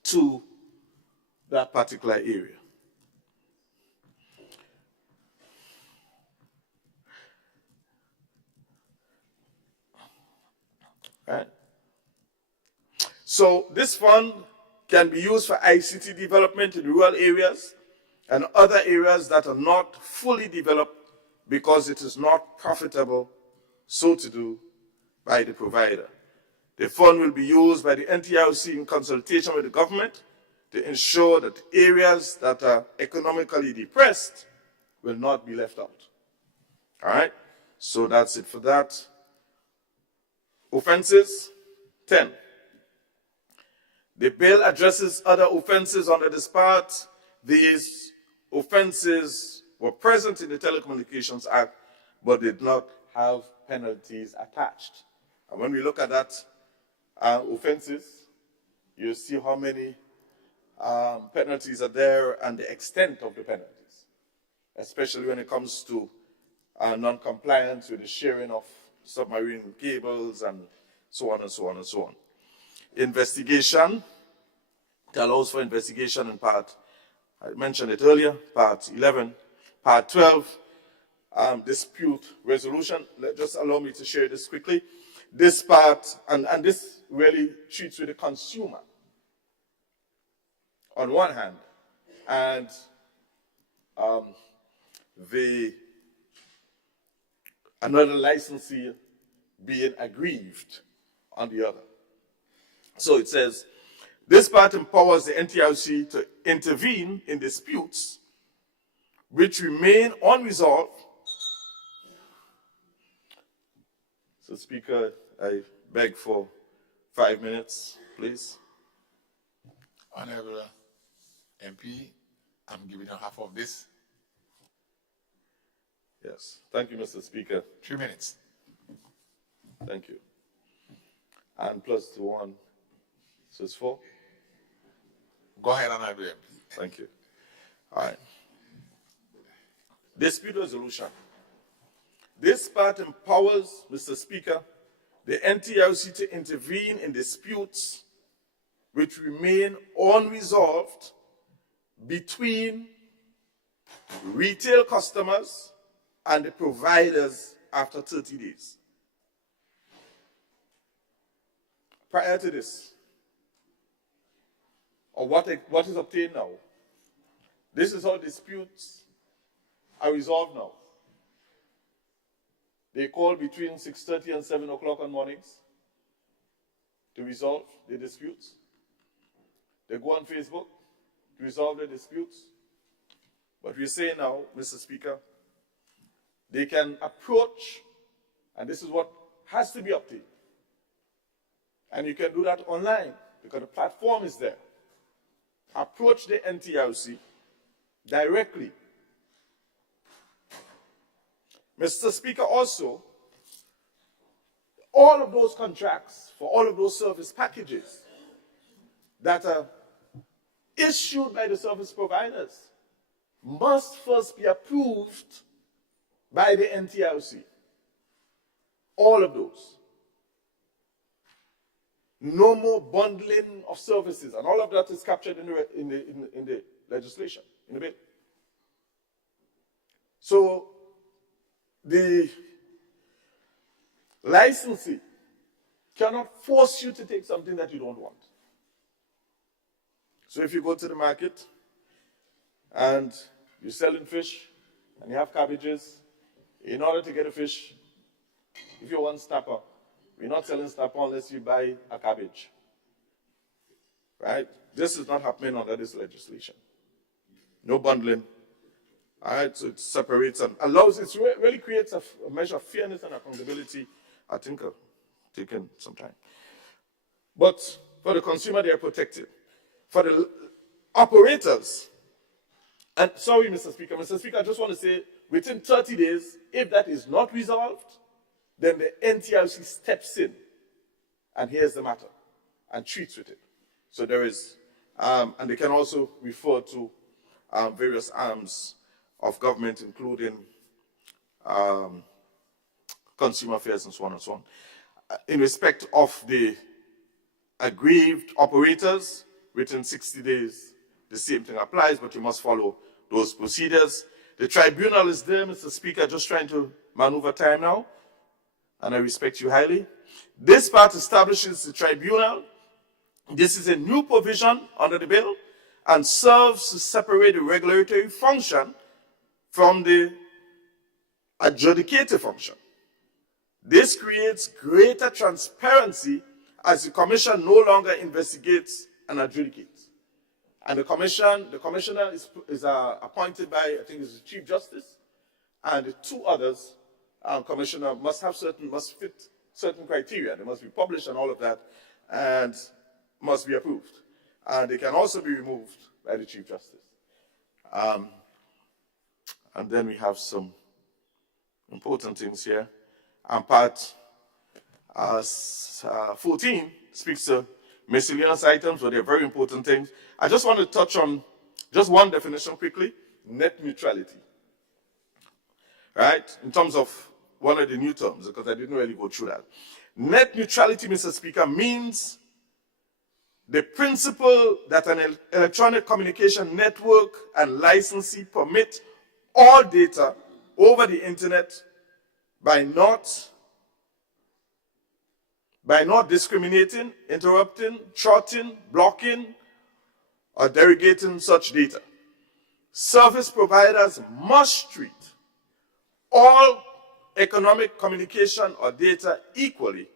to that particular area. Right. So this fund can be used for ICT development in rural areas and other areas that are not fully developed because it is not profitable so to do by the provider. The fund will be used by the NTIOC in consultation with the government to ensure that areas that are economically depressed will not be left out. All right? So that's it for that. Offenses, 10. The bill addresses other offenses under this part. These offenses were present in the Telecommunications Act, but did not have penalties attached. And when we look at that offenses, you see how many penalties are there and the extent of the penalties, especially when it comes to non-compliance with the sharing of submarine cables and so on and so on and so on. Investigation, it allows for investigation in part, I mentioned it earlier, part 11, part 12, dispute resolution. Just allow me to share this quickly. This part, and this really treats with the consumer on one hand, and another licensee being aggrieved on the other. So it says, this part empowers the NTIOC to intervene in disputes which remain unresolved. So, Speaker, I beg for 5 minutes, please. Honorable MP, I'm giving you half of this. Yes. Thank you, Mr. Speaker. 3 minutes. Thank you. And plus the one, so it's 4? Go ahead, Honorable MP. Thank you. All right. Dispute resolution. This part empowers, Mr. Speaker, the NTIOC to intervene in disputes which remain unresolved between retail customers and the providers after 30 days. Prior to this, or what is obtained now, this is how disputes are resolved now. They call between 6:30 and 7 o'clock on mornings to resolve the disputes. They go on Facebook to resolve the disputes. But we're saying now, Mr. Speaker, they can approach, and this is what has to be obtained. And you can do that online because the platform is there. Approach the NTIOC directly. Mr. Speaker, also, all of those contracts for all of those service packages that are issued by the service providers must first be approved by the NTIOC. All of those. No more bundling of services, and all of that is captured in the legislation, in the bill. So the licensee cannot force you to take something that you don't want. So if you go to the market and you're selling fish and you have cabbages, in order to get a fish, if you want snapper, we're not selling snapper unless you buy a cabbage. Right? This is not happening under this legislation. No bundling. All right, so it separates and allows, it really creates a measure of fairness and accountability. I think taken some time. But for the consumer, they are protected. For the operators, and sorry, Mr. Speaker, I just want to say, within 30 days, if that is not resolved, then the NTRC steps in and hears the matter and treats with it. So there is, and they can also refer to various arms of government, including consumer affairs and so on and so on. In respect of the aggrieved operators, within 60 days, the same thing applies, but you must follow those procedures. The tribunal is there, Mr. Speaker, just trying to maneuver time now, and I respect you highly. This part establishes the tribunal. This is a new provision under the bill and serves to separate the regulatory function from the adjudicative function. This creates greater transparency as the Commission no longer investigates and adjudicates. And the commissioner is appointed by, I think it's the Chief Justice, and the two others, commissioner must fit certain criteria. They must be published and all of that, and must be approved. And they can also be removed by the Chief Justice. And then we have some important things here. And part 14 speaks to miscellaneous items, but they're very important things. I just want to touch on just one definition quickly, net neutrality. Right? In terms of one of the new terms, because I didn't really go through that. Net neutrality, Mr. Speaker, means the principle that an electronic communication network and licensee permit all data over the internet by not discriminating, interrupting, thwarting, blocking, or derogating such data. Service providers must treat all economic communication or data equally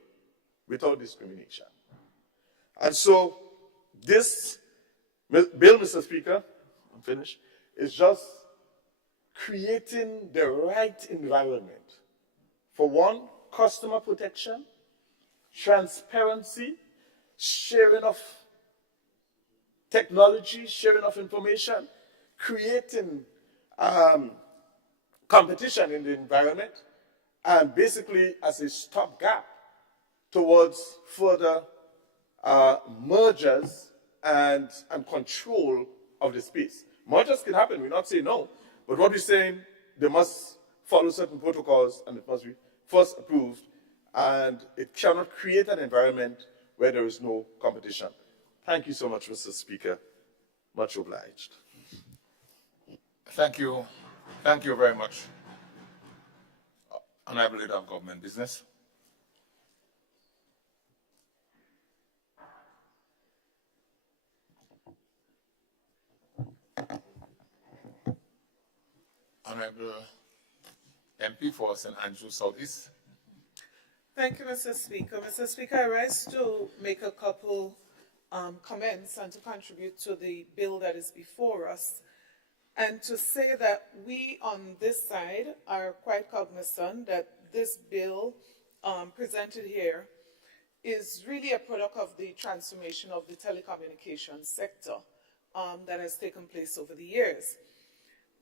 without discrimination. And so this bill, Mr. Speaker, I'm finished, is just creating the right environment for one, customer protection, transparency, sharing of technology, sharing of information, creating competition in the environment, and basically as a stopgap towards further mergers and control of the space. Mergers can happen, we're not saying no, but what we're saying, they must follow certain protocols and it must be first approved, and it cannot create an environment where there is no competition. Thank you so much, Mr. Speaker. Much obliged. Thank you. Thank you very much, Honorable Leader of Government Business. Honorable MP for St. Andrews Southeast. Thank you, Mr. Speaker. Mr. Speaker, I rise to make a couple comments and to contribute to the bill that is before us, and to say that we on this side are quite cognizant that this bill presented here is really a product of the transformation of the telecommunications sector that has taken place over the years.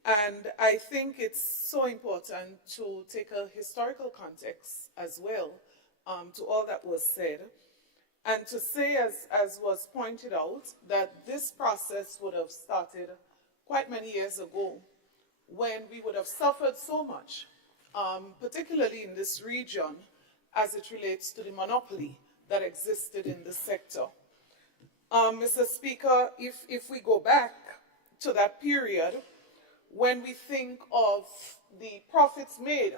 And I think it's so important to take a historical context as well to all that was said, and to say, as was pointed out, that this process would have started quite many years ago when we would have suffered so much, particularly in this region, as it relates to the monopoly that existed in the sector. Mr. Speaker, if we go back to that period, when we think of the profits made,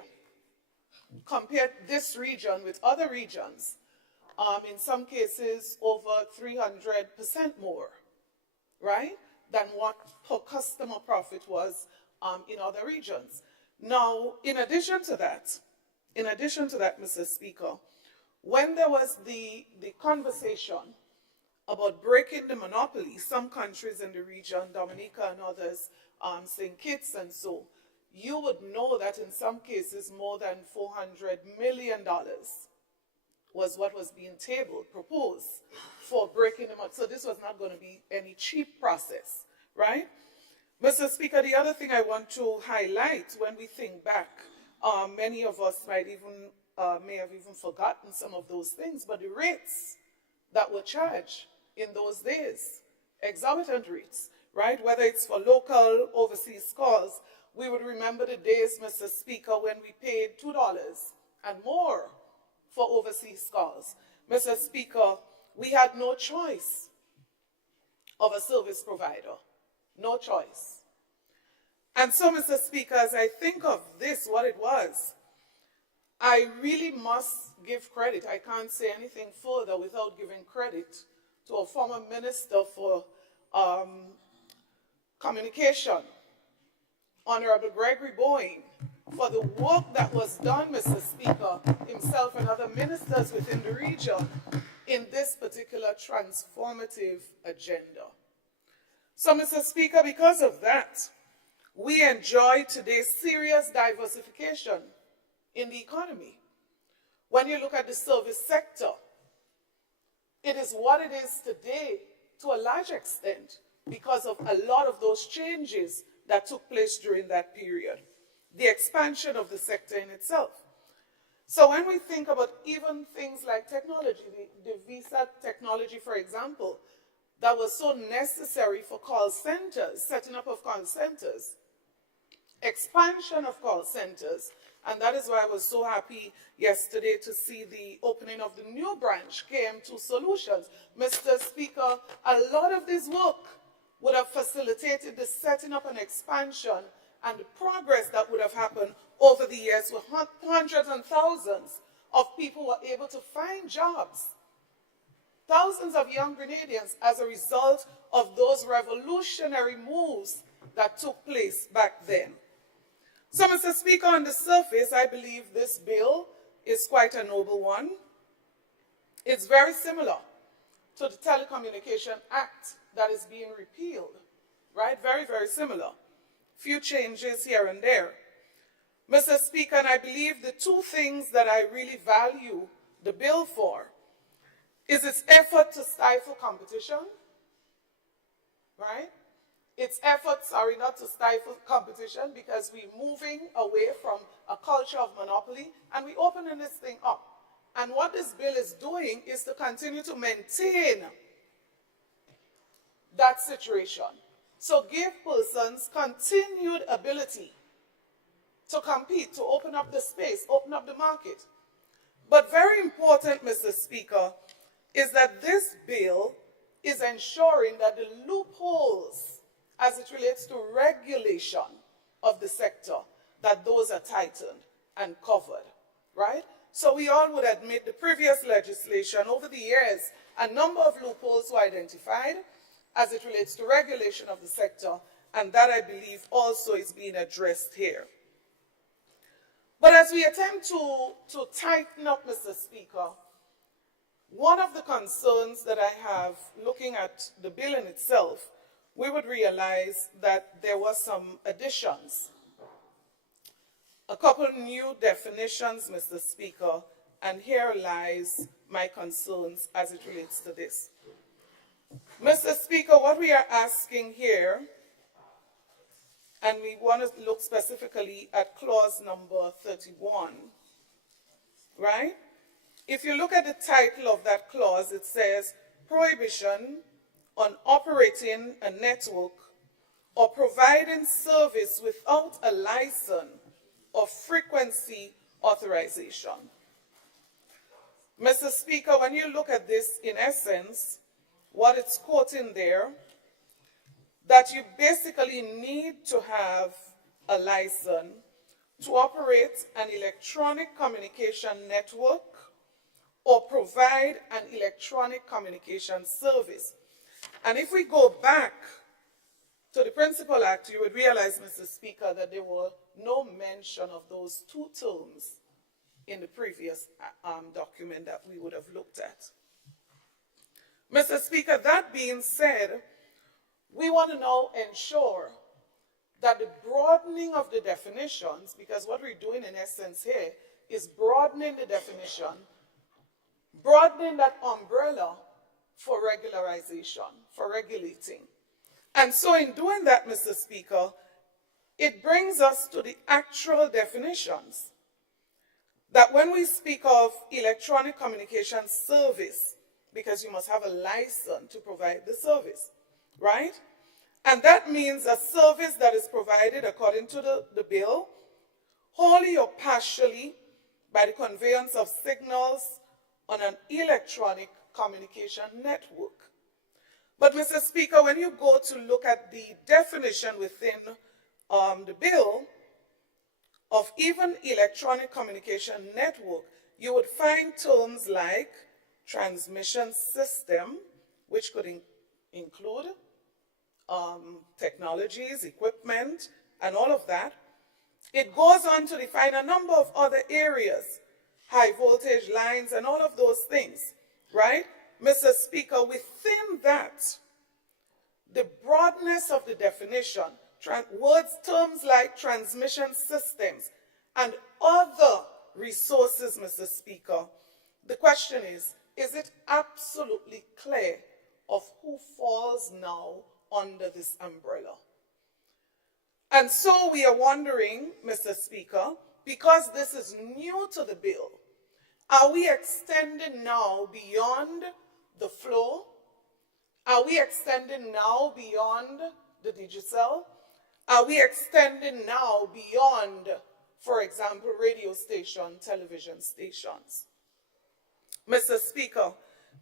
compare this region with other regions, in some cases over 300% more, right, than what per customer profit was in other regions. Now, in addition to that, Mr. Speaker, when there was the conversation about breaking the monopoly, some countries in the region, Dominica and others, St. Kitts and so, you would know that in some cases more than $400 million was what was being tabled, proposed for breaking them up. So this was not going to be any cheap process, right? Mr. Speaker, the other thing I want to highlight when we think back, many of us may have even forgotten some of those things, but the rates that were charged in those days, exorbitant rates, right? Whether it's for local, overseas calls, we would remember the days, Mr. Speaker, when we paid $2 and more for overseas calls. Mr. Speaker, we had no choice of a service provider. No choice. And so, Mr. Speaker, as I think of this, what it was, I really must give credit. I can't say anything further without giving credit to a former minister for communication, Honorable Gregory Boyne, for the work that was done, Mr. Speaker, himself and other ministers within the region in this particular transformative agenda. So, Mr. Speaker, because of that, we enjoy today serious diversification in the economy. When you look at the service sector, it is what it is today to a large extent because of a lot of those changes that took place during that period, the expansion of the sector in itself. So when we think about even things like technology, the visa technology, for example, that was so necessary for call centers, setting up of call centers, expansion of call centers, and that is why I was so happy yesterday to see the opening of the new branch, KM2 Solutions. Mr. Speaker, a lot of this work would have facilitated the setting up and expansion and the progress that would have happened over the years where hundreds and thousands of people were able to find jobs. Thousands of young Grenadians as a result of those revolutionary moves that took place back then. So, Mr. Speaker, on the surface, I believe this bill is quite a noble one. It's very similar to the Telecommunication Act that is being repealed, right? Very, very similar. Few changes here and there. Mr. Speaker, and I believe the two things that I really value the bill for is its effort to stifle competition, right? Its effort, sorry, not to stifle competition because we're moving away from a culture of monopoly and we're opening this thing up. And what this bill is doing is to continue to maintain that situation. So give persons continued ability to compete, to open up the space, open up the market. But very important, Mr. Speaker, is that this bill is ensuring that the loopholes as it relates to regulation of the sector, that those are tightened and covered, right? So we all would admit the previous legislation over the years, a number of loopholes were identified as it relates to regulation of the sector, and that I believe also is being addressed here. But as we attempt to tighten up, Mr. Speaker, one of the concerns that I have looking at the bill in itself, we would realize that there were some additions. A couple new definitions, Mr. Speaker, and here lies my concerns as it relates to this. Mr. Speaker, what we are asking here, and we want to look specifically at clause number 31, right? If you look at the title of that clause, it says, prohibition on operating a network or providing service without a license or frequency authorization. Mr. Speaker, when you look at this, in essence, what it's quoting there, that you basically need to have a license to operate an electronic communication network or provide an electronic communication service. And if we go back to the Principal Act, you would realize, Mr. Speaker, that there were no mention of those two terms in the previous document that we would have looked at. Mr. Speaker, that being said, we want to now ensure that the broadening of the definitions, because what we're doing in essence here is broadening the definition, broadening that umbrella for regularization, for regulating. And so in doing that, Mr. Speaker, it brings us to the actual definitions. That when we speak of electronic communication service, because you must have a license to provide the service, right? And that means a service that is provided according to the bill, wholly or partially by the conveyance of signals on an electronic communication network. But Mr. Speaker, when you go to look at the definition within the bill of even electronic communication network, you would find terms like transmission system, which could include technologies, equipment, and all of that. It goes on to define a number of other areas, high voltage lines and all of those things, right? Mr. Speaker, within that, the broadness of the definition, terms like transmission systems and other resources, Mr. Speaker, the question is it absolutely clear of who falls now under this umbrella? And so we are wondering, Mr. Speaker, because this is new to the bill, are we extending now beyond the flow? Are we extending now beyond the digital? Are we extending now beyond, for example, radio station, television stations? Mr. Speaker,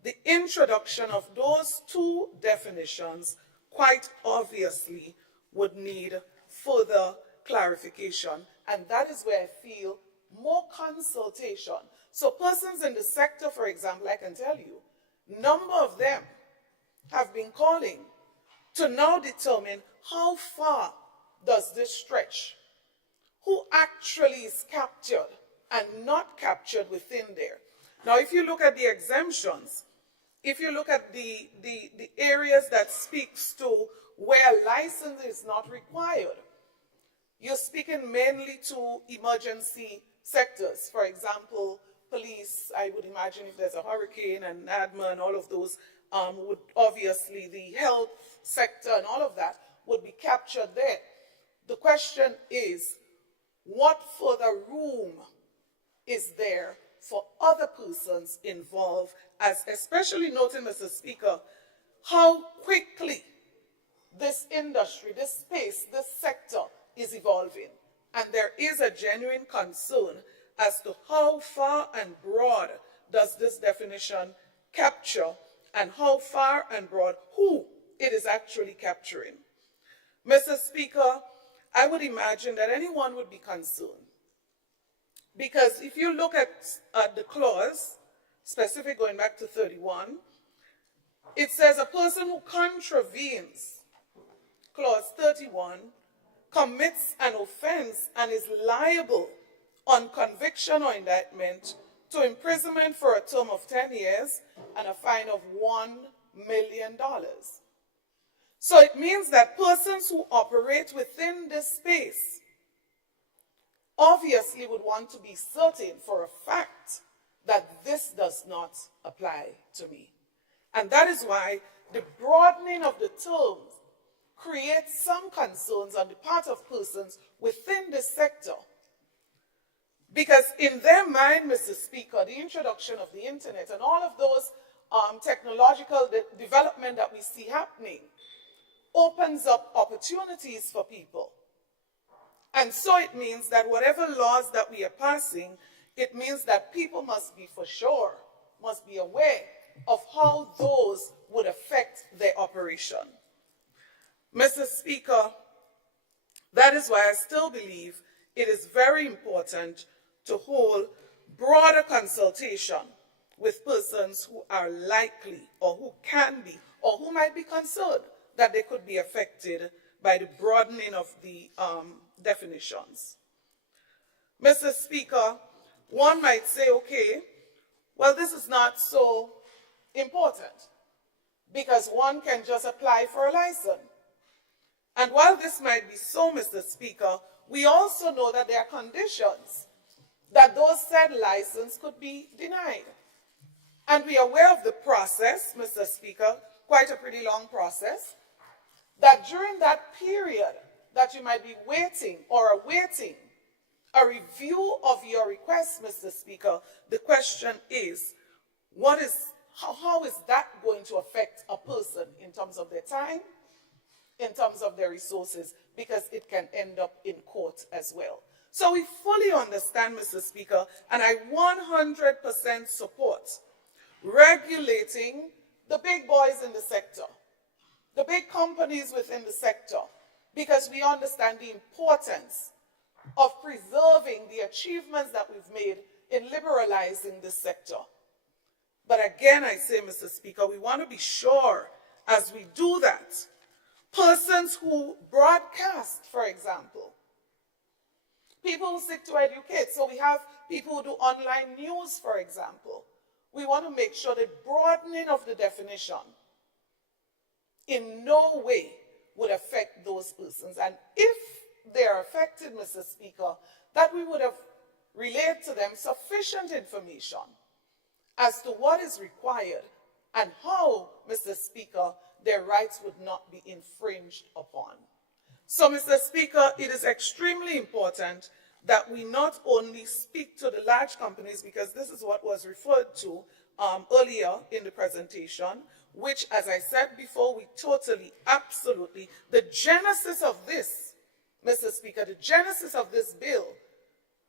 the introduction of those two definitions quite obviously would need further clarification, and that is where I feel more consultation. So persons in the sector, for example, I can tell you, number of them have been calling to now determine how far does this stretch, who actually is captured and not captured within there. Now, if you look at the exemptions, if you look at the areas that speaks to where license is not required, you're speaking mainly to emergency sectors. For example, police, I would imagine if there's a hurricane and NADMA and all of those, would obviously the health sector and all of that would be captured there. The question is, what further room is there for other persons involved, as especially noting, Mr. Speaker, how quickly this industry, this space, this sector is evolving. And there is a genuine concern as to how far and broad does this definition capture and how far and broad who it is actually capturing. Mr. Speaker, I would imagine that anyone would be concerned. Because if you look at the clause, specific going back to 31, it says a person who contravenes, clause 31, commits an offense and is liable on conviction or indictment to imprisonment for a term of 10 years and a fine of $1 million. So it means that persons who operate within this space obviously would want to be certain for a fact that this does not apply to me. And that is why the broadening of the terms creates some concerns on the part of persons within this sector. Because in their mind, Mr. Speaker, the introduction of the internet and all of those technological development that we see happening opens up opportunities for people. And so it means that whatever laws that we are passing, it means that people must be for sure must be aware of how those would affect their operation. Mr. Speaker, that is why I still believe it is very important to hold broader consultation with persons who are likely or who can be or who might be concerned that they could be affected by the broadening of the definitions. Mr. Speaker, one might say, okay, well, this is not so important because one can just apply for a license. And while this might be so, Mr. Speaker, we also know that there are conditions that those said license could be denied. And we are aware of the process, Mr. Speaker, quite a pretty long process, that during that period that you might be waiting or awaiting a review of your request, Mr. Speaker, the question is, how is that going to affect a person in terms of their time, in terms of their resources, because it can end up in court as well. So we fully understand, Mr. Speaker, and I 100% support regulating the big boys in the sector, the big companies within the sector, because we understand the importance of preserving the achievements that we've made in liberalizing this sector. But again, I say, Mr. Speaker, we want to be sure as we do that, persons who broadcast, for example, people who seek to educate, so we have people who do online news, for example. We want to make sure that broadening of the definition in no way would affect those persons. And if they are affected, Mr. Speaker, that we would have relayed to them sufficient information as to what is required and how, Mr. Speaker, their rights would not be infringed upon. So, Mr. Speaker, it is extremely important that we not only speak to the large companies, because this is what was referred to earlier in the presentation, which, as I said before, we totally, absolutely, the genesis of this, Mr. Speaker, the genesis of this bill,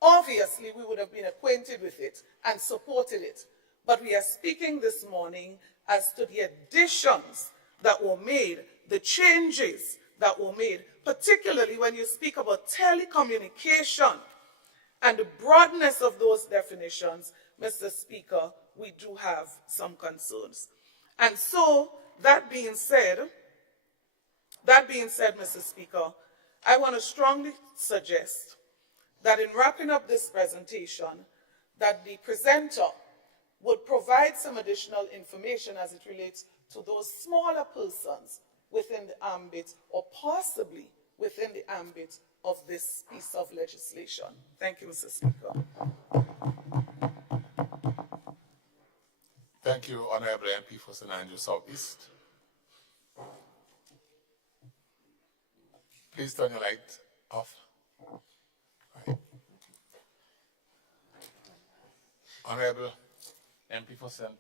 obviously we would have been acquainted with it and supported it. But we are speaking this morning as to the additions that were made, the changes that were made, particularly when you speak about telecommunication and the broadness of those definitions, Mr. Speaker, we do have some concerns. And so, that being said, Mr. Speaker, I want to strongly suggest that in wrapping up this presentation, that the presenter would provide some additional information as it relates to those smaller persons within the ambit or possibly within the ambit of this piece of legislation. Thank you, Mr. Speaker. Thank you, Honorable MP for St. Andrews Southeast. Please turn your light off. Right. Honorable MP for St.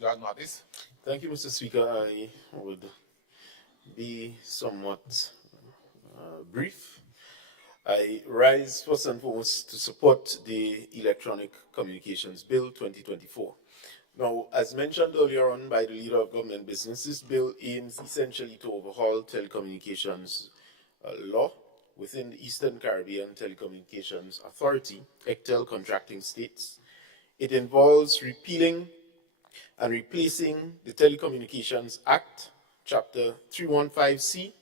George Northeast. Thank you, Mr. Speaker. I would be somewhat brief. I rise first and foremost to support the Electronic Communications Bill 2024. Now, as mentioned earlier on by the Leader of Government Business, this bill aims essentially to overhaul telecommunications law within the Eastern Caribbean Telecommunications Authority, ECTEL contracting states. It involves repealing and replacing the Telecommunications Act, Chapter 315C,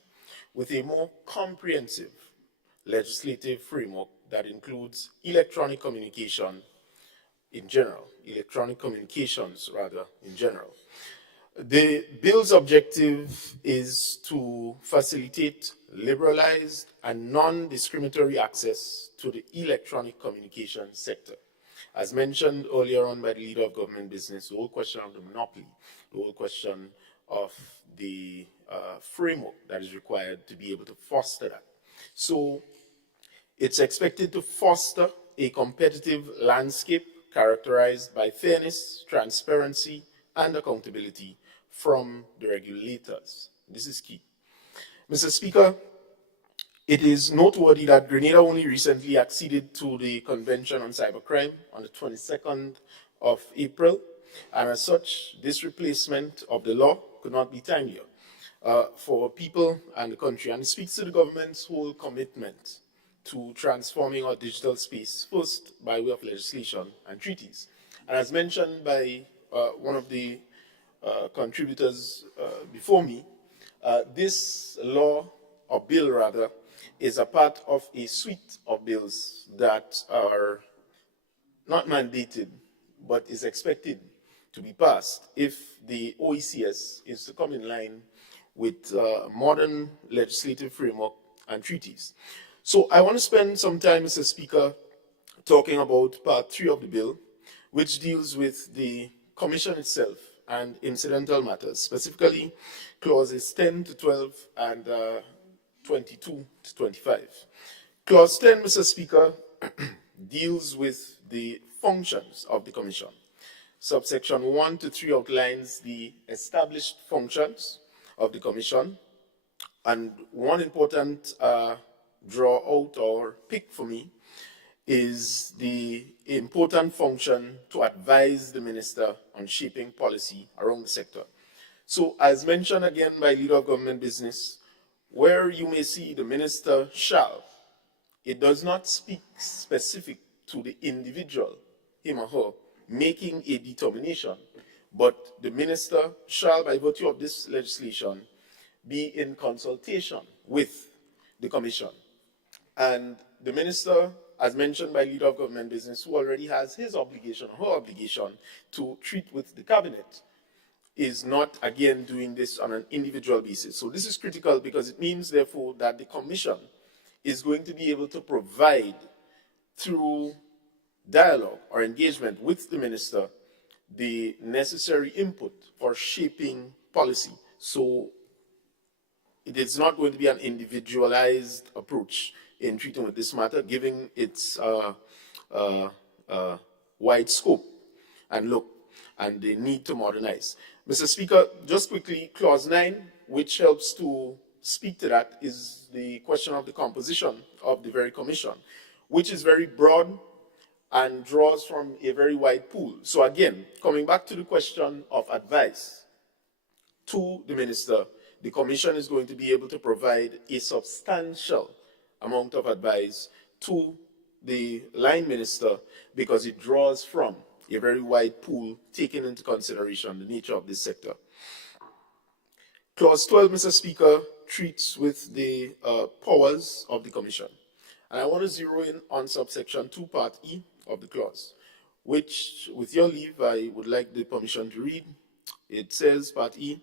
with a more comprehensive legislative framework that includes electronic communication in general, electronic communications rather in general. The bill's objective is to facilitate liberalized and non-discriminatory access to the electronic communication sector. As mentioned earlier on by the Leader of Government Business, the whole question of the monopoly, the whole question of the framework that is required to be able to foster that. So it's expected to foster a competitive landscape characterized by fairness, transparency, and accountability from the regulators. This is key. Mr. Speaker, it is noteworthy that Grenada only recently acceded to the Convention on Cybercrime on the 22nd of April, and as such, this replacement of the law could not be timelier for people and the country. And it speaks to the government's whole commitment to transforming our digital space, first by way of legislation and treaties. And as mentioned by one of the contributors before me, this law, or bill rather, is a part of a suite of bills that are not mandated, but is expected to be passed if the OECS is to come in line with modern legislative framework and treaties. So I want to spend some time, Mr. Speaker, talking about part 3 of the bill, which deals with the Commission itself and incidental matters, specifically clauses 10 to 12 and 22 to 25. Clause 10, Mr. Speaker, deals with the functions of the Commission. Subsection 1 to 3 outlines the established functions of the Commission, and one important draw out or pick for me is the important function to advise the Minister on shaping policy around the sector. So, as mentioned again by Leader of Government Business, where you may see the Minister shall, it does not speak specific to the individual, him or her, making a determination, but the Minister shall, by virtue of this legislation, be in consultation with the Commission. And the Minister, as mentioned by Leader of Government Business, who already has his obligation, her obligation, to treat with the Cabinet, is not, again, doing this on an individual basis. So this is critical because it means, therefore, that the Commission is going to be able to provide, through dialogue or engagement with the Minister, the necessary input for shaping policy. So it is not going to be an individualized approach in treating with this matter, giving its wide scope and look and the need to modernize. Mr. Speaker, just quickly, clause 9, which helps to speak to that, is the question of the composition of the very commission, which is very broad and draws from a very wide pool. So again, coming back to the question of advice to the Minister, the Commission is going to be able to provide a substantial amount of advice to the line minister because it draws from a very wide pool, taking into consideration the nature of this sector. Clause 12, Mr. Speaker, treats with the powers of the Commission. And I want to zero in on subsection 2, part E of the clause, which, with your leave, I would like the permission to read. It says, part E,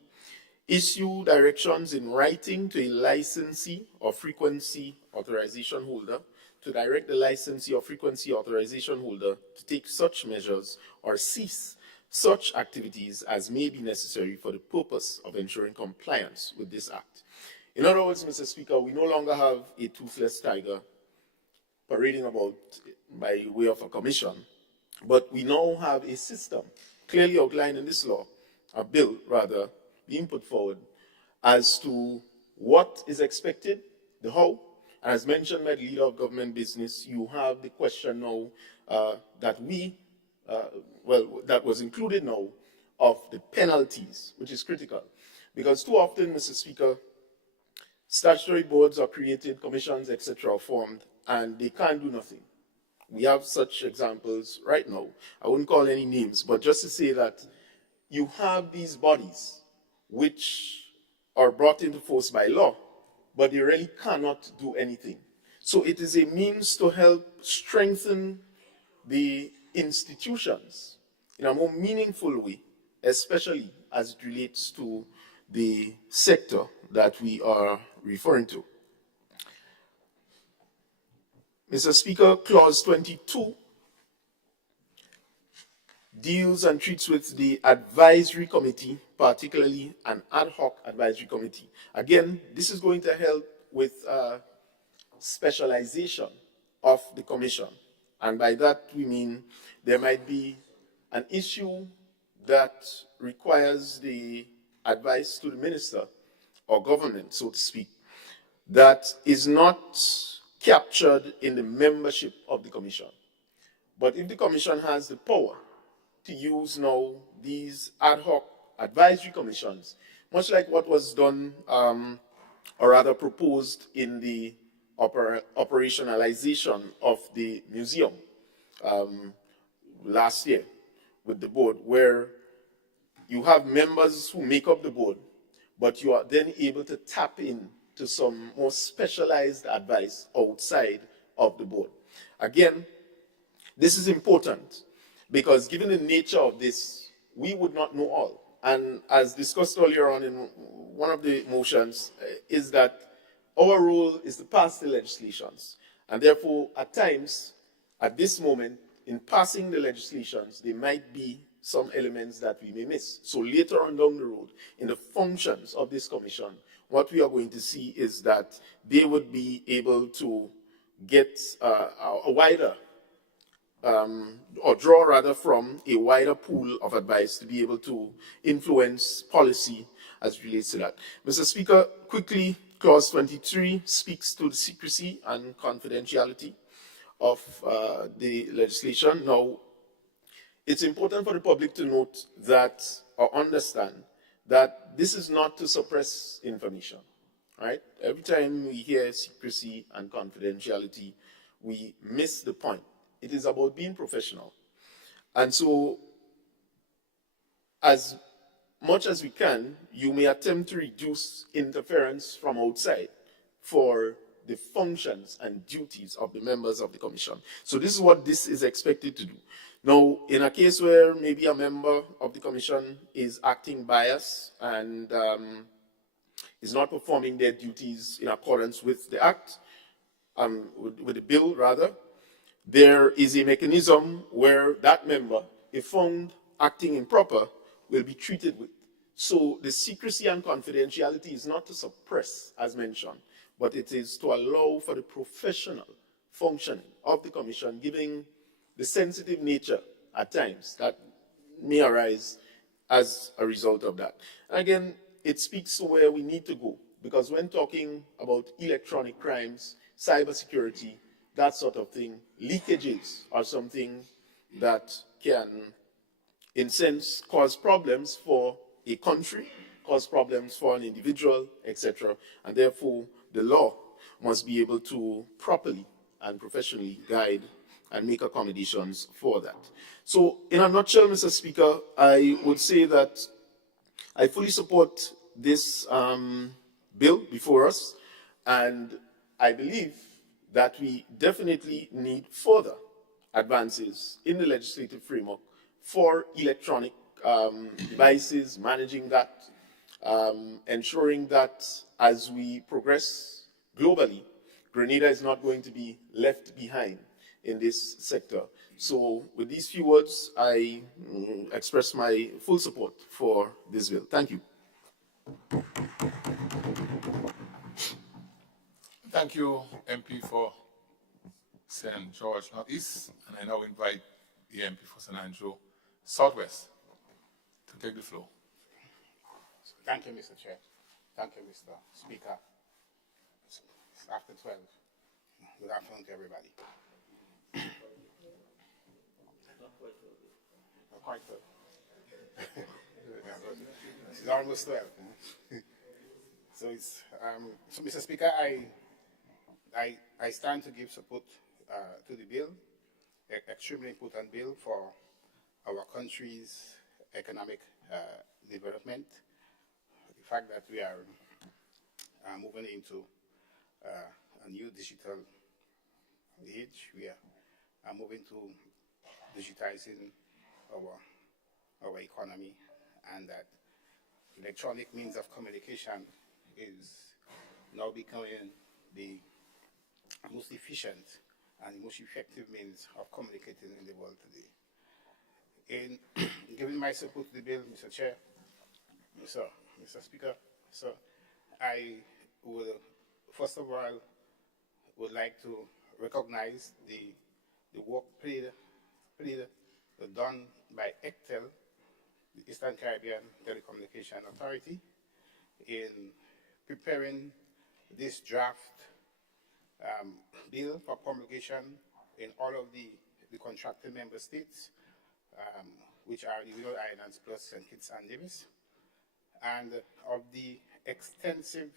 issue directions in writing to a licensee or frequency authorization holder to direct the licensee or frequency authorization holder to take such measures or cease such activities as may be necessary for the purpose of ensuring compliance with this act. In other words, Mr. Speaker, we no longer have a toothless tiger parading about by way of a commission, but we now have a system clearly outlined in this law, a bill rather, being put forward as to what is expected, the how, and as mentioned by the Leader of Government Business, you have the question now that was included now of the penalties, which is critical. Because too often, Mr. Speaker, statutory boards are created, commissions, etc. are formed, and they can't do nothing. We have such examples right now. I wouldn't call any names, but just to say that you have these bodies which are brought into force by law, but they really cannot do anything. So it is a means to help strengthen the institutions in a more meaningful way, especially as it relates to the sector that we are referring to. Mr. Speaker, clause 22 deals and treats with the advisory committee, particularly an ad hoc advisory committee. Again, this is going to help with specialization of the commission. And by that, we mean there might be an issue that requires the advice to the minister or government, so to speak, that is not captured in the membership of the commission. But if the commission has the power to use now these ad hoc advisory commissions, much like what was done, or rather proposed in the operationalization of the museum last year with the board, where you have members who make up the board, but you are then able to tap in to some more specialized advice outside of the board. Again, this is important because given the nature of this, we would not know all. And as discussed earlier on in one of the motions, is that our role is to pass the legislations. And therefore, at times, at this moment, in passing the legislations, there might be some elements that we may miss. So later on down the road, in the functions of this commission, what we are going to see is that they would be able to get a wider, or draw rather from a wider pool of advice to be able to influence policy as it relates to that. Mr. Speaker, quickly, Clause 23 speaks to the secrecy and confidentiality of the legislation. Now, it's important for the public to note that, or understand, that this is not to suppress information, right? Every time we hear secrecy and confidentiality, we miss the point. It is about being professional. And so, as much as we can, you may attempt to reduce interference from outside for the functions and duties of the members of the commission. So this is what this is expected to do. Now, in a case where maybe a member of the commission is acting biased and is not performing their duties in accordance with the act, with the bill rather, there is a mechanism where that member, if found acting improper, will be treated with. So the secrecy and confidentiality is not to suppress, as mentioned, but it is to allow for the professional functioning of the commission, giving the sensitive nature at times that may arise as a result of that. And again, it speaks to where we need to go, because when talking about electronic crimes, cybersecurity, that sort of thing, leakages are something that can, in sense, cause problems for a country, cause problems for an individual, etc. And therefore, the law must be able to properly and professionally guide and make accommodations for that. So, in a nutshell, Mr. Speaker, I would say that I fully support this bill before us, and I believe that we definitely need further advances in the legislative framework for electronic devices, managing that, ensuring that as we progress globally, Grenada is not going to be left behind in this sector. So with these few words, I express my full support for this bill. Thank you. Thank you, MP for St. George Northeast, and I now invite the MP for St. Andrew Southwest to take the floor. Thank you, Mr. Chair. Thank you, Mr. Speaker. It's after 12. Good afternoon to everybody. Not quite 12. It's almost 12. So it's so, Mr. Speaker, I stand to give support to the bill, extremely important bill for our country's economic development. The fact that we are moving into a new digital age, we are moving to digitizing our economy, and that electronic means of communication is now becoming the most efficient and most effective means of communicating in the world today. In giving my support to the bill, Mr. Chair, Mr. Speaker, so I will, first of all, would like to recognize the work done by ECTEL, the Eastern Caribbean Telecommunication Authority, in preparing this draft bill for promulgation in all of the contracting member states, which are the Window Islands plus St. Kitts and Nevis, and of the extensive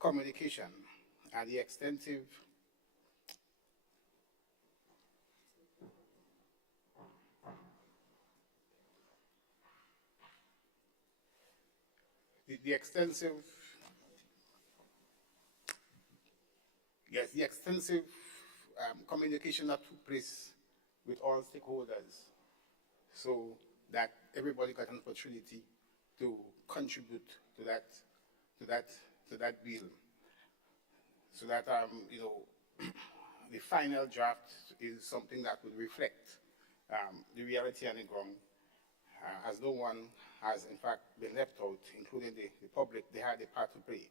communication and the extensive communication that took place with all stakeholders, so that everybody got an opportunity to contribute to that bill, so that the final draft is something that would reflect the reality on the ground, as no one has in fact been left out, including the public. They had a part to play.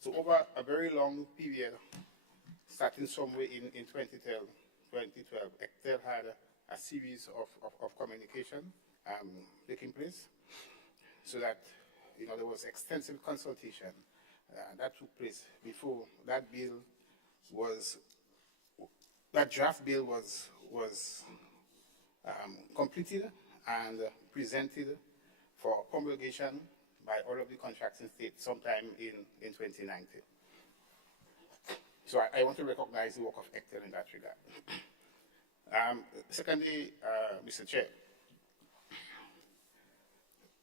So over a very long period, starting somewhere in 2012, ECTEL had a series of communication taking place, so that there was extensive consultation that took place before that draft bill was completed and presented for promulgation by all of the contracting states sometime in 2019. So I want to recognize the work of ECTEL in that regard. Secondly, Mr. Chair,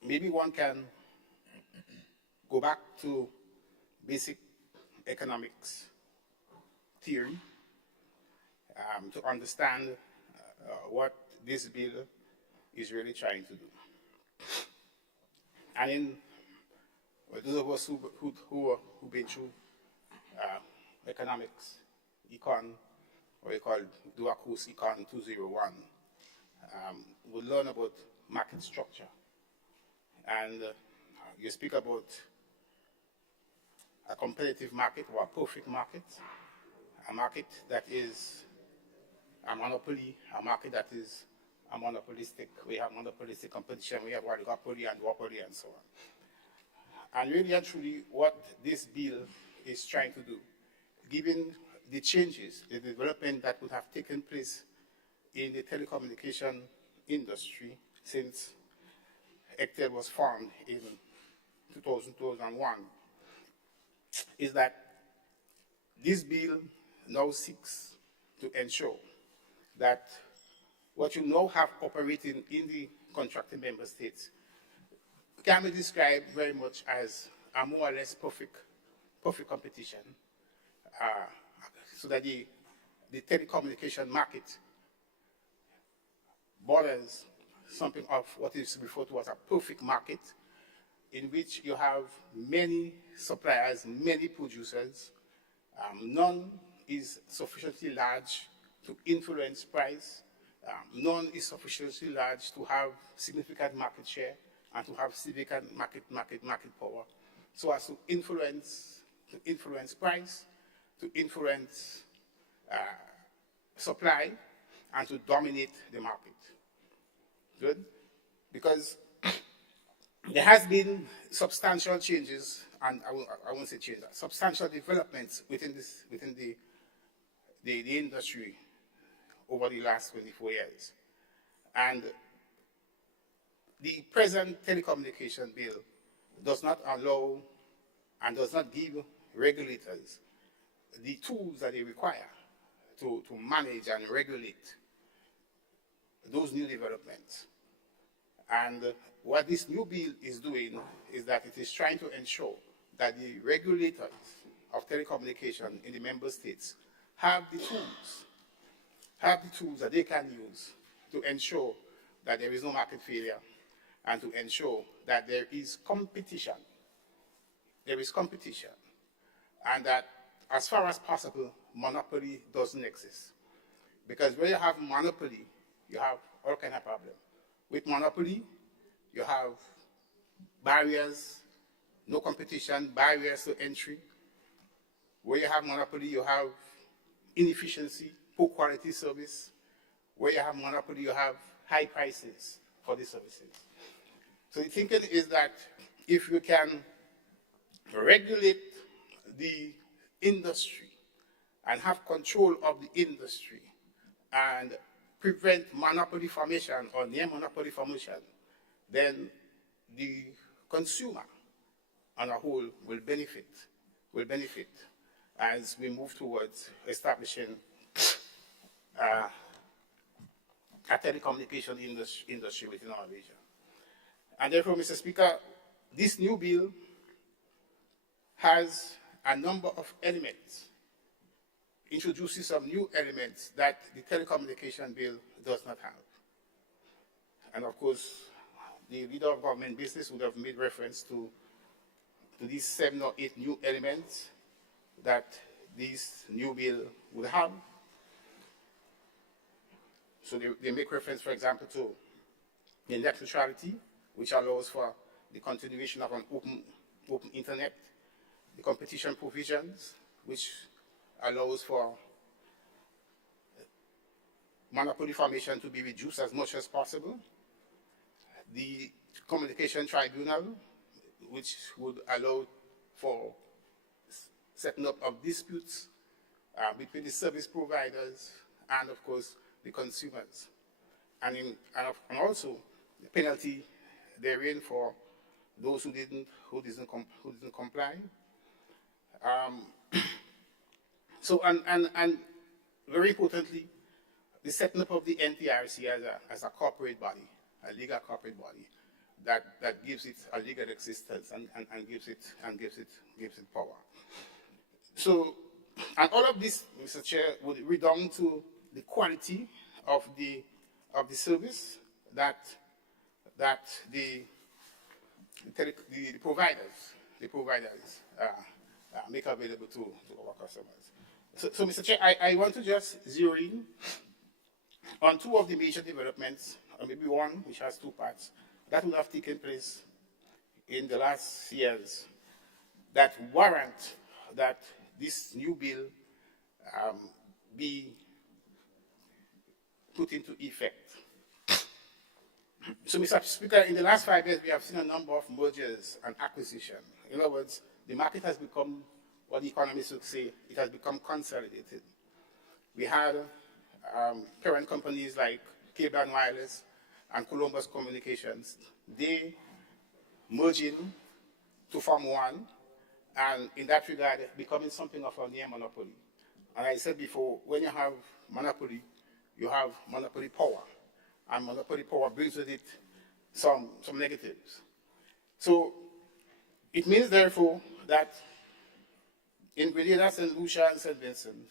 maybe one can go back to basic economics theory to understand what this bill is really trying to do. And those of us who've been through economics, econ, or we call Duacus Econ 201, would learn about market structure. And you speak about a competitive market or a perfect market, a market that is a monopoly, a market that is a monopolistic. We have monopolistic competition, we have oligopoly and duopoly and so on. And really and truly what this bill is trying to do, given the changes, the development that would have taken place in the telecommunication industry since ECTEL was formed in 2001, is that this bill now seeks to ensure that what you now have operating in the contracting member states can be described very much as a more or less perfect competition, so that the telecommunication market borders something of what is referred to as a perfect market, in which you have many suppliers, many producers. None is sufficiently large to influence price. None is sufficiently large to have significant market share and to have significant market power, so as to influence price, to influence supply, and to dominate the market. Good? Because there has been substantial changes, and I won't say changes, substantial developments within the industry over the last 24 years. And the present telecommunication bill does not allow and does not give regulators the tools that they require to manage and regulate those new developments. And what this new bill is doing is that it is trying to ensure that the regulators of telecommunication in the member states have the tools that they can use to ensure that there is no market failure and to ensure that there is competition. There is competition. And that, as far as possible, monopoly doesn't exist. Because where you have monopoly, you have all kinds of problems. With monopoly, you have barriers, no competition, barriers to entry. Where you have monopoly, you have inefficiency, poor quality service. Where you have monopoly, you have high prices for the services. So the thinking is that if you can regulate the industry and have control of the industry and prevent monopoly formation or near monopoly formation, then the consumer on a whole will benefit as we move towards establishing a telecommunication industry within our region. And therefore, Mr. Speaker, this new bill has a number of elements, introduces some new elements that the telecommunication bill does not have. And of course, the leader of government business would have made reference to these 7 or 8 new elements that this new bill would have. So they make reference, for example, to the net neutrality, which allows for the continuation of an open internet, the competition provisions, which allows for monopoly formation to be reduced as much as possible, the communication tribunal, which would allow for setting up of disputes between the service providers and, of course, the consumers, and also the penalty therein for those who didn't comply. So and very importantly, the setting up of the NTRC as a corporate body, a legal corporate body that gives it a legal existence and gives it power. So, and all of this, Mr. Chair, would redound to the quality of the service that the providers make available to our customers. So, Mr. Chair, I want to just zero in on 2 of the major developments, or maybe one which has 2 parts, that would have taken place in the last years that warrant that this new bill be put into effect. So, Mr. Speaker, in the last 5 years, we have seen a number of mergers and acquisitions. In other words, the market has become, what the economists would say, it has become consolidated. We had parent companies like Cable and Wireless and Columbus Communications. They merging to form one, and in that regard, becoming something of a near monopoly. And I said before, when you have monopoly, you have monopoly power. And monopoly power brings with it some negatives. So it means, therefore, that in Grenada, St. Lucia, and St. Vincent,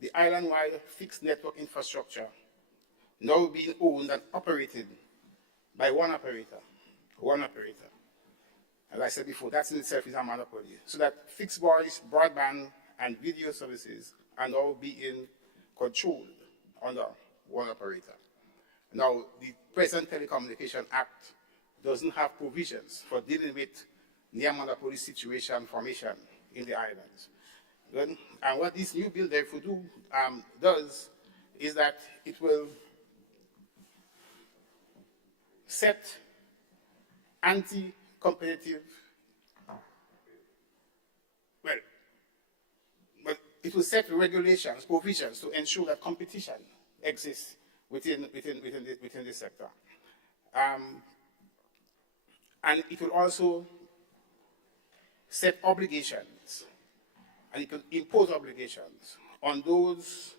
the island-wide fixed network infrastructure now being owned and operated by one operator. As I said before, that in itself is a monopoly. So that fixed voice, broadband, and video services are now being controlled under one operator. Now, the present Telecommunication Act doesn't have provisions for dealing with near monopoly situation formation in the islands. Good? And what this new bill therefore does is that it will set anti-competitive, well, it will set regulations, provisions to ensure that competition exists within this sector. And it will also set obligations, and it will impose obligations on those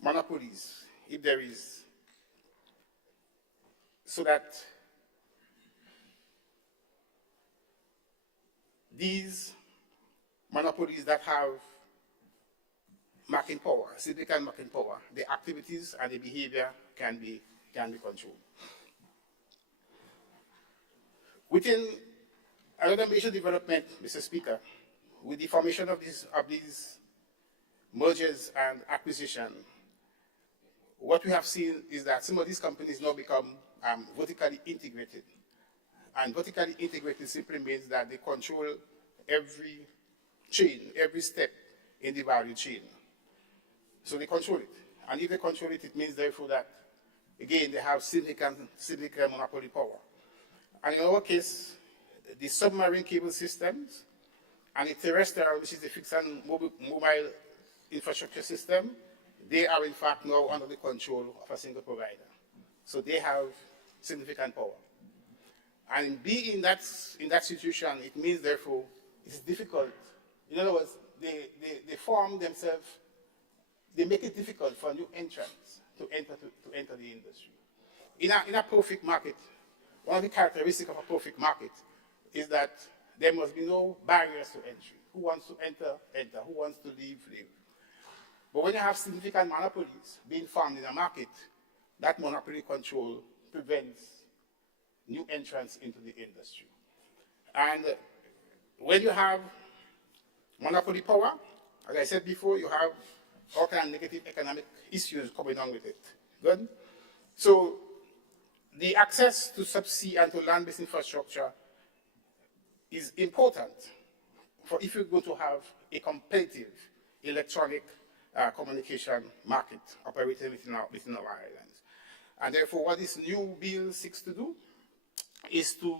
monopolies, if there is, so that these monopolies that have market power, significant market power, the activities and the behavior can be controlled. Within another major development, Mr. Speaker, with the formation of these mergers and acquisition, what we have seen is that some of these companies now become vertically integrated. And vertically integrated simply means that they control every chain, every step in the value chain. So they control it. And if they control it, it means therefore that, again, they have significant monopoly power. And in our case, the submarine cable systems, and the terrestrial, which is the fixed and mobile infrastructure system, they are in fact now under the control of a single provider. So they have significant power. And being in that situation, it means therefore it's difficult. In other words, they form themselves, they make it difficult for new entrants to enter the industry. In a perfect market, one of the characteristics of a perfect market is that there must be no barriers to entry. Who wants to enter, enter. Who wants to leave, leave. But when you have significant monopolies being formed in a market, that monopoly control prevents new entrants into the industry. And when you have monopoly power, as I said before, you have all kinds of negative economic issues coming on with it. Good? So the access to subsea and to land-based infrastructure is important for if you're going to have a competitive electronic communication market operating within our islands. And therefore, what this new bill seeks to do is to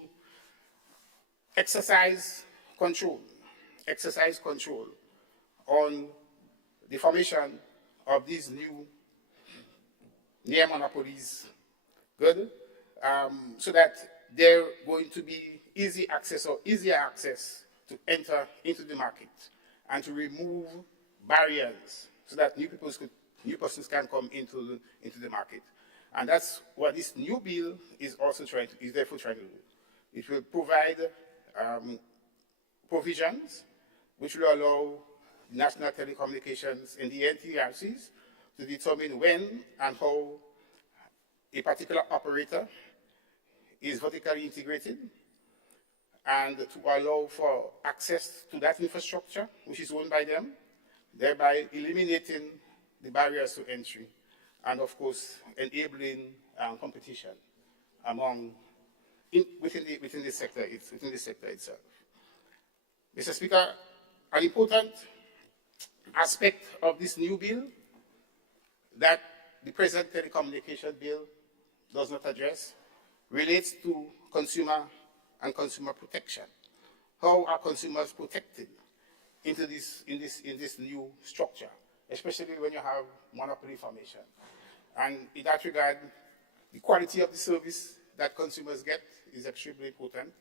exercise control on the formation of these new near monopolies, good, so that they're going to be easy access or easier access to enter into the market and to remove barriers so that new persons can come into the market. And that's what this new bill is therefore trying to do. It will provide provisions which will allow national telecommunications and the NTRCs to determine when and how a particular operator is vertically integrated and to allow for access to that infrastructure which is owned by them, thereby eliminating the barriers to entry and, of course, enabling competition within the sector itself. Mr. Speaker, an important aspect of this new bill that the present telecommunication bill does not address relates to consumer and consumer protection. How are consumers protected in this new structure, especially when you have monopoly formation? And in that regard, the quality of the service that consumers get is extremely important.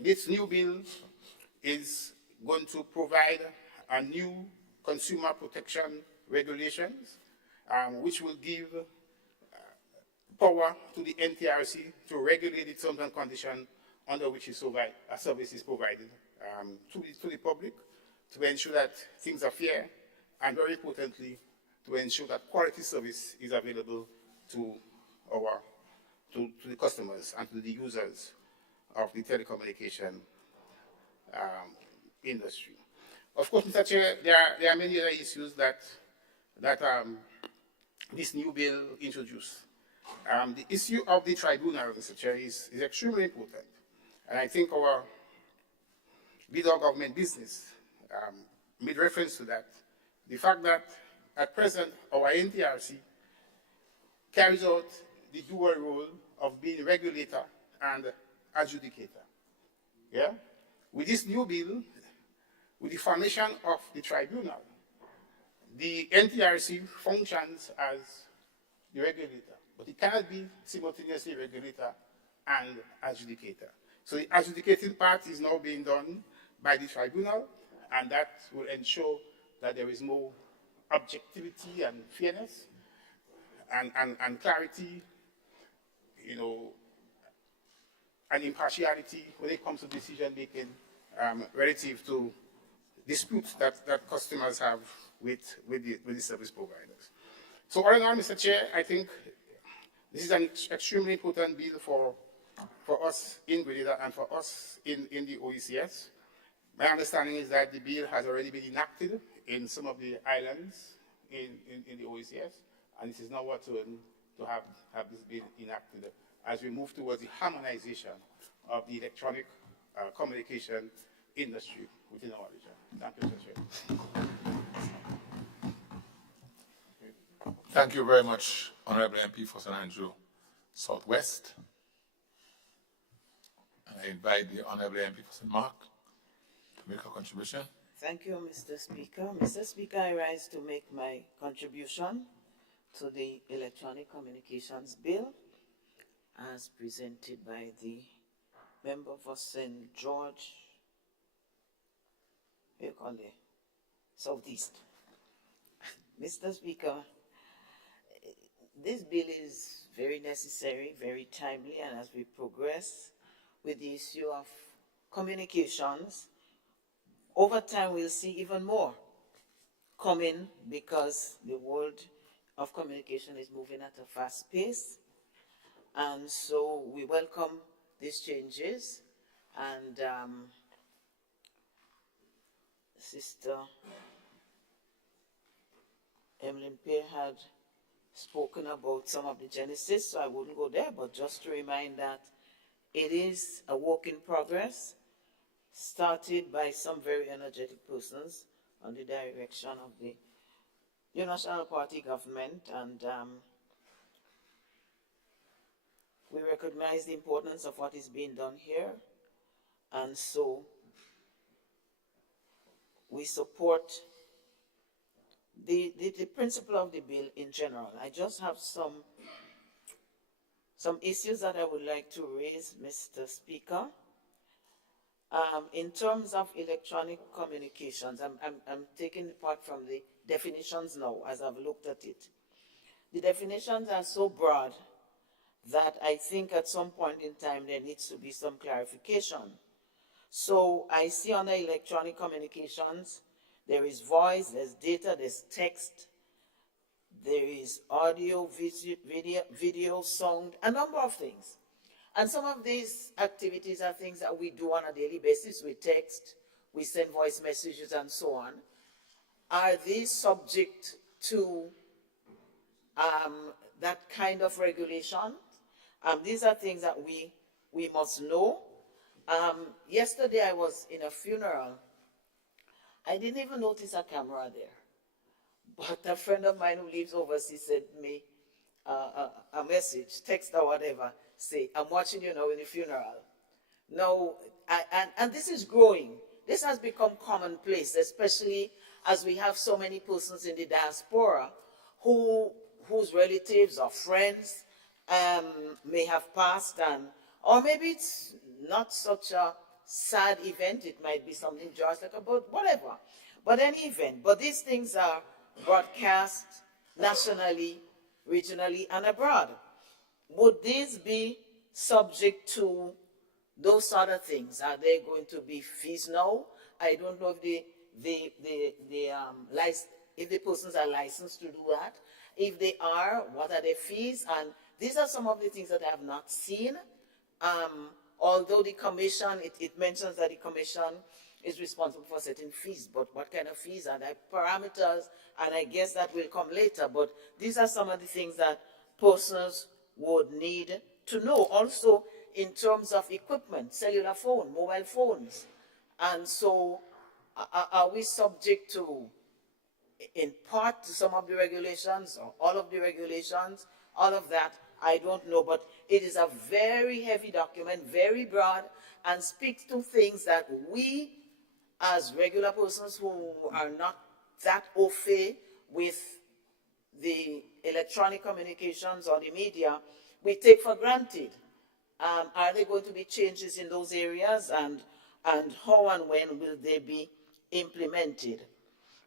This new bill is going to provide a new consumer protection regulations, which will give power to the NTRC to regulate the terms and conditions under which a service is provided to the public, to ensure that things are fair, and very importantly, to ensure that quality service is available to the customers and to the users of the telecommunication industry. Of course, Mr. Chair, there are many other issues that this new bill introduced. The issue of the tribunal, Mr. Chair, is extremely important. And I think our leader of government business made reference to that. The fact that at present our NTRC carries out the dual role of being regulator and adjudicator. Yeah? With this new bill, with the formation of the tribunal, the NTRC functions as the regulator, but it cannot be simultaneously regulator and adjudicator. So the adjudicating part is now being done by the tribunal, and that will ensure that there is more objectivity and fairness and clarity, and impartiality when it comes to decision making relative to disputes that customers have with the service providers. So all in all, Mr. Chair, I think this is an extremely important bill for us in Grenada and for us in the OECS. My understanding is that the bill has already been enacted in some of the islands in the OECS, and it is now our turn to have this bill enacted as we move towards the harmonization of the electronic communication industry within our region. Thank you, Mr. Chair. Thank you very much, Honorable MP for St. Andrew Southwest. And I invite the Honorable MP for St. Mark to make a contribution. Thank you, Mr. Speaker. Mr. Speaker, I rise to make my contribution to the Electronic Communications Bill as presented by the member for St. George, what do you call it? Southeast. Mr. Speaker, this bill is very necessary, very timely, and as we progress with the issue of communications, over time we'll see even more coming because the world of communication is moving at a fast pace. And so we welcome these changes, and Sister Emmeline Peer had spoken about some of the genesis, so I wouldn't go there, but just to remind that it is a work in progress, started by some very energetic persons on the direction of the National Party government, and we recognize the importance of what is being done here, and so we support the principle of the bill in general. I just have some issues that I would like to raise, Mr. Speaker. In terms of electronic communications, I'm taking part from the definitions now as I've looked at it. The definitions are so broad that I think at some point in time there needs to be some clarification. So I see under electronic communications, there is voice, there's data, there's text, there is audio, video, sound, a number of things. And some of these activities are things that we do on a daily basis. We text, we send voice messages and so on. Are these subject to that kind of regulation? These are things that we must know. Yesterday I was in a funeral. I didn't even notice a camera there. But a friend of mine who lives overseas sent me a message, text or whatever, say, I'm watching you now in the funeral. Now, and this is growing. This has become commonplace, especially as we have so many persons in the diaspora whose relatives or friends may have passed, or maybe it's not such a sad event. It might be something just like about whatever, but any event. But these things are broadcast nationally, regionally, and abroad. Would these be subject to those sort of things? Are there going to be fees now? I don't know if if the persons are licensed to do that. If they are, what are their fees? And these are some of the things that I have not seen. Although the commission, it mentions that the commission is responsible for setting fees, but what kind of fees are there? Parameters, and I guess that will come later, but these are some of the things that persons would need to know. Also, in terms of equipment, cellular phone, mobile phones. And so, are we subject to, in part, to some of the regulations, or all of the regulations? All of that, I don't know, but it is a very heavy document, very broad, and speaks to things that we, as regular persons who are not that au fait with the electronic communications or the media, we take for granted. Are there going to be changes in those areas, and how and when will they be implemented?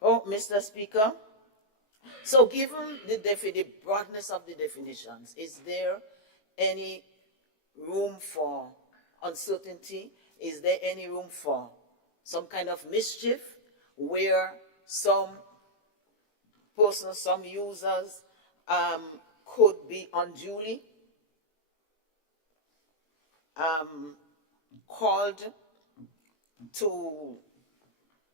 Oh, Mr. Speaker, so given the broadness of the definitions, is there any room for uncertainty? Is there any room for some kind of mischief where some persons, some users could be unduly called to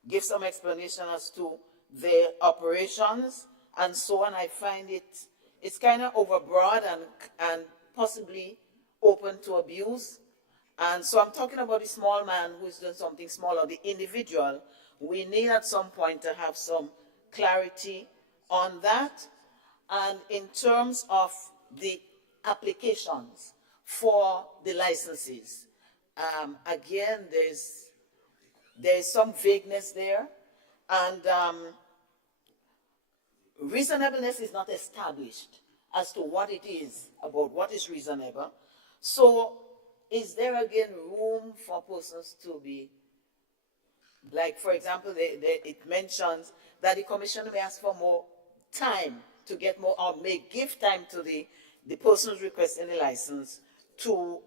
give some explanation as to their operations and so on? I find it's kind of overbroad and possibly open to abuse. And so I'm talking about the small man who is doing something small, or the individual. We need at some point to have some clarity on that. And in terms of the applications for the licenses, again, there's some vagueness there, and reasonableness is not established as to what it is about what is reasonable. So is there again room for persons to be, like for example, it mentions that the commission may ask for more time to get more, or may give time to the persons requesting the license to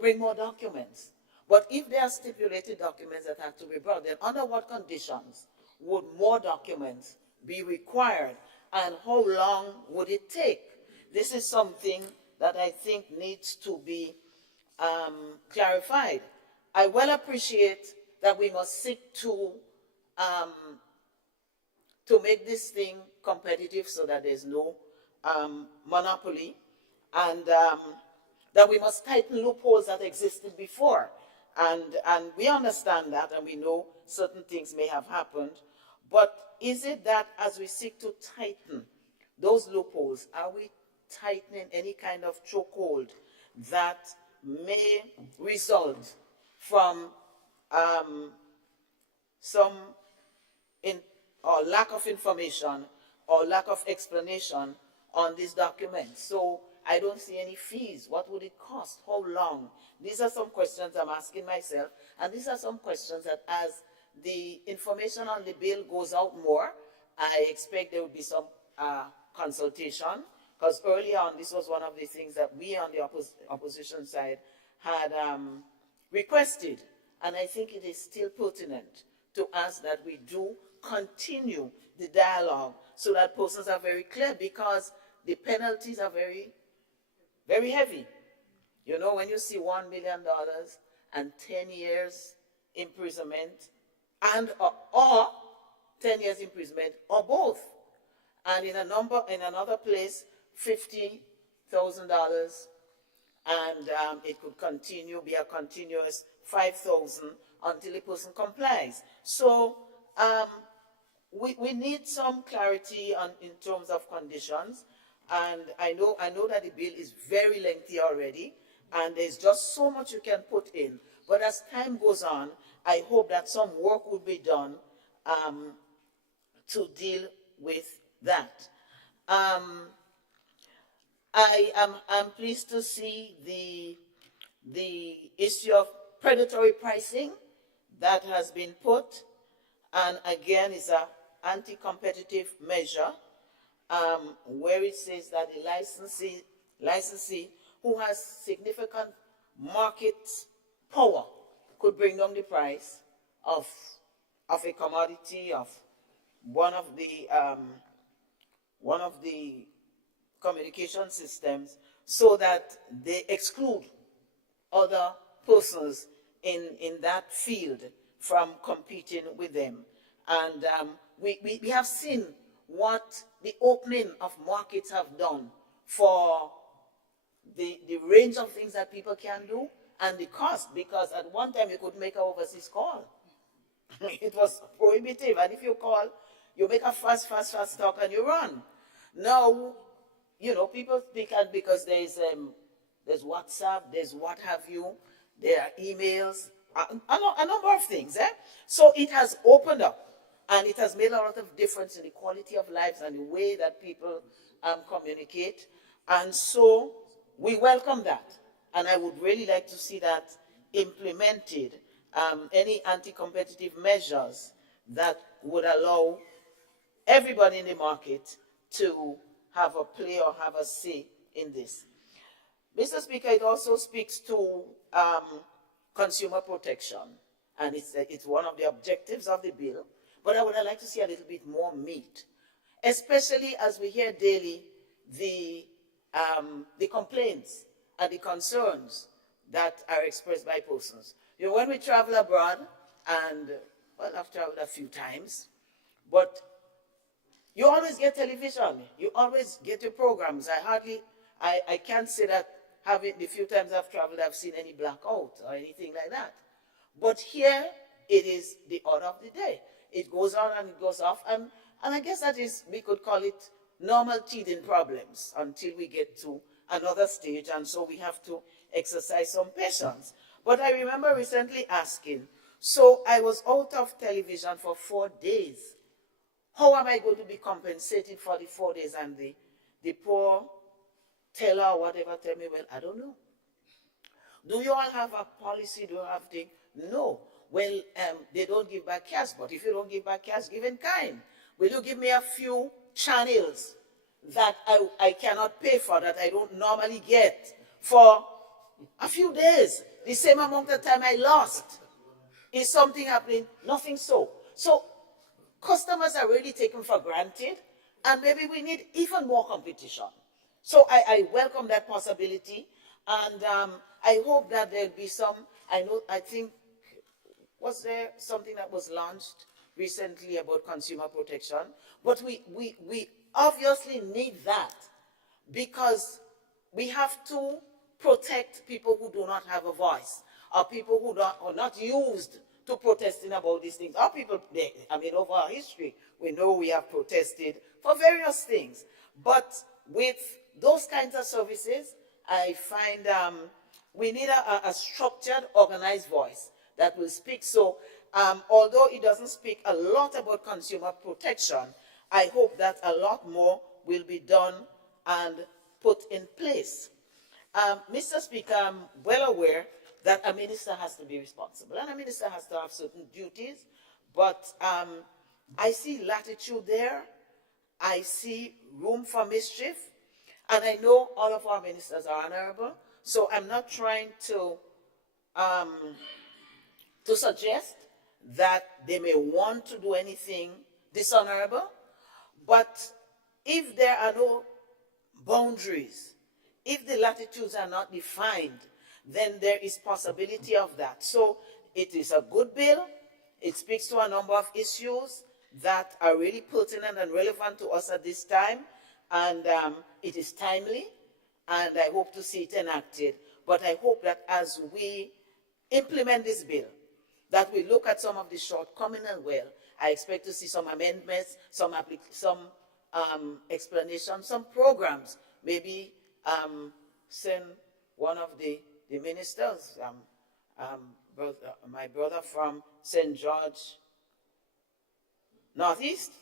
bring more documents. But if there are stipulated documents that have to be brought, then under what conditions would more documents be required, and how long would it take? This is something that I think needs to be clarified. I well appreciate that we must seek to make this thing competitive so that there's no monopoly, and that we must tighten loopholes that existed before. And we understand that, and we know certain things may have happened. But is it that as we seek to tighten those loopholes, are we tightening any kind of chokehold that may result from or lack of information or lack of explanation on these documents? So I don't see any fees. What would it cost? How long? These are some questions I'm asking myself, and these are some questions that as the information on the bill goes out more, I expect there will be some consultation, because early on this was one of the things that we on the opposition side had requested, and I think it is still pertinent to ask that we do continue the dialogue so that persons are very clear, because the penalties are very, very heavy. You know, when you see $1 million and 10 years imprisonment, and or 10 years imprisonment, or both, and in another place, $50,000, and it could be a continuous 5,000 until the person complies. So we need some clarity in terms of conditions, and I know that the bill is very lengthy already, and there's just so much you can put in. But as time goes on, I hope that some work will be done to deal with that. I'm pleased to see the issue of predatory pricing that has been put, and again is an anti-competitive measure, where it says that the licensee who has significant market power could bring down the price of a commodity, of one of the communication systems, so that they exclude other persons in that field from competing with them. And we have seen what the opening of markets have done for the range of things that people can do, and the cost, because at one time you could make an overseas call. It was prohibitive, and if you call, you make a fast talk and you run. Now, you know, people think that because there's WhatsApp, there's what have you, there are emails, a number of things. So it has opened up, and it has made a lot of difference in the quality of lives and the way that people communicate. And so we welcome that, and I would really like to see that implemented, any anti-competitive measures that would allow everybody in the market to have a play or have a say in this. Mr. Speaker, it also speaks to consumer protection, and it's one of the objectives of the bill, but I would like to see a little bit more meat, especially as we hear daily the complaints and the concerns that are expressed by persons. You know, when we travel abroad, and, well, I've traveled a few times, but you always get television. You always get your programs. I can't say that the few times I've traveled, I've seen any blackout or anything like that. But here, it is the order of the day. It goes on and it goes off, and I guess that is, we could call it normal teething problems until we get to another stage, and so we have to exercise some patience. But I remember recently asking, so I was out of television for 4 days. How am I going to be compensated for the 4 days? And the poor teller or whatever tell me, well, I don't know. Do you all have a policy? Do you have thing? No. Well, they don't give back cash, but if you don't give back cash, give in kind. Will you give me a few channels that I cannot pay for, that I don't normally get for a few days? The same amount of time I lost. Is something happening? Nothing so. So customers are really taken for granted, and maybe we need even more competition. So I welcome that possibility, and I hope that there'll be some, I think, was there something that was launched recently about consumer protection? But we obviously need that, because we have to protect people who do not have a voice, or people who are not used to protesting about these things. Our people, over our history, we know we have protested for various things. But with those kinds of services, I find we need a structured, organized voice that will speak. So although it doesn't speak a lot about consumer protection, I hope that a lot more will be done and put in place. Mr. Speaker, I'm well aware that a minister has to be responsible, and a minister has to have certain duties, but I see latitude there. I see room for mischief, and I know all of our ministers are honorable, so I'm not trying to suggest that they may want to do anything dishonorable, but if there are no boundaries, if the latitudes are not defined, then there is possibility of that. So it is a good bill. It speaks to a number of issues that are really pertinent and relevant to us at this time, and it is timely, and I hope to see it enacted. But I hope that as we implement this bill, that we look at some of the shortcomings as well. I expect to see some amendments, some explanations, some programs. Maybe send one of the ministers, my brother from St. George, Northeast,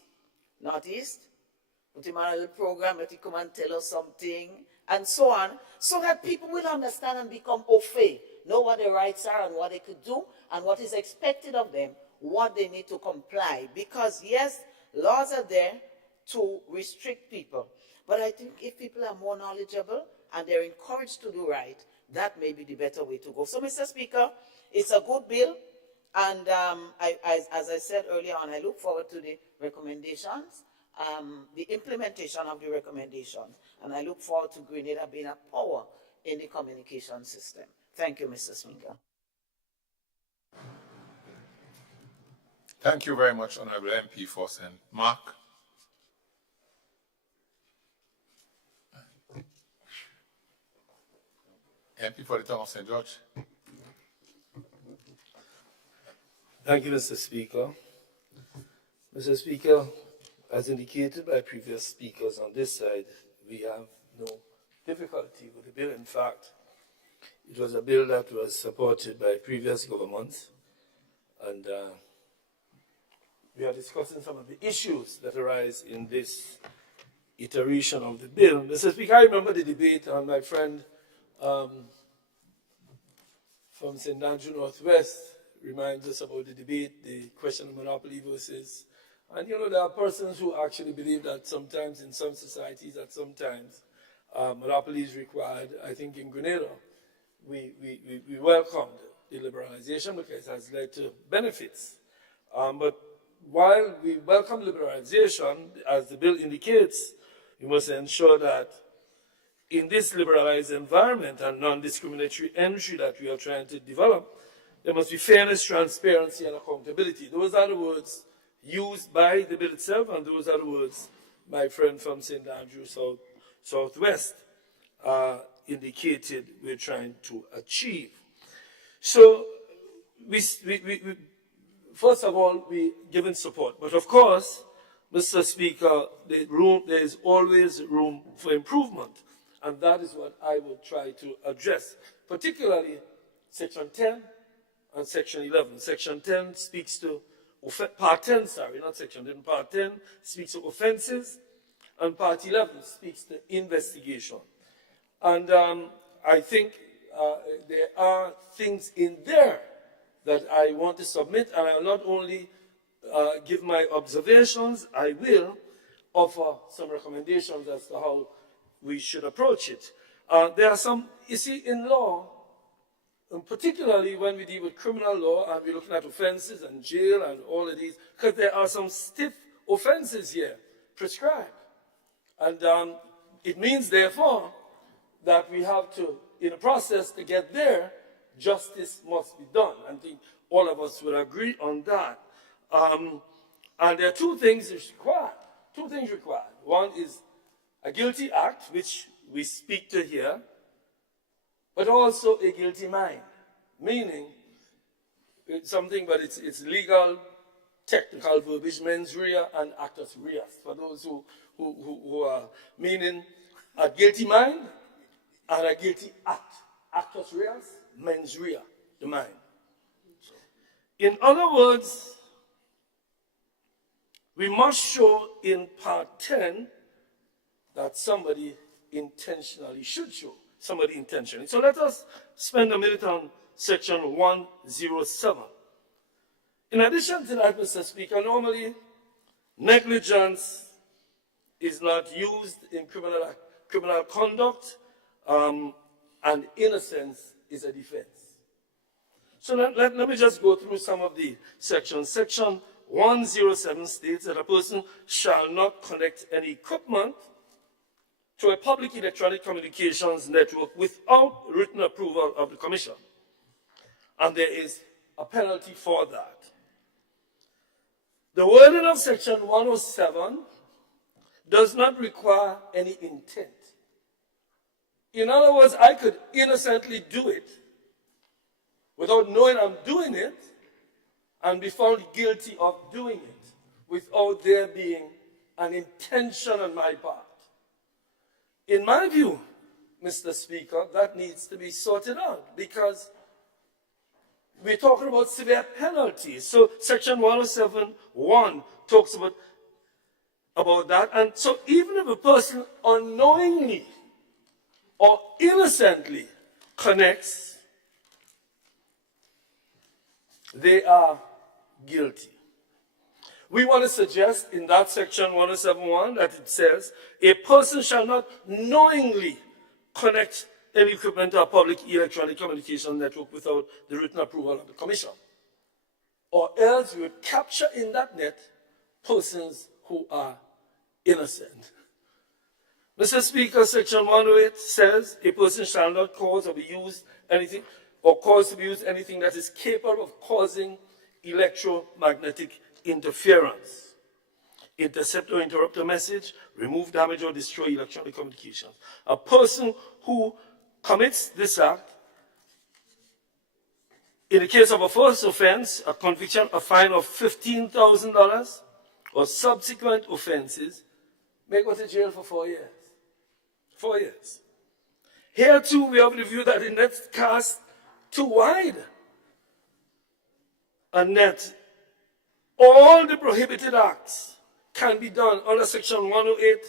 put him on a little program, let him come and tell us something, and so on, so that people will understand and become au fait, know what their rights are and what they could do, and what is expected of them, what they need to comply. Because yes, laws are there to restrict people, but I think if people are more knowledgeable and they're encouraged to do right, that may be the better way to go. So, Mr. Speaker, it's a good bill, and as I said earlier on, I look forward to the recommendations, the implementation of the recommendations, and I look forward to Grenada being a power in the communication system. Thank you, Mr. Speaker. Thank you very much, Honorable MP for St. Mark. MP for the town of St. George. Thank you, Mr. Speaker. Mr. Speaker, as indicated by previous speakers on this side, we have no difficulty with the bill. In fact, it was a bill that was supported by previous governments, and we are discussing some of the issues that arise in this iteration of the bill. Mr. Speaker, I remember the debate on my friend from St. Andrew Northwest reminds us about the debate, the question of monopoly versus, and you know, there are persons who actually believe that sometimes in some societies, at some times, monopoly is required. I think in Grenada, we welcomed the liberalization because it has led to benefits. But while we welcome liberalization, as the bill indicates, we must ensure that in this liberalized environment and non-discriminatory entry that we are trying to develop, there must be fairness, transparency, and accountability. Those are the words used by the bill itself, and those are the words my friend from St. Andrew Southwest indicated we're trying to achieve. So, first of all, we're giving support. But of course, Mr. Speaker, there is always room for improvement. And that is what I will try to address, particularly Section 10 and Section 11. Section 10 speaks to, Part 10, sorry, not Section 10, Part 10 speaks to offenses, and Part 11 speaks to investigation. And I think there are things in there that I want to submit, and I will not only give my observations, I will offer some recommendations as to how we should approach it. There are some, you see, in law, and particularly when we deal with criminal law and we're looking at offenses and jail and all of these, because there are some stiff offenses here prescribed. And it means, therefore, that we have to, in a process to get there, justice must be done. I think all of us would agree on that. And there are two things required. Two things required. One is a guilty act, which we speak to here, but also a guilty mind, meaning it's something, but it's legal, technical verbiage, mens rea and actus reus, for those who are meaning a guilty mind and a guilty act. Actus reus, mens rea, the mind. In other words, we must show in Part 10 that somebody intentionally should show. Somebody intentionally. So let us spend a minute on Section 107. In addition to that, Mr. Speaker, normally negligence is not used in criminal conduct, and innocence is a defense. So let me just go through some of the sections. Section 107 states that a person shall not connect any equipment to a public electronic communications network without written approval of the Commission. And there is a penalty for that. The wording of Section 107 does not require any intent. In other words, I could innocently do it without knowing I'm doing it and be found guilty of doing it without there being an intention on my part. In my view, Mr. Speaker, that needs to be sorted out because we're talking about severe penalties. So Section 107(1) talks about that. And so even if a person unknowingly or innocently connects, they are guilty. We want to suggest in that Section 107(1) that it says, a person shall not knowingly connect any equipment to a public electronic communication network without the written approval of the Commission. Or else we would capture in that net persons who are innocent. Mr. Speaker, Section 108 says, a person shall not cause or be used anything, or cause to be used anything that is capable of causing electromagnetic interference, intercept or interrupt a message, remove, damage, or destroy electronic communications. A person who commits this act, in the case of a first offense, a conviction, a fine of $15,000, or subsequent offenses, may go to jail for 4 years. 4 years. Here too, we have the view that the net cast too wide a net. All the prohibited acts can be done under Section 108,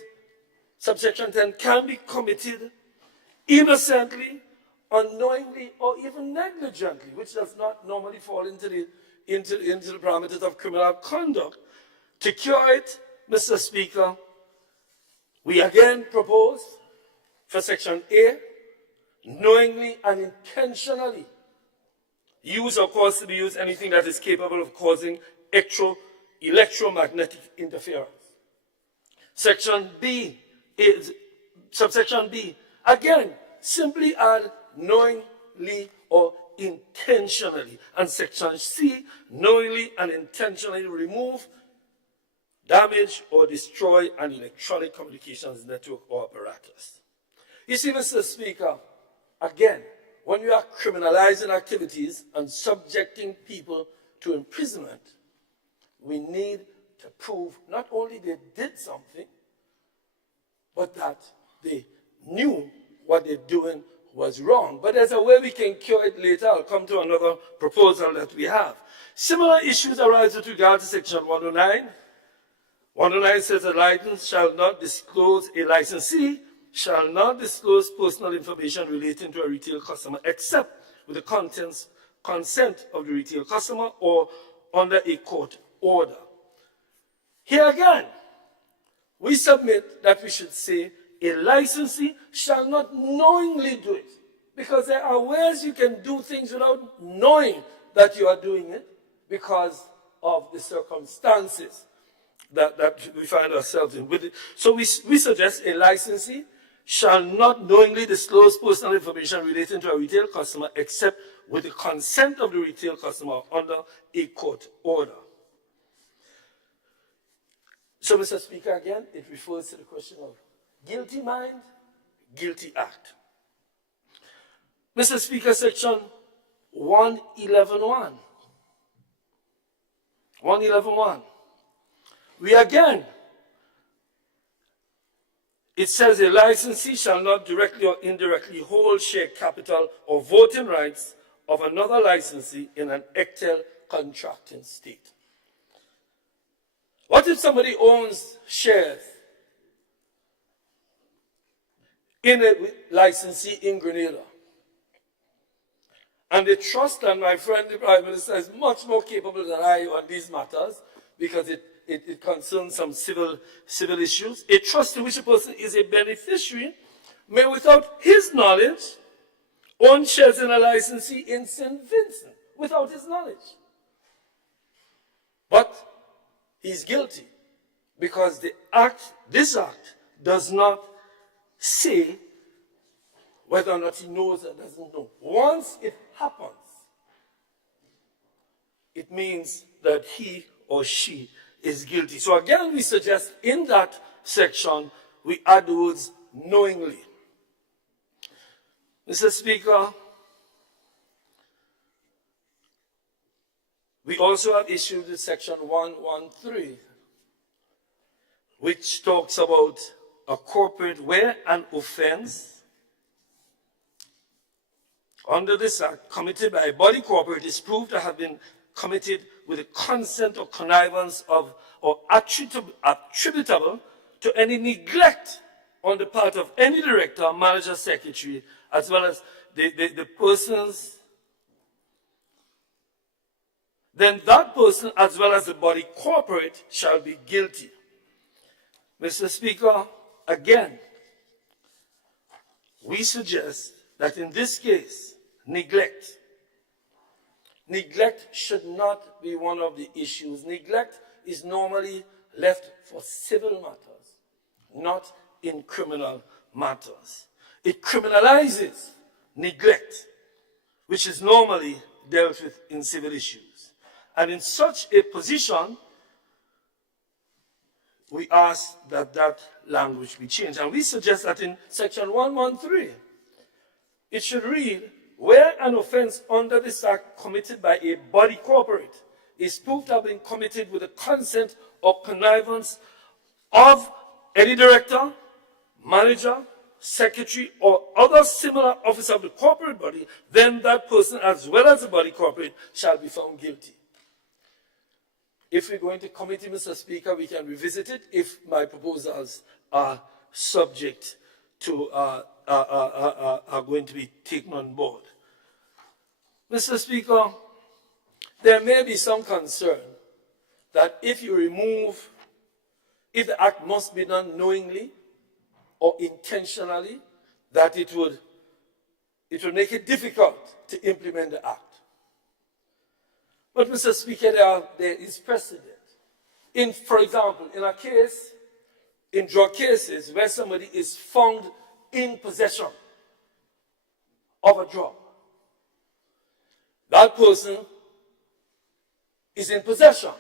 subsection 10, can be committed innocently, unknowingly, or even negligently, which does not normally fall into the parameters of criminal conduct. To cure it, Mr. Speaker, we again propose for Section A, knowingly and intentionally use or cause to be used anything that is capable of causing electromagnetic interference. Section B is subsection B. Again, simply add knowingly or intentionally. And Section C, knowingly and intentionally remove, damage, or destroy an electronic communications network or apparatus. You see, Mr. Speaker, again, when you are criminalizing activities and subjecting people to imprisonment, we need to prove not only they did something, but that they knew what they're doing was wrong, but there's a way we can cure it later. I'll come to another proposal that we have. Similar issues arise with regard to section 109. 109 says a licensee shall not disclose personal information relating to a retail customer except with the consent of the retail customer or under a court order. Here again, we submit that we should say a licensee shall not knowingly do it, because there are ways you can do things without knowing that you are doing it because of the circumstances that we find ourselves in. So we suggest a licensee shall not knowingly disclose personal information relating to a retail customer except with the consent of the retail customer under a court order. So, Mr. Speaker, again, it refers to the question of guilty mind, guilty act. Mr. Speaker, section 111.1. 111.1. We again, it says a licensee shall not directly or indirectly hold share capital or voting rights of another licensee in an Ectel contracting state. What if somebody owns shares in a licensee in Grenada? And they trust that my friend the Prime Minister is much more capable than I on these matters because it concerns some civil issues. A trust to which a person is a beneficiary may, without his knowledge, own shares in a licensee in St. Vincent without his knowledge. But he's guilty because this act does not say whether or not he knows or doesn't know. Once it happens, it means that he or she is guilty. So again, we suggest in that section, we add the words knowingly. Mr. Speaker, we also have issued with section 113, which talks about a corporate where an offense under this act committed by a body corporate is proved to have been committed with the consent or connivance of or attributable to any neglect on the part of any director, manager, secretary, as well as the persons, then that person as well as the body corporate shall be guilty. Mr. Speaker, again, we suggest that in this case, neglect should not be one of the issues. Neglect is normally left for civil matters, not in criminal matters. It criminalizes neglect, which is normally dealt with in civil issues. And in such a position, we ask that that language be changed. And we suggest that in section 113, it should read, where an offense under this act committed by a body corporate is proved to have been committed with the consent or connivance of any director, manager, secretary, or other similar officer of the corporate body, then that person as well as the body corporate shall be found guilty. If we go into committee, Mr. Speaker, we can revisit it if my proposals are subject to are going to be taken on board. Mr. Speaker, there may be some concern that if the act must be done knowingly or intentionally, that it would make it difficult to implement the act. But, Mr. Speaker, there is precedent. For example, in drug cases where somebody is found in possession of a drug, that person is in possession.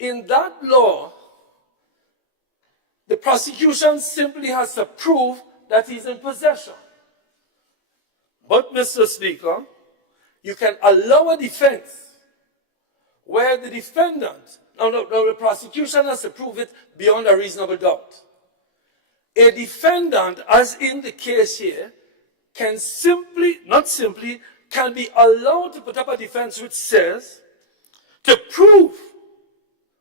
In that law, the prosecution simply has to prove that he's in possession. But, Mr. Speaker, you can allow a defense where the defendant, the prosecution has to prove it beyond a reasonable doubt. A defendant, as in the case here, can can be allowed to put up a defense which says to prove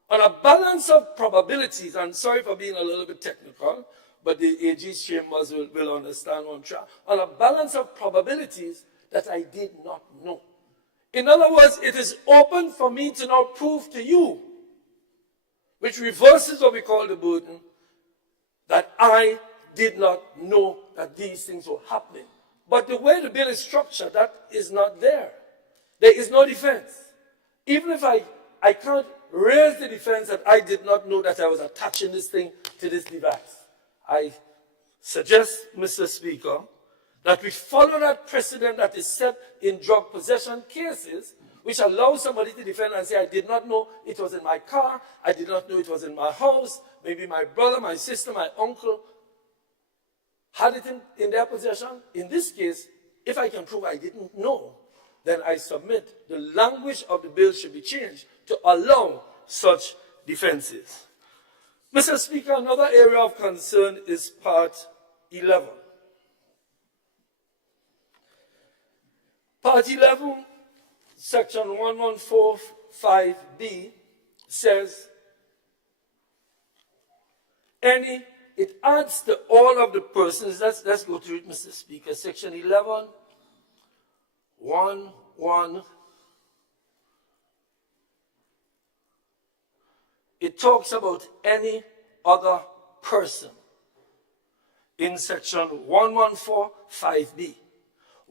on a balance of probabilities, and sorry for being a little bit technical, but the AG's chambers will understand on a balance of probabilities that I did not know. In other words, it is open for me to now prove to you, which reverses what we call the burden, that I did not know that these things were happening. But the way the bill is structured, that is not there. There is no defense. Even if I can't raise the defense that I did not know that I was attaching this thing to this device. I suggest, Mr. Speaker, that we follow that precedent that is set in drug possession cases, which allows somebody to defend and say, I did not know it was in my car, I did not know it was in my house, maybe my brother, my sister, my uncle had it in their possession. In this case, if I can prove I didn't know, then I submit the language of the bill should be changed to allow such defenses. Mr. Speaker, another area of concern is Part 11. Part 11, Section 1145B says, it adds to all of the persons, let's go through it, Mr. Speaker, Section 11, 1. It talks about any other person in Section 1145B.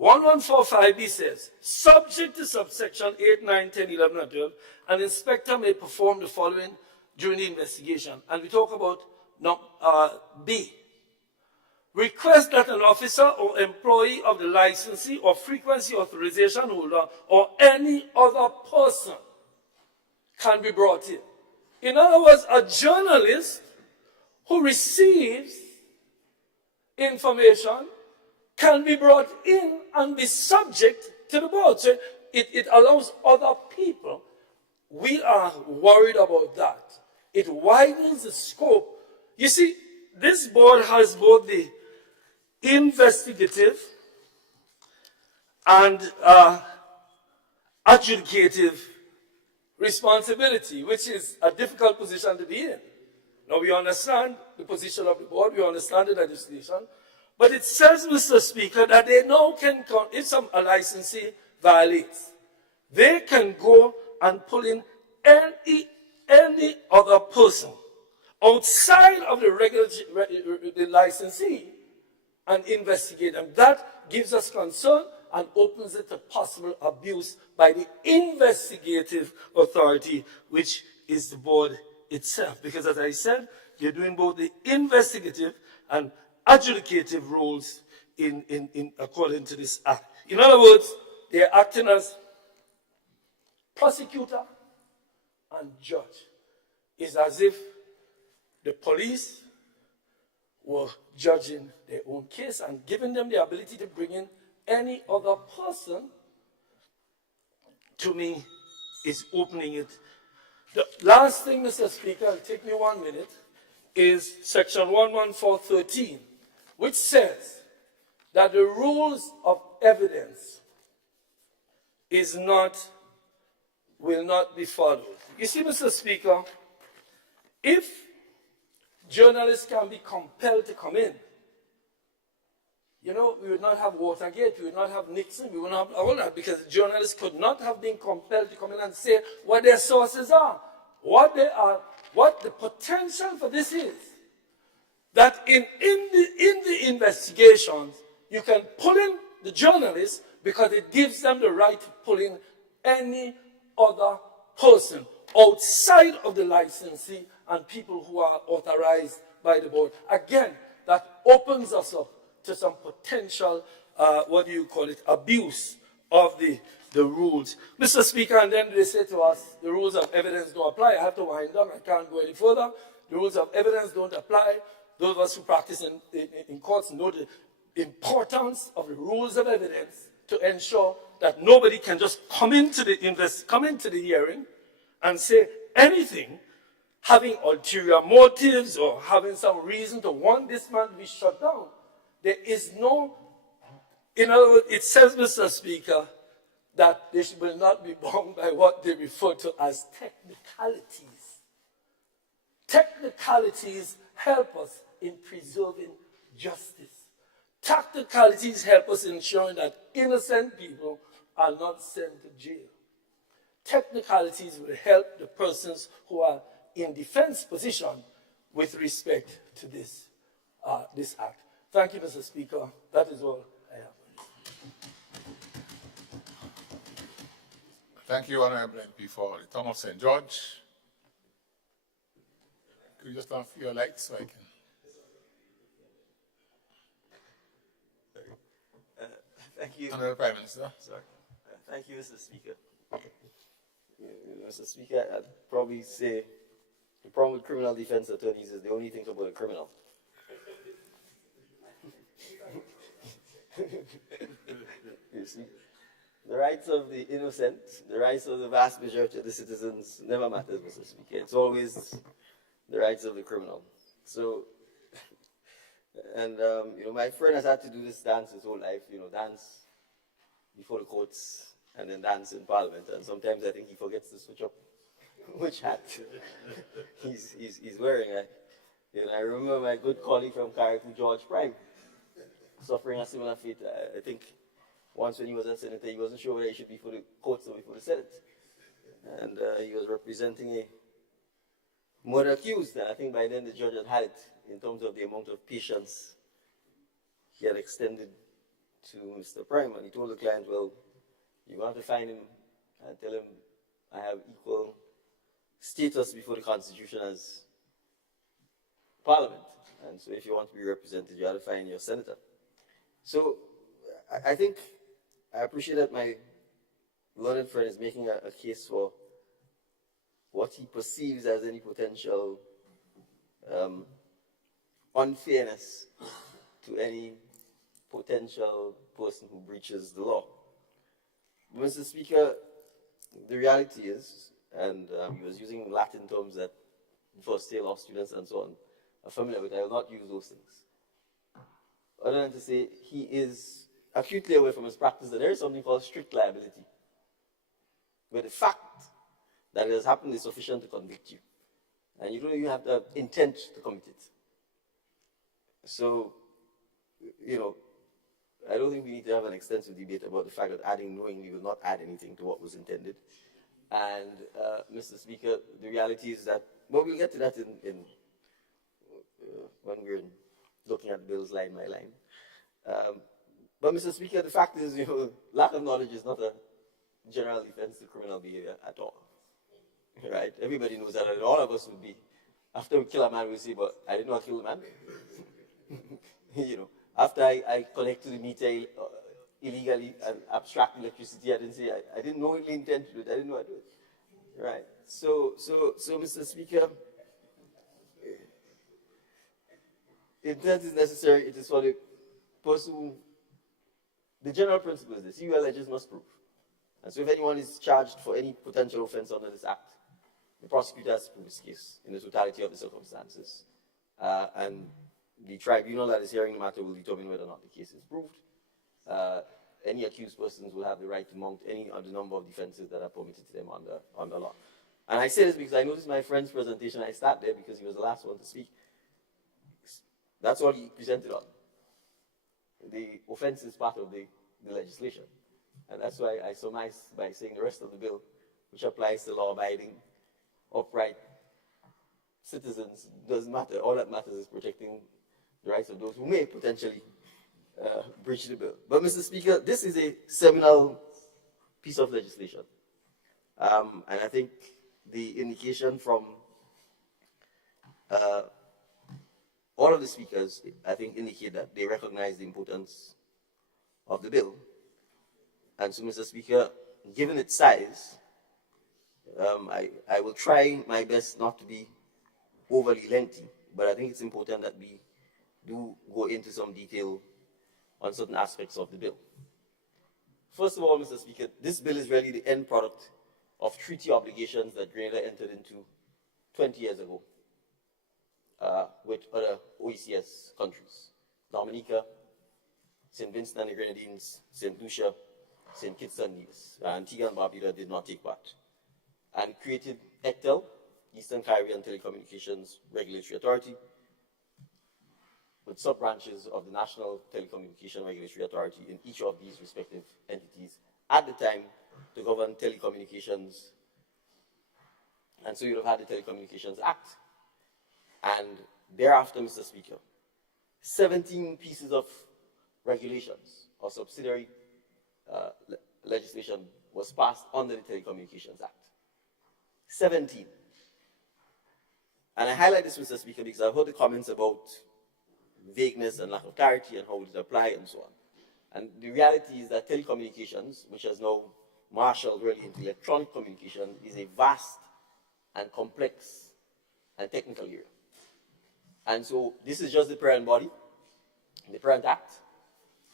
1145B says, subject to subsection 8, 9, 10, 11, and 12, an inspector may perform the following during the investigation. And we talk about B. Request that an officer or employee of the licensee or frequency authorization holder or any other person can be brought in. In other words, a journalist who receives information can be brought in and be subject to the board. So it allows other people. We are worried about that. It widens the scope. You see, this board has both the investigative and adjudicative responsibility, which is a difficult position to be in. Now, we understand the position of the board, we understand the legislation, but it says, Mr. Speaker, that they now can, if a licensee violates, they can go and pull in any other person outside of the licensee and investigate them. That gives us concern and opens it to possible abuse by the investigative authority, which is the board itself. Because as I said, you're doing both the investigative and adjudicative roles in according to this act. In other words, they're acting as prosecutor and judge. It's as if the police were judging their own case and giving them the ability to bring in any other person, to me, is opening it. The last thing, Mr. Speaker, it'll take me 1 minute, is Section 11413, which says that the rules of evidence will not be followed. You see, Mr. Speaker, if journalists can be compelled to come in, you know, we would not have Watergate, we would not have Nixon, we would not have all that, because journalists could not have been compelled to come in and say what their sources are, what they are, what the potential for this is. That in the investigations, you can pull in the journalists because it gives them the right to pull in any other person outside of the licensee and people who are authorized by the board. Again, that opens us up to some potential, abuse of the rules. Mr. Speaker, and then they say to us, the rules of evidence don't apply. I have to wind down, I can't go any further. The rules of evidence don't apply. Those of us who practice in courts know the importance of the rules of evidence to ensure that nobody can just come into the hearing and say anything having ulterior motives or having some reason to want this man to be shut down. There is no In other words, it says, Mr. Speaker, that they will not be bound by what they refer to as technicalities. Technicalities help us in preserving justice. Technicalities help us in ensuring that innocent people are not sent to jail. Technicalities will help the persons who are in defense position with respect to this act. Thank you, Mr. Speaker. That is all I have. Thank you, Honorable MP for the Town of St. George. Could you just turn off your lights so I can? Thank you. Honorable Prime Minister. Sorry. Thank you, Mr. Speaker. Mr. Speaker, I'd probably say the problem with criminal defense attorneys is they only think about a criminal. You see, the rights of the innocent, the rights of the vast majority of the citizens never matters, Mr. Speaker. It's always the rights of the criminal. So, and my friend has had to do this dance his whole life, dance before the courts and then dance in Parliament. And sometimes I think he forgets to switch up which hat he's wearing. I remember my good colleague from Carriacou, George Prime, suffering a similar fate. I think once when he was a senator, he wasn't sure whether he should be for the courts or for the Senate. And he was representing a murder accused. And I think by then the judge had it in terms of the amount of patience he had extended to Mr. Prime. And he told the client, well, you have to find him and tell him I have equal status before the Constitution as Parliament. And so if you want to be represented, you have to find your senator. So I think I appreciate that my learned friend is making a case for what he perceives as any potential unfairness to any potential person who breaches the law. Mr. Speaker, the reality is, and he was using Latin terms that first year law students and so on are familiar with, I will not use those things. Other than to say he is acutely aware from his practice that there is something called strict liability, where the fact that it has happened is sufficient to convict you. And you don't even have the intent to commit it. So, I don't think we need to have an extensive debate about the fact that adding knowingly will not add anything to what was intended. And, Mr. Speaker, the reality is that, well, we'll get to that when we're looking at bills line by line. But, Mr. Speaker, the fact is, lack of knowledge is not a general defense to criminal behavior at all. Right? Everybody knows that. And all of us would be, after we kill a man, we'll say, but I didn't know I killed a man. After I connect to the meter illegally and abstract electricity, I didn't say, I didn't knowingly intend to do it. I didn't know I did it. Right? So, Mr. Speaker, intent is necessary. It is for the person who, the general principle is this: you alleges must prove. And so if anyone is charged for any potential offense under this act, the prosecutor has to prove his case in the totality of the circumstances. And the tribunal that is hearing the matter will determine whether or not the case is proved. Any accused persons will have the right to mount any of the number of defenses that are permitted to them under law. And I say this because I noticed my friend's presentation. I sat there because he was the last one to speak. That's all he presented on. The offense is part of the legislation. And that's why I surmise by saying the rest of the bill, which applies to law-abiding, upright citizens, doesn't matter. All that matters is protecting the rights of those who may potentially breach the bill. But, Mr. Speaker, this is a seminal piece of legislation. And I think the indication from all of the speakers, I think, indicate that they recognize the importance of the bill. And so, Mr. Speaker, given its size, I will try my best not to be overly lengthy, but I think it's important that we do go into some detail on certain aspects of the bill. First of all, Mr. Speaker, this bill is really the end product of treaty obligations that Grenada entered into 20 years ago with other OECS countries, Dominica, St. Vincent and the Grenadines, St. Lucia, St. Kitts and Nevis. Antigua and Barbuda did not take part. And created ECTEL, Eastern Caribbean Telecommunications Regulatory Authority, with sub-branches of the National Telecommunication Regulatory Authority in each of these respective entities at the time to govern telecommunications. And so you would have had the Telecommunications Act. And thereafter, Mr. Speaker, 17 pieces of regulations or subsidiary legislation was passed under the Telecommunications Act. 17. And I highlight this, Mr. Speaker, because I've heard the comments about vagueness and lack of clarity and how it apply and so on. And the reality is that telecommunications, which has now marshaled really into electronic communication, is a vast and complex and technical area. And so this is just the parent body, the parent act.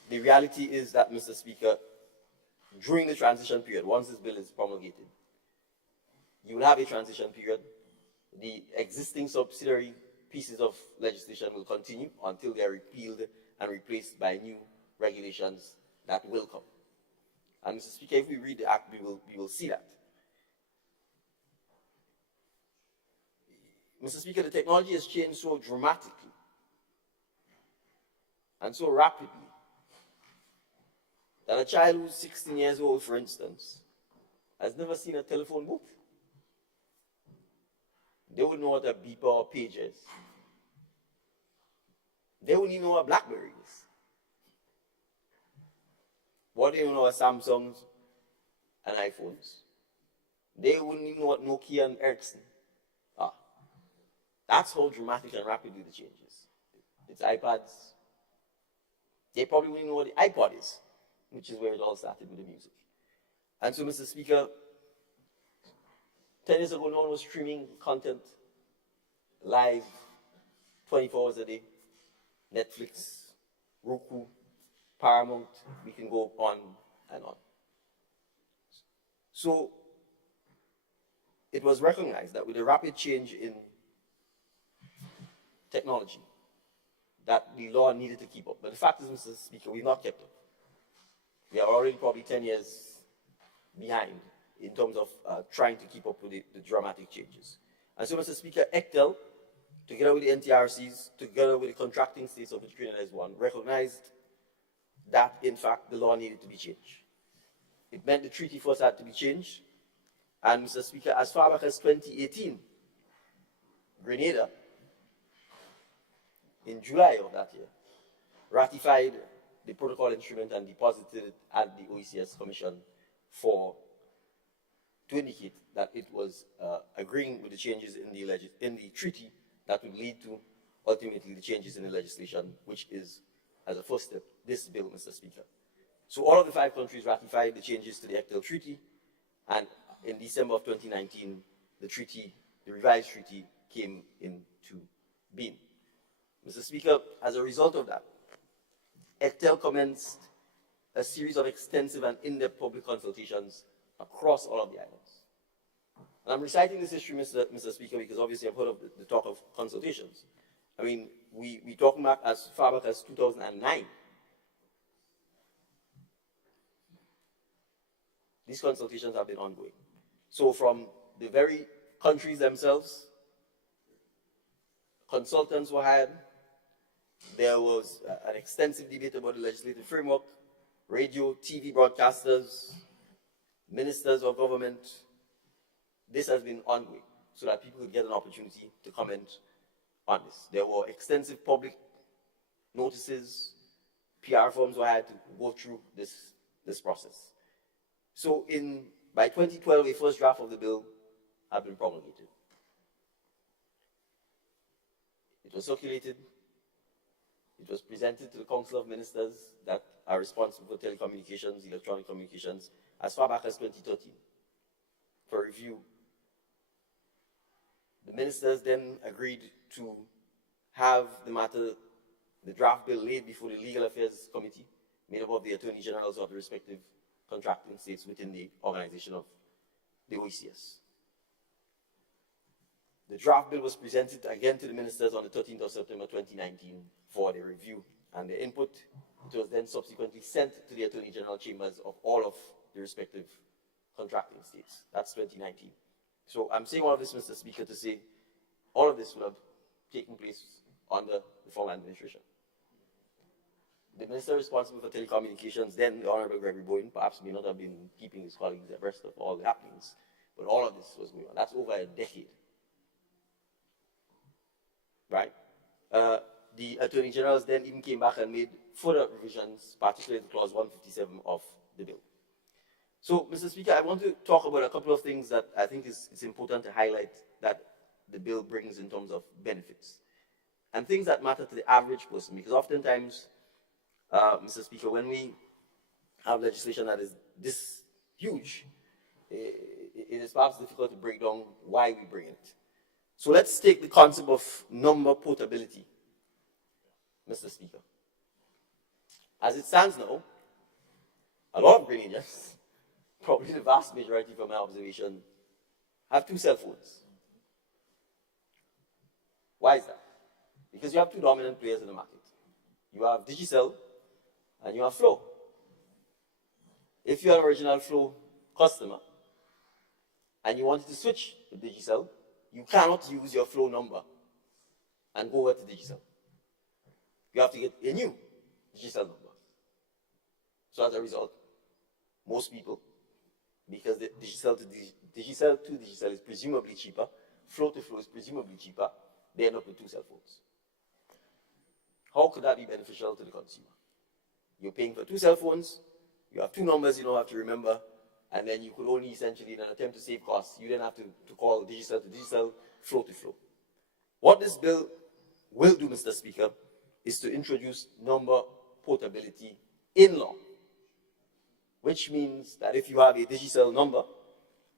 The reality is that, Mr. Speaker, during the transition period, once this bill is promulgated, you will have a transition period. The existing subsidiary pieces of legislation will continue until they are repealed and replaced by new regulations that will come. And Mr. Speaker, if we read the act, we will see that. Mr. Speaker, the technology has changed so dramatically and so rapidly that a child who's 16 years old, for instance, has never seen a telephone booth. They wouldn't know what a beeper or page is. They wouldn't even know what BlackBerry is. What do you know what Samsungs and iPhones? They wouldn't even know what Nokia and Ericsson are. That's how dramatic and rapidly the change is. It's iPads. They probably wouldn't know what the iPod is, which is where it all started with the music. And so, Mr. Speaker, 10 years ago, no one was streaming content live 24 hours a day. Netflix, Roku, Paramount, we can go on and on. So it was recognized that with a rapid change in technology, that the law needed to keep up. But the fact is, Mr. Speaker, we've not kept up. We are already probably 10 years behind in terms of trying to keep up with the dramatic changes. And so, Mr. Speaker, ECTEL, together with the NTRCs, together with the contracting states of which Grenada is one, recognized that, in fact, the law needed to be changed. It meant the treaty first had to be changed. And, Mr. Speaker, as far back as 2018, Grenada, in July of that year, ratified the protocol instrument and deposited it at the OECS Commission to indicate that it was agreeing with the changes in the treaty that would lead to, ultimately, the changes in the legislation, which is, as a first step, this bill, Mr. Speaker. So all of the 5 countries ratified the changes to the ECTEL Treaty, and in December of 2019, the revised treaty came into being. Mr. Speaker, as a result of that, ECTEL commenced a series of extensive and in-depth public consultations across all of the islands. And I'm reciting this history, Mr. Speaker, because obviously I've heard of the talk of consultations. I mean, we talking back as far back as 2009. These consultations have been ongoing. So from the very countries themselves, consultants were hired. There was an extensive debate about the legislative framework, radio, TV broadcasters, ministers of government. This has been ongoing so that people could get an opportunity to comment on this. There were extensive public notices, PR firms were had to go through this process. So by 2012, a first draft of the bill had been promulgated. It was circulated. It was presented to the Council of Ministers that are responsible for telecommunications, electronic communications, as far back as 2013 for review. The ministers then agreed to have the draft bill laid before the Legal Affairs Committee, made up of the Attorney Generals of the respective contracting states within the organization of the OECS. The draft bill was presented again to the ministers on the 13th of September 2019 for their review and their input. It was then subsequently sent to the Attorney General chambers of all of the respective contracting states. That's 2019. So I'm saying all of this, Mr. Speaker, to say all of this would have taken place under the former administration. The minister responsible for telecommunications, then the Honorable Gregory Bowen, perhaps may not have been keeping his colleagues abreast of all the happenings, but all of this was going on. That's over a decade. Right? The Attorney Generals then even came back and made further revisions, particularly to Clause 157 of the bill. So, Mr. Speaker, I want to talk about a couple of things that I think it's important to highlight that the bill brings in terms of benefits and things that matter to the average person, because oftentimes, Mr. Speaker, when we have legislation that is this huge, it is perhaps difficult to break down why we bring it. So let's take the concept of number portability, Mr. Speaker. As it stands now, a lot of Grenadians, probably the vast majority from my observation, have 2 cell phones. Why is that? Because you have 2 dominant players in the market. You have Digicel and you have Flow. If you're an original Flow customer and you wanted to switch to Digicel, you cannot use your Flow number and go over to Digicel. You have to get a new Digicel number. So as a result, most people, because the Digicel to Digicel is presumably cheaper, Flow to Flow is presumably cheaper, they end up with 2 cell phones. How could that be beneficial to the consumer? You're paying for 2 cell phones, you have 2 numbers you don't have to remember, and then you could only essentially, in an attempt to save costs, you then have to call Digicel to Digicel, Flow to Flow. What this bill will do, Mr. Speaker, is to introduce number portability in law, which means that if you have a Digicel number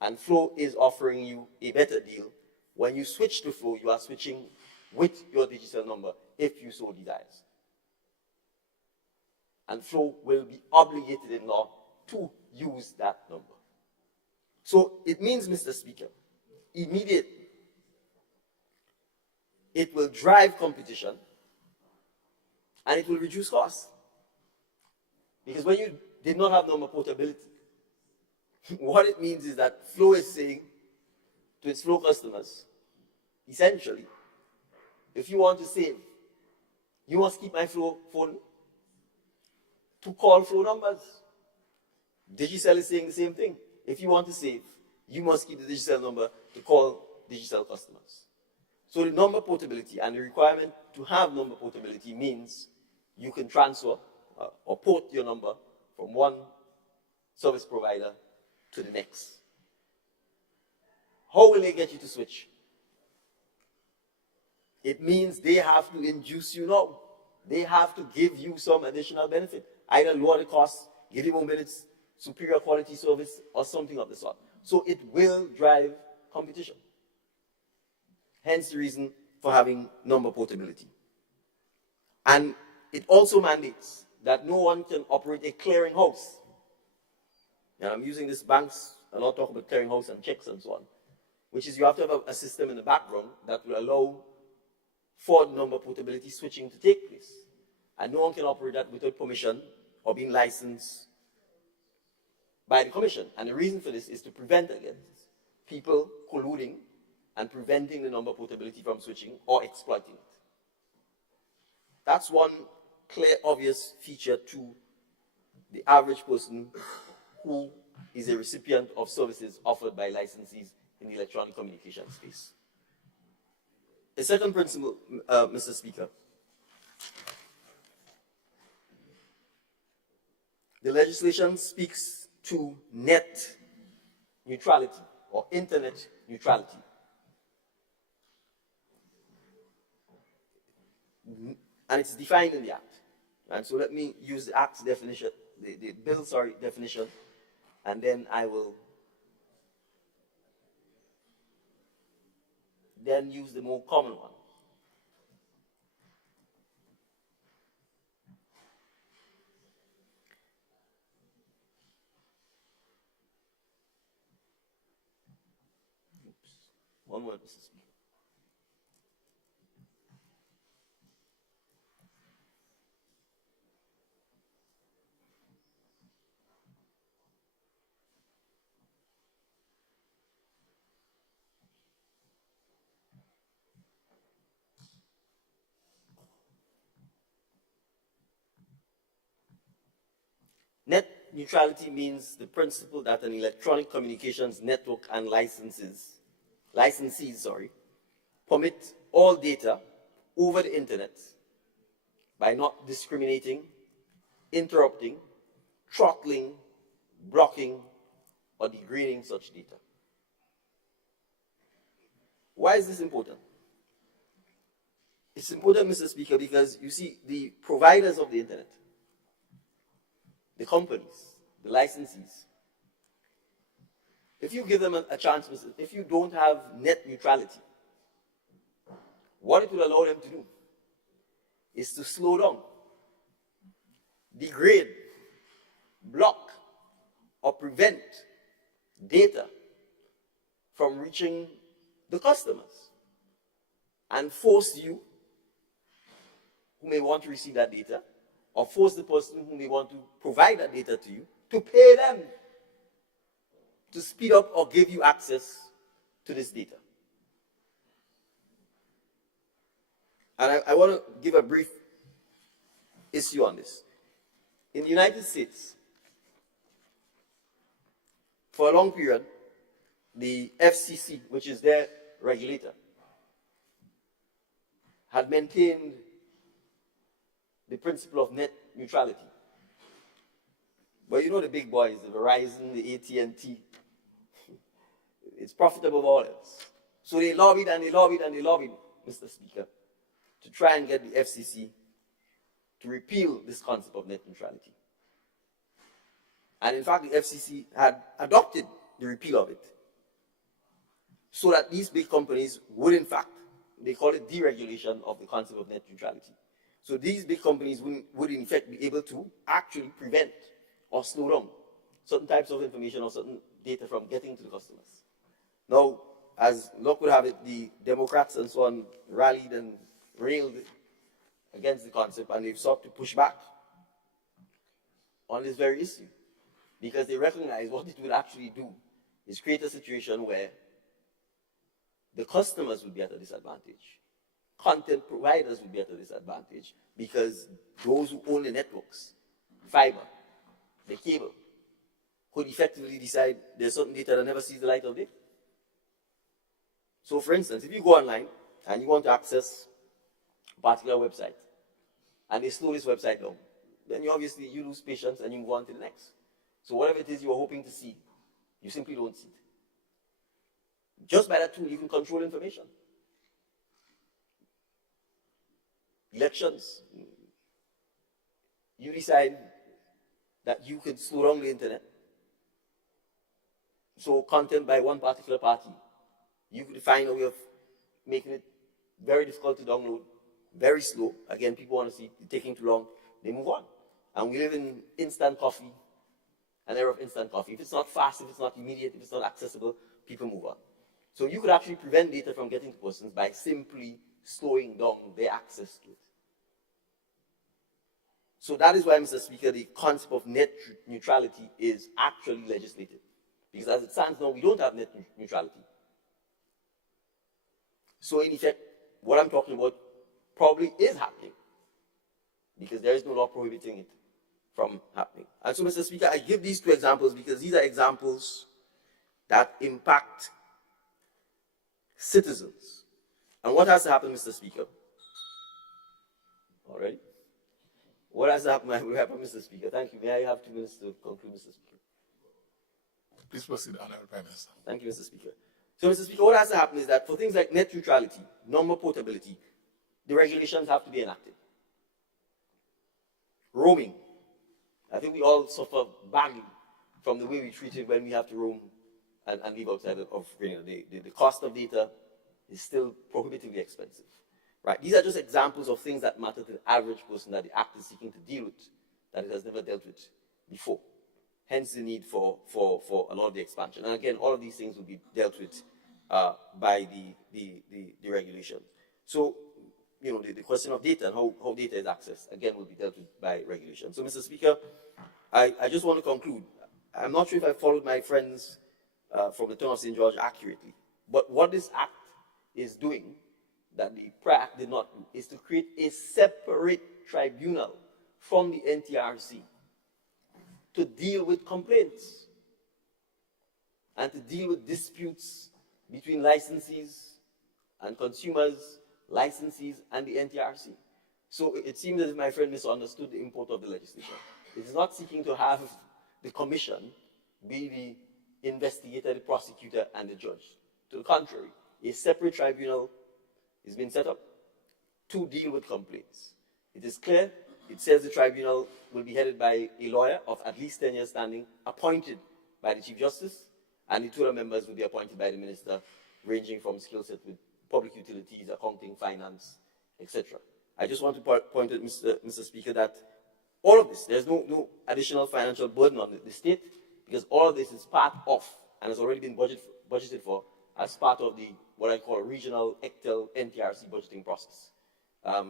and Flow is offering you a better deal, when you switch to Flow, you are switching with your Digicel number if you so desires. And Flow will be obligated in law to use that number. So it means, Mr. Speaker, immediately, it will drive competition and it will reduce costs. Because when you did not have number portability, what it means is that Flow is saying to its Flow customers, essentially, if you want to save, you must keep my Flow phone to call Flow numbers. Digicel is saying the same thing. If you want to save, you must keep the Digicel number to call Digicel customers. So the number portability and the requirement to have number portability means you can transfer or port your number from one service provider to the next. How will they get you to switch? It means they have to induce you now. They have to give you some additional benefit, either lower the cost, give you more minutes, superior quality service, or something of the sort. So it will drive competition. Hence the reason for having number portability. And it also mandates that no one can operate a clearinghouse. And I'm using this banks, a lot talk about clearinghouse and checks and so on, which is you have to have a system in the background that will allow for number portability switching to take place. And no one can operate that without permission or being licensed by the Commission. And the reason for this is to prevent against people colluding and preventing the number portability from switching or exploiting it. That's one clear, obvious feature to the average person who is a recipient of services offered by licensees in the electronic communication space. A second principle, Mr. Speaker. The legislation speaks to net neutrality or internet neutrality. And it's defined in the Act. And so let me use the Act's definition, the bill's definition, and then I will then use the more common one. Oops. One word, Mr. Speaker. Net neutrality means the principle that an electronic communications network and licensees, permit all data over the internet by not discriminating, interrupting, throttling, blocking, or degrading such data. Why is this important? It's important, Mr. Speaker, because you see, the providers of the internet, the companies, the licensees, if you give them a chance, if you don't have net neutrality, what it will allow them to do is to slow down, degrade, block, or prevent data from reaching the customers and force you, who may want to receive that data, or force the person who may want to provide that data to you, to pay them to speed up or give you access to this data. And I want to give a brief issue on this. In the United States, for a long period, the FCC, which is their regulator, had maintained the principle of net neutrality. But you know the big boys, the Verizon, the AT&T, it's profitable for all else. So they lobbied and they lobbied and they lobbied, Mr. Speaker, to try and get the FCC to repeal this concept of net neutrality. And in fact, the FCC had adopted the repeal of it, so that these big companies would, in fact, they call it deregulation of the concept of net neutrality. So these big companies would in fact be able to actually prevent or slow down certain types of information or certain data from getting to the customers. Now, as luck would have it, the Democrats and so on rallied and railed against the concept, and they've sought to push back on this very issue, because they recognize what it would actually do is create a situation where the customers would be at a disadvantage. Content providers would be at a disadvantage, because those who own the networks, fiber, the cable, could effectively decide there's certain data that never sees the light of day. So for instance, if you go online and you want to access a particular website, and they slow this website down, then you lose patience and you go on to the next. So whatever it is you are hoping to see, you simply don't see it. Just by that tool, you can control information. Elections, you decide that you can slow down the internet. So content by one particular party, you could find a way of making it very difficult to download, very slow. Again, people want to see it taking too long, they move on. And we live in instant coffee, an era of instant coffee. If it's not fast, if it's not immediate, if it's not accessible, people move on. So you could actually prevent data from getting to persons by simply slowing down their access to it. So that is why, Mr. Speaker, the concept of net neutrality is actually legislated. Because as it stands now, we don't have net neutrality. So in effect, what I'm talking about probably is happening, because there is no law prohibiting it from happening. And so, Mr. Speaker, I give these two examples because these are examples that impact citizens. And what has to happen, Mr. Speaker? Already? What has to happen, Mr. Speaker? Thank you. May I have 2 minutes to conclude, Mr. Speaker? Please proceed, Honorable Prime Minister. Thank you, Mr. Speaker. So, Mr. Speaker, what has to happen is that for things like net neutrality, number portability, the regulations have to be enacted. Roaming. I think we all suffer badly from the way we treat it when we have to roam and live outside of Grenada. The cost of data is still prohibitively expensive. Right? These are just examples of things that matter to the average person that the Act is seeking to deal with, that it has never dealt with before. Hence the need for a lot of the expansion. And again, all of these things will be dealt with by the regulation. So, you know, the question of data and how data is accessed, again, will be dealt with by regulation. So, Mr. Speaker, I just want to conclude. I'm not sure if I followed my friends from the Town of St. George accurately, but what this Act is doing that the prior Act did not do is to create a separate tribunal from the NTRC to deal with complaints and to deal with disputes between licensees and consumers, licensees, and the NTRC. So it seems as if my friend misunderstood the import of the legislation. It is not seeking to have the commission be the investigator, the prosecutor, and the judge. To the contrary, a separate tribunal is being set up to deal with complaints. It is clear, it says the tribunal will be headed by a lawyer of at least 10 years standing, appointed by the Chief Justice, and the 2 other members will be appointed by the minister, ranging from skill set with public utilities, accounting, finance, etc. I just want to point out, Mr. Speaker, that all of this, there's no additional financial burden on the state, because all of this is part of, and has already been budgeted for, as part of the, what I call, regional ECTEL NTRC budgeting process.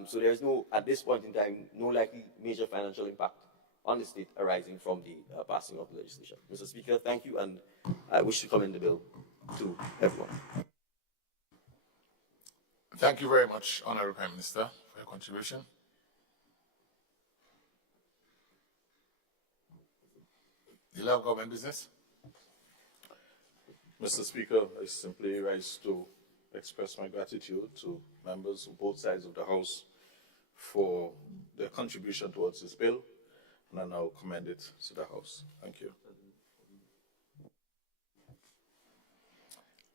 So there's no, at this point in time, no likely major financial impact on the state arising from the passing of the legislation. Mr. Speaker, thank you, and I wish to commend the bill to everyone. Thank you very much, Honorable Prime Minister, for your contribution. The Law of Government Business. Mr. Speaker, I simply rise to express my gratitude to members of both sides of the House for their contribution towards this bill, and I now commend it to the House. Thank you.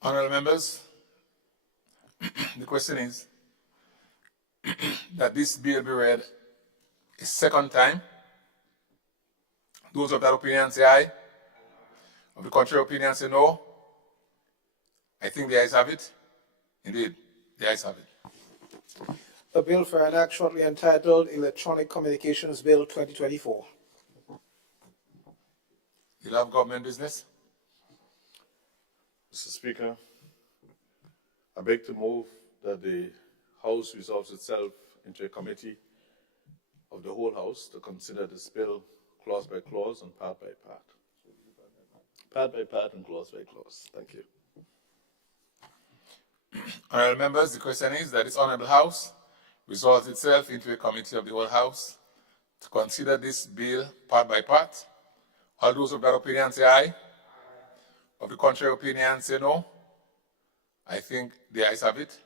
Honorable members, the question is that this bill be read a second time. Those of that opinion say aye. Of the contrary opinion say no. I think the ayes have it. Indeed, the ayes have it. A bill for an act shortly entitled Electronic Communications Bill 2024. The Law of Government Business. Mr. Speaker, I beg to move that the House resolves itself into a committee of the whole House to consider this bill clause by clause and part by part. Part by part and clause by clause. Thank you. Honorable members, the question is that this Honorable House resolves itself into a committee of the whole House to consider this bill part by part. All those of that opinion say aye. Of the contrary opinion say no. I think the ayes have it.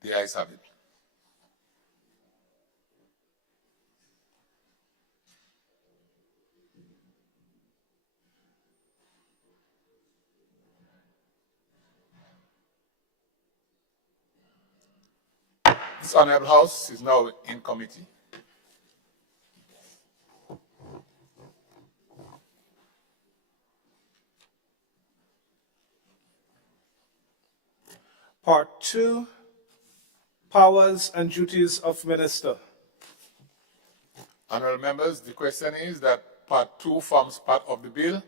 The ayes have it. This Honorable House is now in committee. Part 2, Powers and Duties of Minister. Honorable members, the question is that Part 2 forms part of the bill.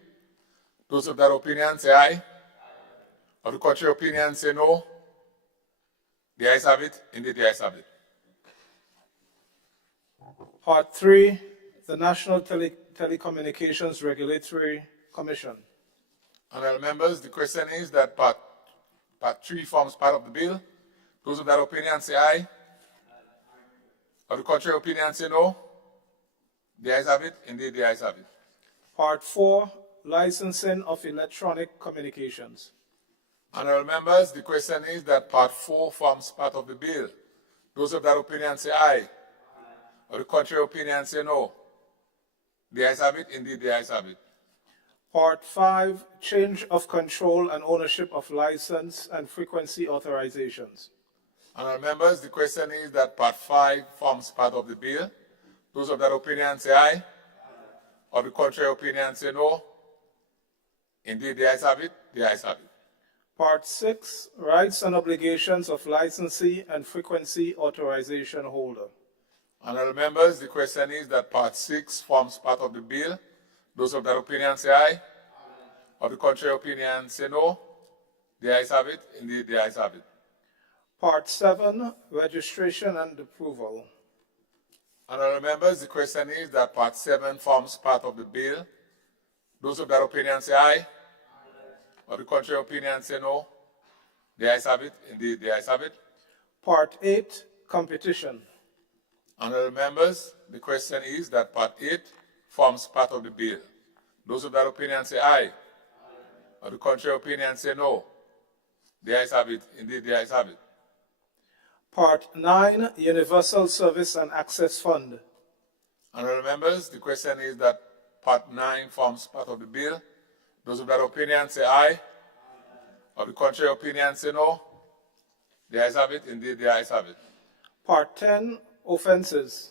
Those of that opinion say aye. Of the contrary opinion say no. The ayes have it. Indeed, the ayes have it. Part 3, the National Telecommunications Regulatory Commission. Honorable members, the question is that Part 3 forms part of the bill. Those of that opinion say aye. Of the contrary opinion say no. The ayes have it. Indeed, the ayes have it. Part 4, Licensing of Electronic Communications. Honorable members, the question is that Part 4 forms part of the bill. Those of that opinion say aye. Of the contrary opinion say no. The ayes have it. Indeed, the ayes have it. Part 5, Change of Control and Ownership of License and Frequency Authorizations. Honorable members, the question is that Part 5 forms part of the bill. Those of that opinion say aye. Of the contrary opinion say no. Indeed, the ayes have it. The ayes have it. Part 6, Rights and Obligations of Licensee and Frequency Authorization Holder. Honorable members, the question is that Part 6 forms part of the bill. Those of that opinion say aye. Of the contrary opinion say no. The ayes have it. Indeed, the ayes have it. Part 7, Registration and Approval. Honorable members, the question is that Part 7 forms part of the bill. Those of that opinion say aye. Of the contrary opinion say no. The ayes have it. Indeed, the ayes have it. Part 8, Competition. Honorable members, the question is that Part 8 forms part of the bill. Those of that opinion say aye. Of the contrary opinion say no. The ayes have it. Indeed, the ayes have it. Part 9, Universal Service and Access Fund. Honorable members, the question is that Part 9 forms part of the bill. Those of that opinion say aye. Of the contrary opinion say no. The ayes have it. Indeed, the ayes have it. Part 10, Offences.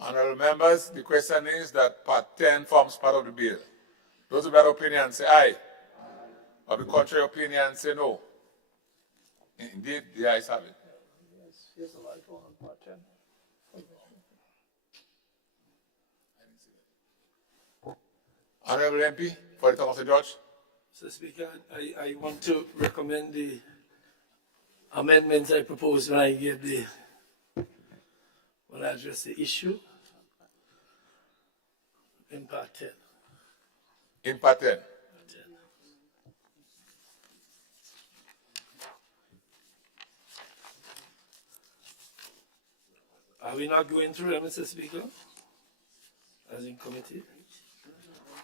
Honorable members, the question is that Part 10 forms part of the bill. Those of that opinion say aye. Of the contrary opinion say no. Indeed, the ayes have it. Here's the light one on Part 10. Honorable MP for the Tongue of St. George. Mr. Speaker, I want to recommend the amendments I proposed when I addressed the issue in Part 10. In Part 10. Are we not going through them, Mr. Speaker, as in committee?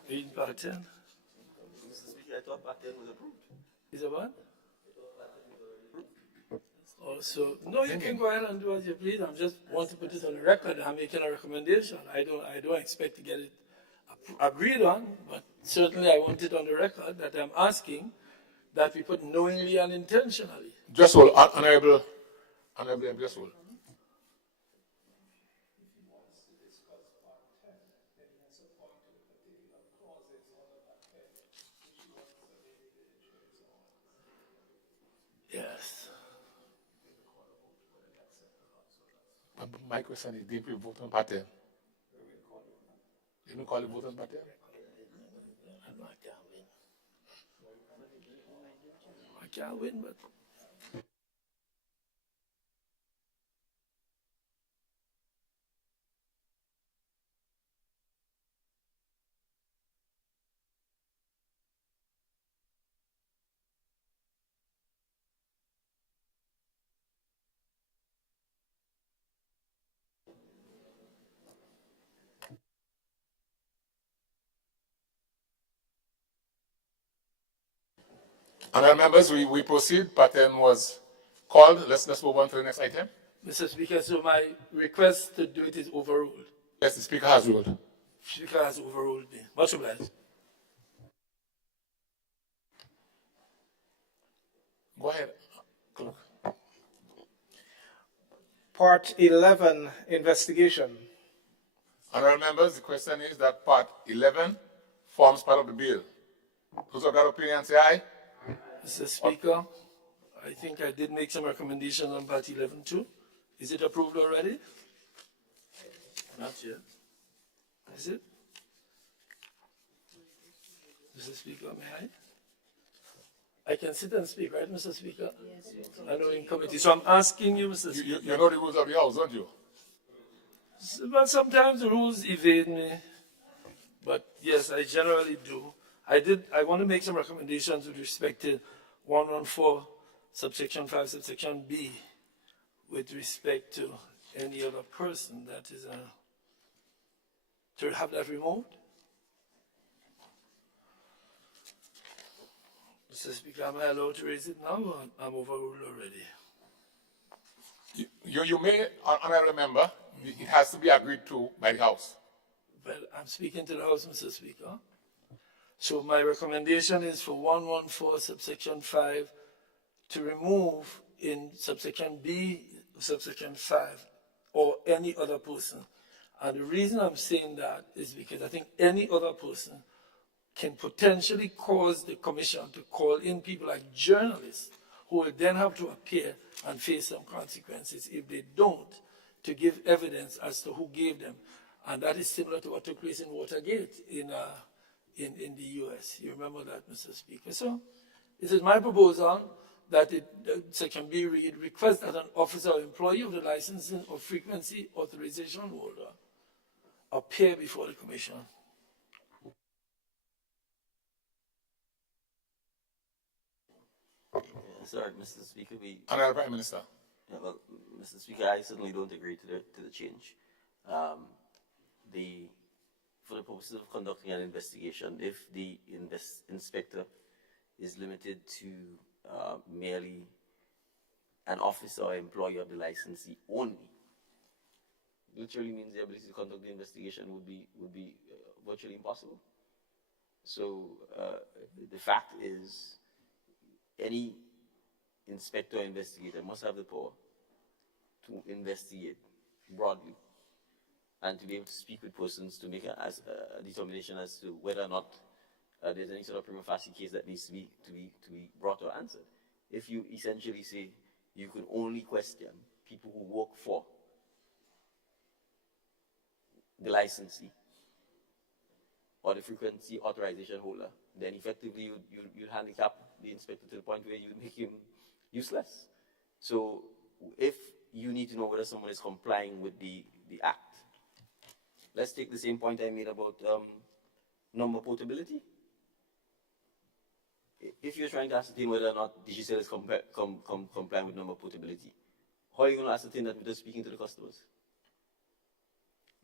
In Part 10? Mr. Speaker, I thought Part 10 was approved. Is it what? Also, no, you can go ahead and do as you please. I just want to put it on the record. I'm making a recommendation. I don't expect to get it agreed on, but certainly I want it on the record that I'm asking that we put knowingly and intentionally. Just hold, Honorable MP, just hold. Yes. But my question is, did we vote on Part 10? Did we call it vote on Part 10? I can't win, but Honorable members, we proceed. Part 10 was called. Let's move on to the next item. Mr. Speaker, so my request to do it is overruled. Yes, the Speaker has ruled. Speaker has overruled me. Much obliged. Go ahead, Clerk. Part 11, Investigation. Honorable members, the question is that Part 11 forms part of the bill. Those of that opinion say aye. Mr. Speaker, I think I did make some recommendations on Part 11 too. Is it approved already? Not yet. Is it? Mr. Speaker, may I? I can sit and speak, right, Mr. Speaker? Yes. I know in committee. So I'm asking you, Mr. Speaker. You know the rules of the House, don't you? But sometimes the rules evade me. But yes, I generally do. I want to make some recommendations with respect to 114, subsection 5, subsection B, with respect to any other person that is to have that removed. Mr. Speaker, am I allowed to raise it now, or I'm overruled already? You may, honorable member, it has to be agreed to by the House. Well, I'm speaking to the House, Mr. Speaker. So my recommendation is for 114, subsection 5, to remove in subsection B, subsection 5, or any other person. And the reason I'm saying that is because I think any other person can potentially cause the commission to call in people like journalists who will then have to appear and face some consequences if they don't, to give evidence as to who gave them. And that is similar to what took place in Watergate in the US. You remember that, Mr. Speaker. So it is my proposal that section B read, request that an officer or employee of the licensing or frequency authorization holder appear before the commission. Sorry, Mr. Speaker, Honorable Prime Minister. Yeah, well, Mr. Speaker, I certainly don't agree to the change. for the purposes of conducting an investigation, if the inspector is limited to merely an officer or employee of the licensee only, literally means the ability to conduct the investigation would be virtually impossible. So the fact is, any inspector or investigator must have the power to investigate broadly and to be able to speak with persons to make a determination as to whether or not there's any sort of prima facie case that needs to be brought or answered. If you essentially say you can only question people who work for the licensee or the frequency authorization holder, then effectively you handicap the inspector to the point where you make him useless. So if you need to know whether someone is complying with the act, let's take the same point I made about number portability. If you're trying to ascertain whether or not Digicel is complying with number portability, how are you going to ascertain that without speaking to the customers?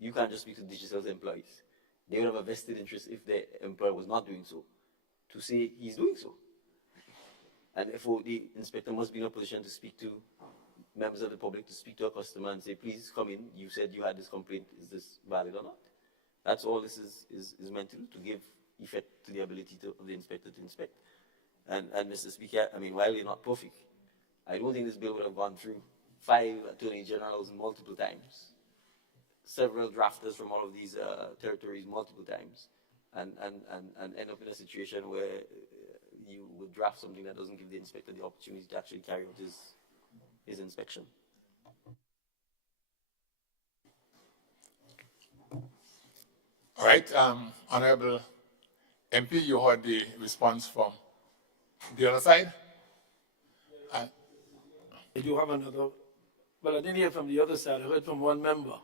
You can't just speak to Digicel's employees. They would have a vested interest if their employer was not doing so, to say he's doing so. And therefore, the inspector must be in a position to speak to members of the public, to speak to a customer and say, please come in, you said you had this complaint, is this valid or not? That's all this is meant to give effect to the ability of the inspector to inspect. And Mr. Speaker, I mean, while you're not perfect, I don't think this bill would have gone through 5 attorney generals multiple times, several drafters from all of these territories multiple times, and end up in a situation where you would draft something that doesn't give the inspector the opportunity to actually carry out his inspection. All right, Honorable MP, you heard the response from the other side. I do have another, but I didn't hear from the other side. I heard from one member.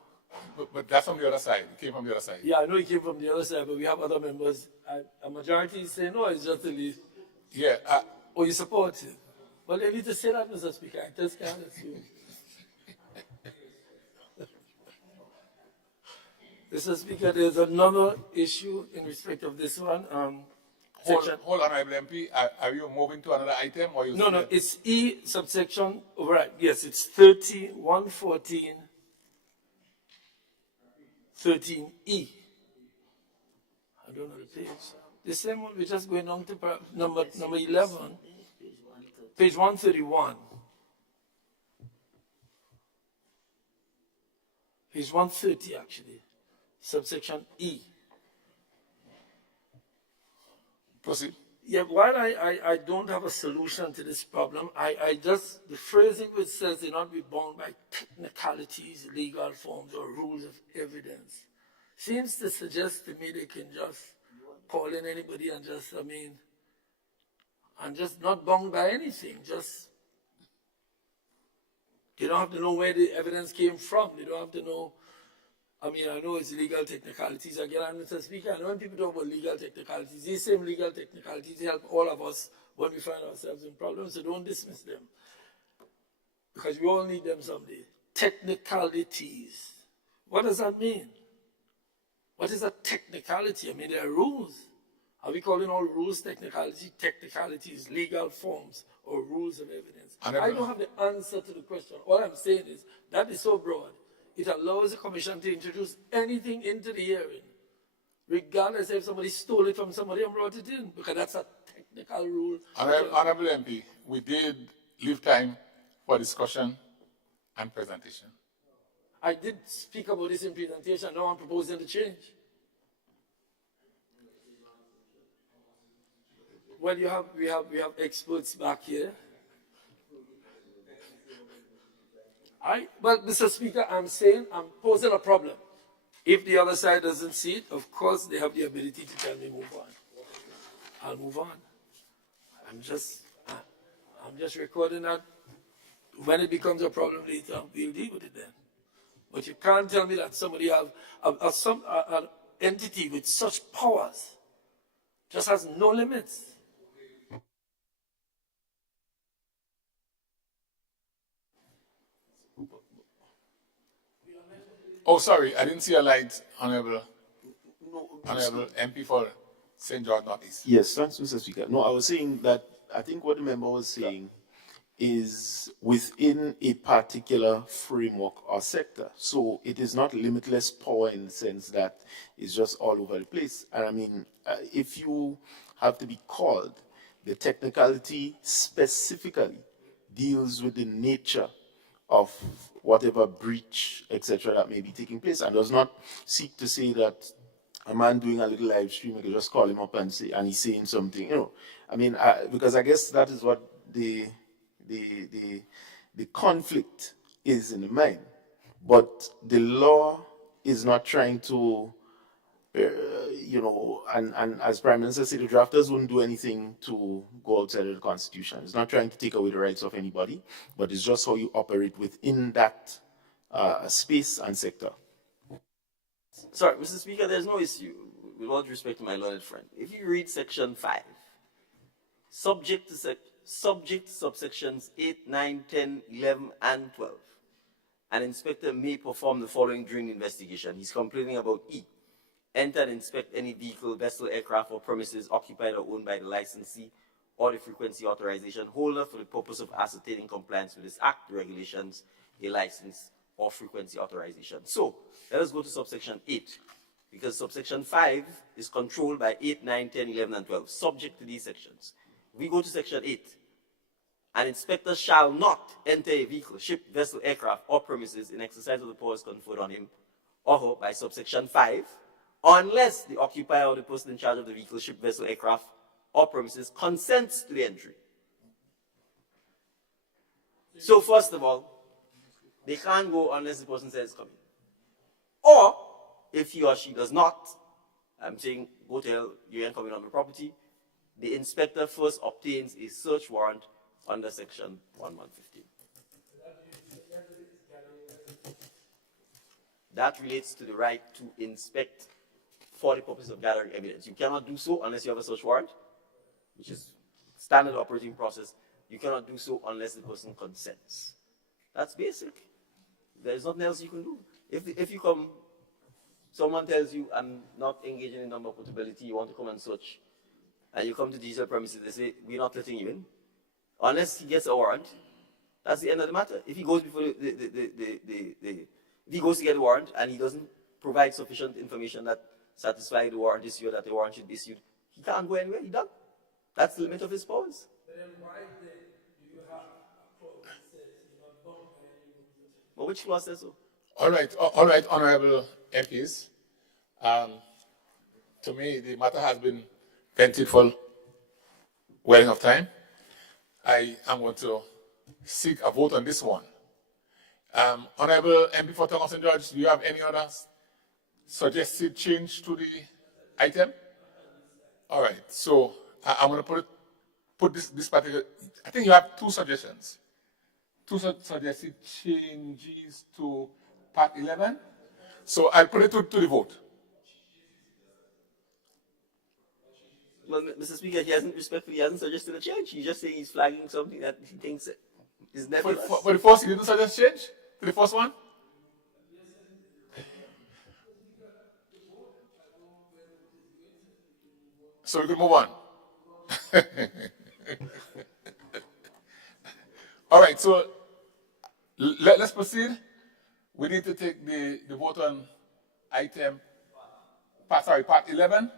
But that's from the other side. It came from the other side. Yeah, I know he came from the other side, but we have other members. A majority is saying, no, it's just the least. Yeah. Or you support it. Well, they need to say that, Mr. Speaker. I just can't assume. Mr. Speaker, there's another issue in respect of this one. Hold on, Honorable MP. Are you moving to another item? Or you No, it's E subsection, right, yes, it's 3114, 13E. I don't know the page. The same one, we're just going on to number 11, page 131. Page 130, actually, subsection E. Proceed. Yeah, while I don't have a solution to this problem, the phrasing which says they not be bound by technicalities, legal forms, or rules of evidence seems to suggest to me they can just call in anybody and just, and just not bound by anything. Just, they don't have to know where the evidence came from. They don't have to know. I know it's legal technicalities again, and Mr. Speaker, and when people talk about legal technicalities, these same legal technicalities help all of us when we find ourselves in problems, so don't dismiss them. Because we all need them someday. Technicalities. What does that mean? What is a technicality? There are rules. Are we calling all rules technicalities, legal forms, or rules of evidence? I don't have the answer to the question. All I'm saying is, that is so broad. It allows the commission to introduce anything into the hearing, regardless if somebody stole it from somebody and brought it in, because that's a technical rule. Honorable MP, we did leave time for discussion and presentation. I did speak about this in presentation. Now I'm proposing to change. Well, we have experts back here. Well, Mr. Speaker, I'm posing a problem. If the other side doesn't see it, of course they have the ability to tell me move on. I'll move on. I'm just recording that. When it becomes a problem later, we'll deal with it then. But you can't tell me that somebody have an entity with such powers just has no limits. Oh, sorry, I didn't see a light, Honorable. No, Honorable MP for St. George Northeast. Yes, thanks, Mr. Speaker. No, I was saying that I think what the member was saying is within a particular framework or sector. So it is not limitless power in the sense that it's just all over the place. And I mean, if you have to be called, the technicality specifically deals with the nature of whatever breach, etc., that may be taking place, and does not seek to say that a man doing a little live stream, you can just call him up and say, and he's saying something, you know. I mean, because I guess that is what the conflict is in the mind. But the law is not trying to, you know, and as Prime Minister said, the drafters wouldn't do anything to go outside of the Constitution. It's not trying to take away the rights of anybody, but it's just how you operate within that space and sector. Sorry, Mr. Speaker, there's no issue, with all due respect to my learned friend. If you read Section 5, subject to subsections 8, 9, 10, 11, and 12, an inspector may perform the following during the investigation. He's complaining about E. Enter and inspect any vehicle, vessel, aircraft, or premises occupied or owned by the licensee or the frequency authorization holder for the purpose of ascertaining compliance with this act, the regulations, a license, or frequency authorization. So, let us go to subsection 8, because subsection 5 is controlled by 8, 9, 10, 11, and 12, subject to these sections. We go to section 8. An inspector shall not enter a vehicle, ship, vessel, aircraft, or premises in exercise of the powers conferred on him or her by subsection 5, unless the occupier or the person in charge of the vehicle, ship, vessel, aircraft, or premises consents to the entry. So first of all, they can't go unless the person says coming. Or, if he or she does not, I'm saying, go tell you ain't coming on the property, the inspector first obtains a search warrant under section 1115. That relates to the right to inspect for the purpose of gathering evidence. You cannot do so unless you have a search warrant, which is standard operating process. You cannot do so unless the person consents. That's basic. There's nothing else you can do. If you come, someone tells you, I'm not engaging in number portability, you want to come and search, and you come to digital premises, they say, we're not letting you in. Unless he gets a warrant, that's the end of the matter. If he goes before if he goes to get a warrant and he doesn't provide sufficient information that satisfies the warrant issue or that the warrant should be issued, he can't go anywhere, he's done. That's the limit of his powers. But which clause says so? All right, honorable MPs. To me, the matter has been vented for well enough time. I am going to seek a vote on this one. Honorable MP for Tongue St. George, do you have any other suggested change to the item? All right, so I'm going to put this particular, I think you have two suggestions. Two suggested changes to part 11. So I'll put it to the vote. Well, Mr. Speaker, he hasn't suggested a change. He's just saying he's flagging something that he thinks is nebulous. For the first, he didn't suggest change to the first one? So we can move on. All right, so let's proceed. We need to take the vote on item, part 11.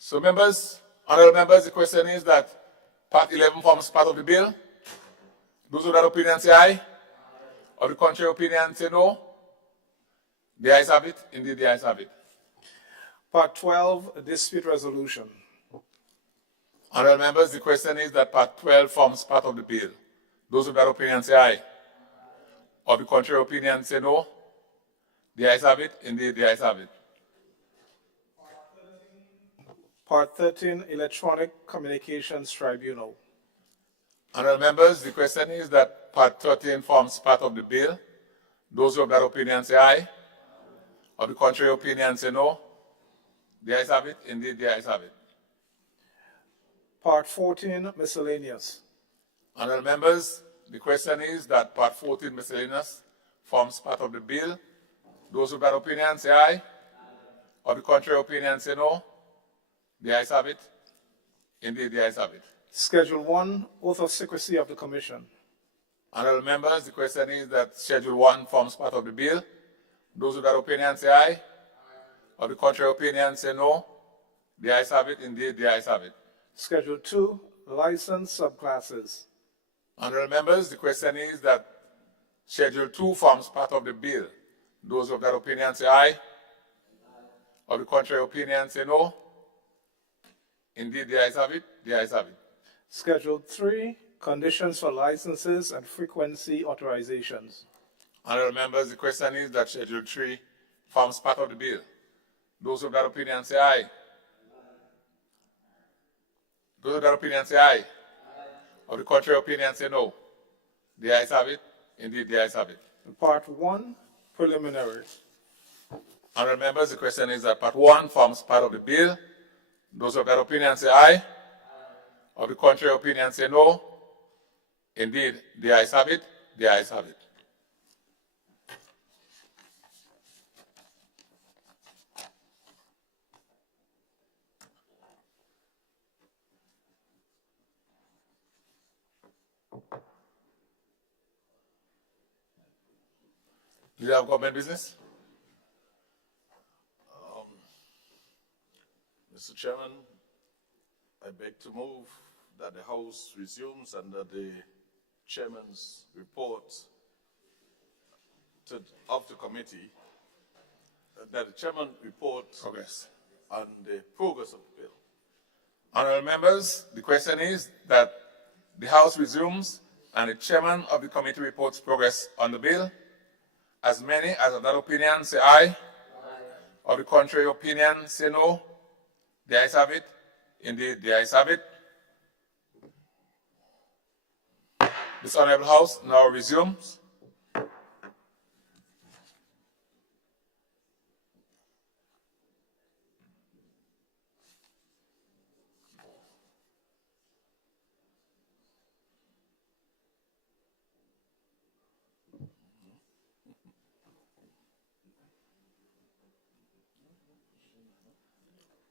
So members, honorable members, the question is that part 11 forms part of the bill. Those of that opinion say aye. Of the contrary opinion say no. The ayes have it. Indeed, the ayes have it. Part 12, dispute resolution. Honorable members, the question is that part 12 forms part of the bill. Those of that opinion say aye. Of the contrary opinion say no. The ayes have it. Indeed, the ayes have it. Part 13, electronic communications tribunal. Honorable members, the question is that part 13 forms part of the bill. Those of that opinion say aye. Of the contrary opinion say no. The ayes have it. Indeed, the ayes have it. Part 14, miscellaneous. Honorable members, the question is that part 14, miscellaneous, forms part of the bill. Those of that opinion say aye. Of the contrary opinion, say no. The ayes have it. Indeed, the ayes have it. Schedule 1, oath of secrecy of the Commission. Honorable members, the question is that Schedule 1 forms part of the bill. Those with that opinion say aye. Of the contrary opinion, say no. The ayes have it. Indeed, the ayes have it. Schedule 2, license subclasses. Honorable members, the question is that Schedule 2 forms part of the bill. Those of that opinion say aye. Of the contrary opinion, say no. Indeed, the ayes have it. The ayes have it. Schedule 3, conditions for licenses and frequency authorizations. Honorable members, the question is that Schedule 3 forms part of the bill. Those of that opinion say aye. Those of that opinion say aye. Of the contrary opinion say no. The ayes have it. Indeed, the ayes have it. Part 1, preliminary. Honorable members, the question is that Part 1 forms part of the bill. Those of that opinion say aye. Of the contrary opinion say no. Indeed, the ayes have it. The ayes have it. Leader of government business? Mr. Chairman, I beg to move that the House resumes under the Chairman's report of the committee, that the Chairman report on the progress of the bill. Honorable members, the question is that the House resumes and the Chairman of the committee reports progress on the bill. As many as of that opinion say aye. Of the contrary opinion say no. The ayes have it. Indeed, the ayes have it. This Honorable House now resumes.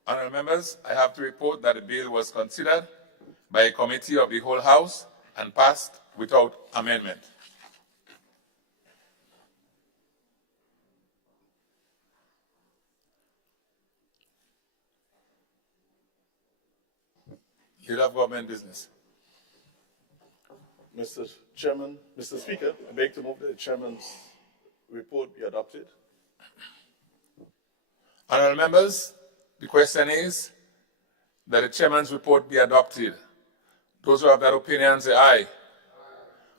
Honorable members, I have to report that the bill was considered by a committee of the whole House and passed without amendment. Leader of government business. Mr. Chairman, Mr. Speaker, I beg to move that the Chairman's report be adopted. Honorable members, the question is that the Chairman's report be adopted. Those who have that opinion say aye.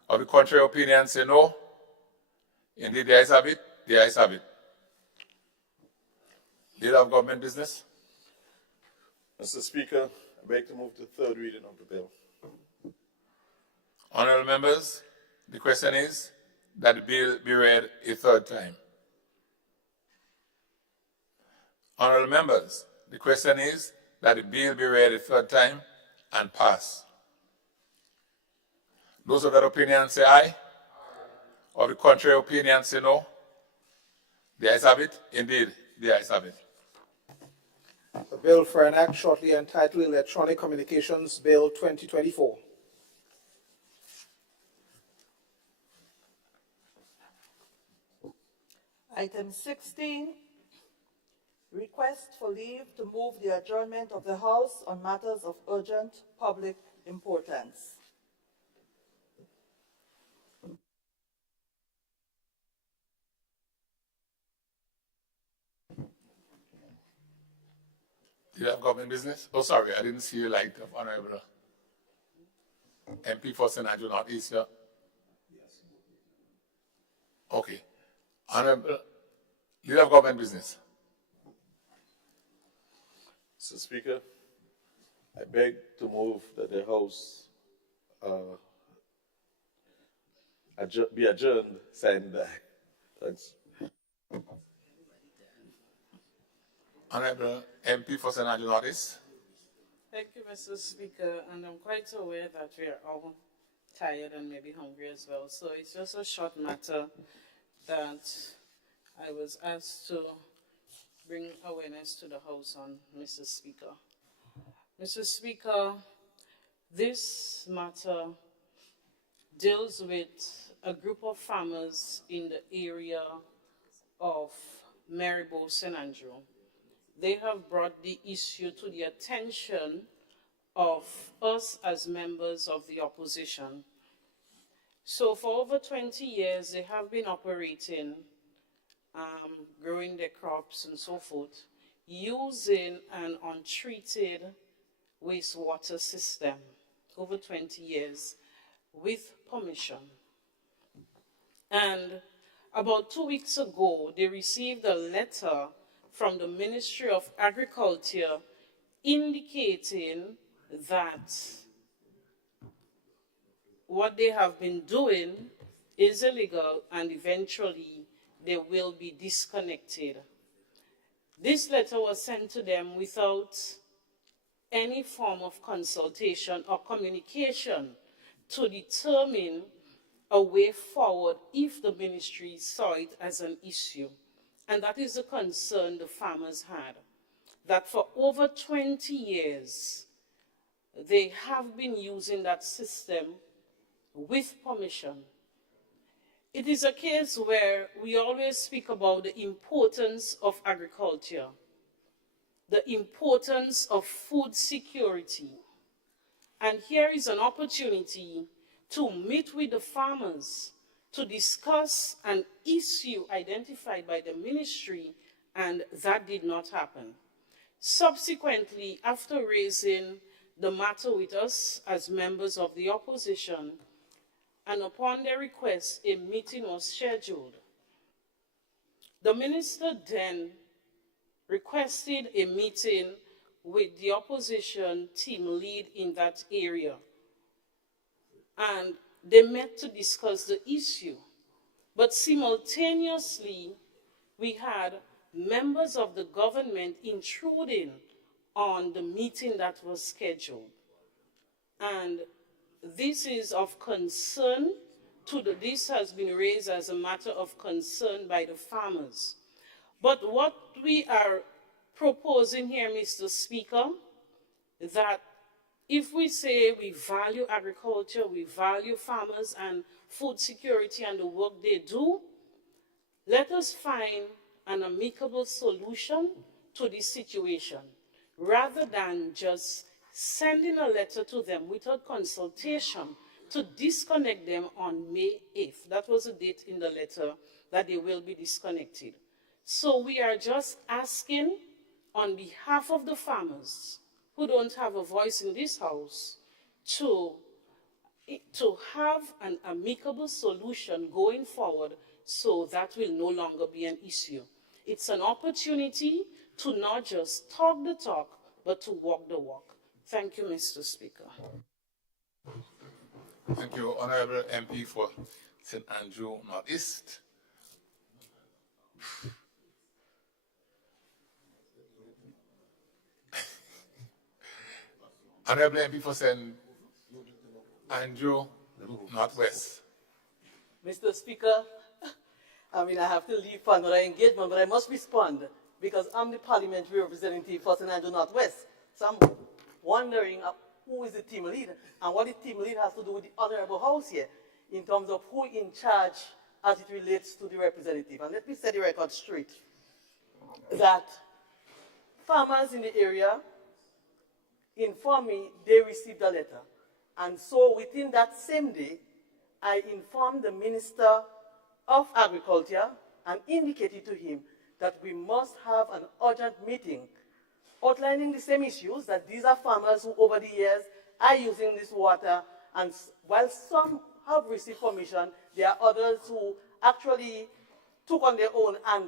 Of the contrary opinion say no. Indeed, the ayes have it. The ayes have it. Leader of government business. Mr. Speaker, I beg to move to the third reading of the bill. Honorable members, the question is that the bill be read a third time. Honorable members, the question is that the bill be read a third time and pass. Those of that opinion say aye. Of the contrary opinion say no. The ayes have it. Indeed, the ayes have it. A bill for an act shortly entitled Electronic Communications Bill 2024. Item 16, request for leave to move the adjournment of the House on matters of urgent public importance. Do you have government business? Oh, sorry, I didn't see you light of Honorable MP for Senator Northeast here. Okay. Honorable Leader of Government Business. Mr. Speaker, I beg to move that the House be adjourned, signed by. Thanks. Honorable MP for Senator Northeast. Thank you, Mr. Speaker, and I'm quite aware that we are all tired and maybe hungry as well. So it's just a short matter that I was asked to bring awareness to the House on, Mr. Speaker. Mr. Speaker, this matter deals with a group of farmers in the area of Maribor, St. Andrew. They have brought the issue to the attention of us as members of the opposition. So for over 20 years, they have been operating, growing their crops and so forth, using an untreated wastewater system over 20 years with permission. And about 2 weeks ago, they received a letter from the Ministry of Agriculture indicating that what they have been doing is illegal and eventually they will be disconnected. This letter was sent to them without any form of consultation or communication to determine a way forward if the ministry saw it as an issue. And that is the concern the farmers had, that for over 20 years, they have been using that system with permission. It is a case where we always speak about the importance of agriculture, the importance of food security. And here is an opportunity to meet with the farmers to discuss an issue identified by the ministry, and that did not happen. Subsequently, after raising the matter with us as members of the opposition, and upon their request, a meeting was scheduled. The minister then requested a meeting with the opposition team lead in that area. And they met to discuss the issue. But simultaneously, we had members of the government intruding on the meeting that was scheduled. And this is of concern this has been raised as a matter of concern by the farmers. But what we are proposing here, Mr. Speaker, that if we say we value agriculture, we value farmers and food security and the work they do, let us find an amicable solution to this situation, rather than just sending a letter to them without consultation to disconnect them on May 8th. That was the date in the letter that they will be disconnected. So we are just asking on behalf of the farmers who don't have a voice in this house to have an amicable solution going forward so that will no longer be an issue. It's an opportunity to not just talk the talk, but to walk the walk. Thank you, Mr. Speaker. Thank you, Honorable MP for St. Andrew Northeast. Honorable MP for St. Andrew Northwest. Mr. Speaker, I have to leave for another engagement, but I must respond because I'm the parliamentary representative for St. Andrew Northwest. So I'm wondering who is the team lead and what the team lead has to do with the Honorable House here in terms of who in charge as it relates to the representative. And let me set the record straight that farmers in the area informed me they received a letter. And so within that same day, I informed the Minister of Agriculture and indicated to him that we must have an urgent meeting outlining the same issues, that these are farmers who over the years are using this water, and while some have received permission, there are others who actually took on their own and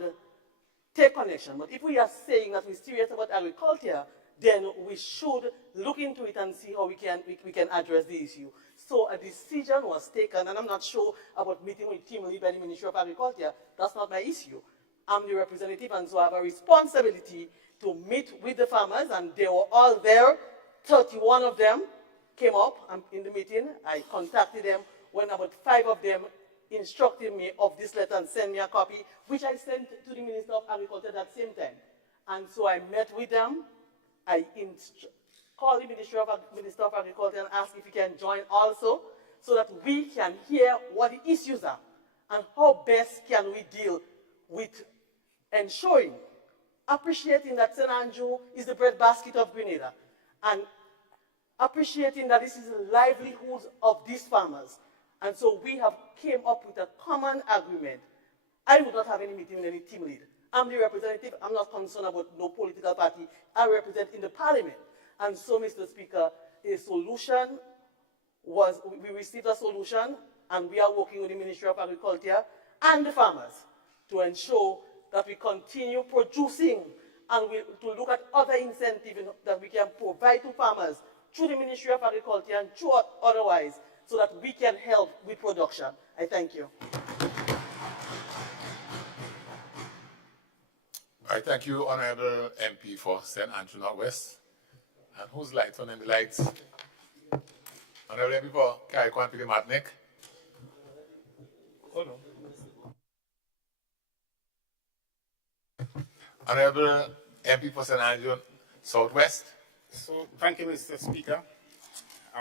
take connection. But if we are saying that we're serious about agriculture, then we should look into it and see how we can address the issue. So a decision was taken, and I'm not sure about meeting with team lead by the Ministry of Agriculture. That's not my issue. I'm the representative, and so I have a responsibility to meet with the farmers, and they were all there. 31 of them came up in the meeting. I contacted them when about 5 of them instructed me of this letter and sent me a copy, which I sent to the Minister of Agriculture that same time. And so I met with them. I called the Minister of Agriculture and asked if he can join also, so that we can hear what the issues are and how best can we deal with ensuring, appreciating that St. Andrew is the breadbasket of Grenada, and appreciating that this is the livelihoods of these farmers. And so we have came up with a common agreement. I would not have any meeting with any team lead. I'm the representative. I'm not concerned about no political party. I represent in the parliament. And so, Mr. Speaker, a solution was, we received a solution, and we are working with the Ministry of Agriculture and the farmers to ensure that we continue producing and to look at other incentives that we can provide to farmers through the Ministry of Agriculture and through otherwise, so that we can help with production. I thank you. I thank you, Honorable MP for St. Andrew Northwest. And whose lights on the lights? Honorable MP for Carriacou and Martinique. Hold on. Honorable MP for St. Andrew Southwest. So, thank you, Mr. Speaker.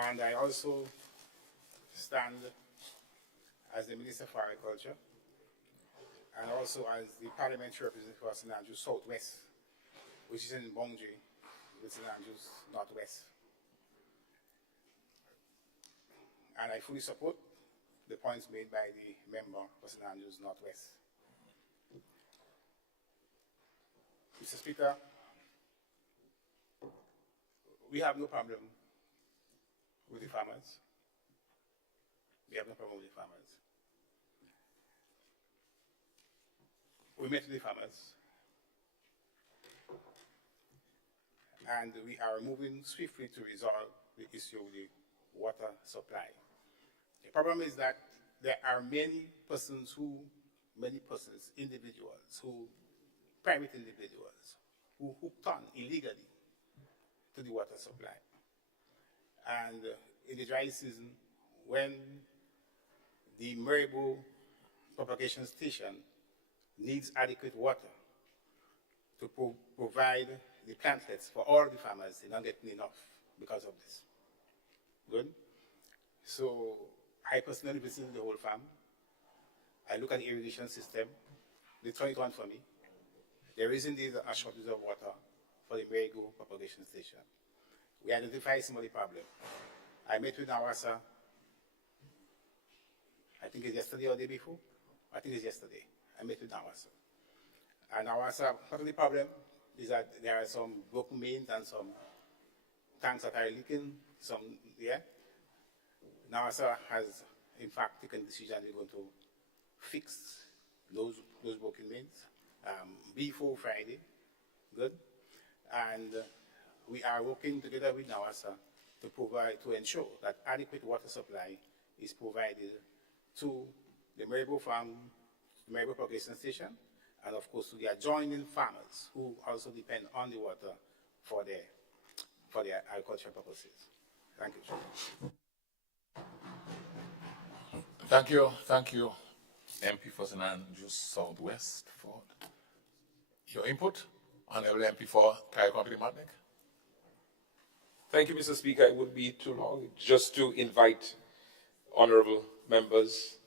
And I also stand as the Minister for Agriculture and also as the parliamentary representative for St. Andrews Southwest, which is in boundary with St. Andrews Northwest. And I fully support the points made by the member for St. Andrews Northwest. Mr. Speaker, we have no problem with the farmers. We have no problem with the farmers. We met with the farmers, and we are moving swiftly to resolve the issue of the water supply. The problem is that there are many individuals, private individuals, who hooked on illegally to the water supply. And in the dry season, when the Maribo propagation station needs adequate water to provide the plantlets for all the farmers, they're not getting enough because of this. Good? So I personally visited the whole farm. I look at the irrigation system. They turn it on for me. There is indeed a shortage of water for the Maribo propagation station. We identified some of the problem. I met with Nawasa, I think it's yesterday or the day before. I think it's yesterday. I met with Nawasa. And Nawasa, part of the problem is that there are some broken mains and some tanks that are leaking. Nawasa has, in fact, taken the decision they're going to fix those broken mains before Friday. Good. And we are working together with Nawasa to ensure that adequate water supply is provided to the Maribo farm, the Maribo propagation station, and of course to the adjoining farmers who also depend on the water for their agricultural purposes. Thank you. Thank you, MP for St. Andrews Southwest, for your input. Honorable MP for Carriacou and Martinique. Thank you, Mr. Speaker. It wouldn't be too long. Just to invite honourable members,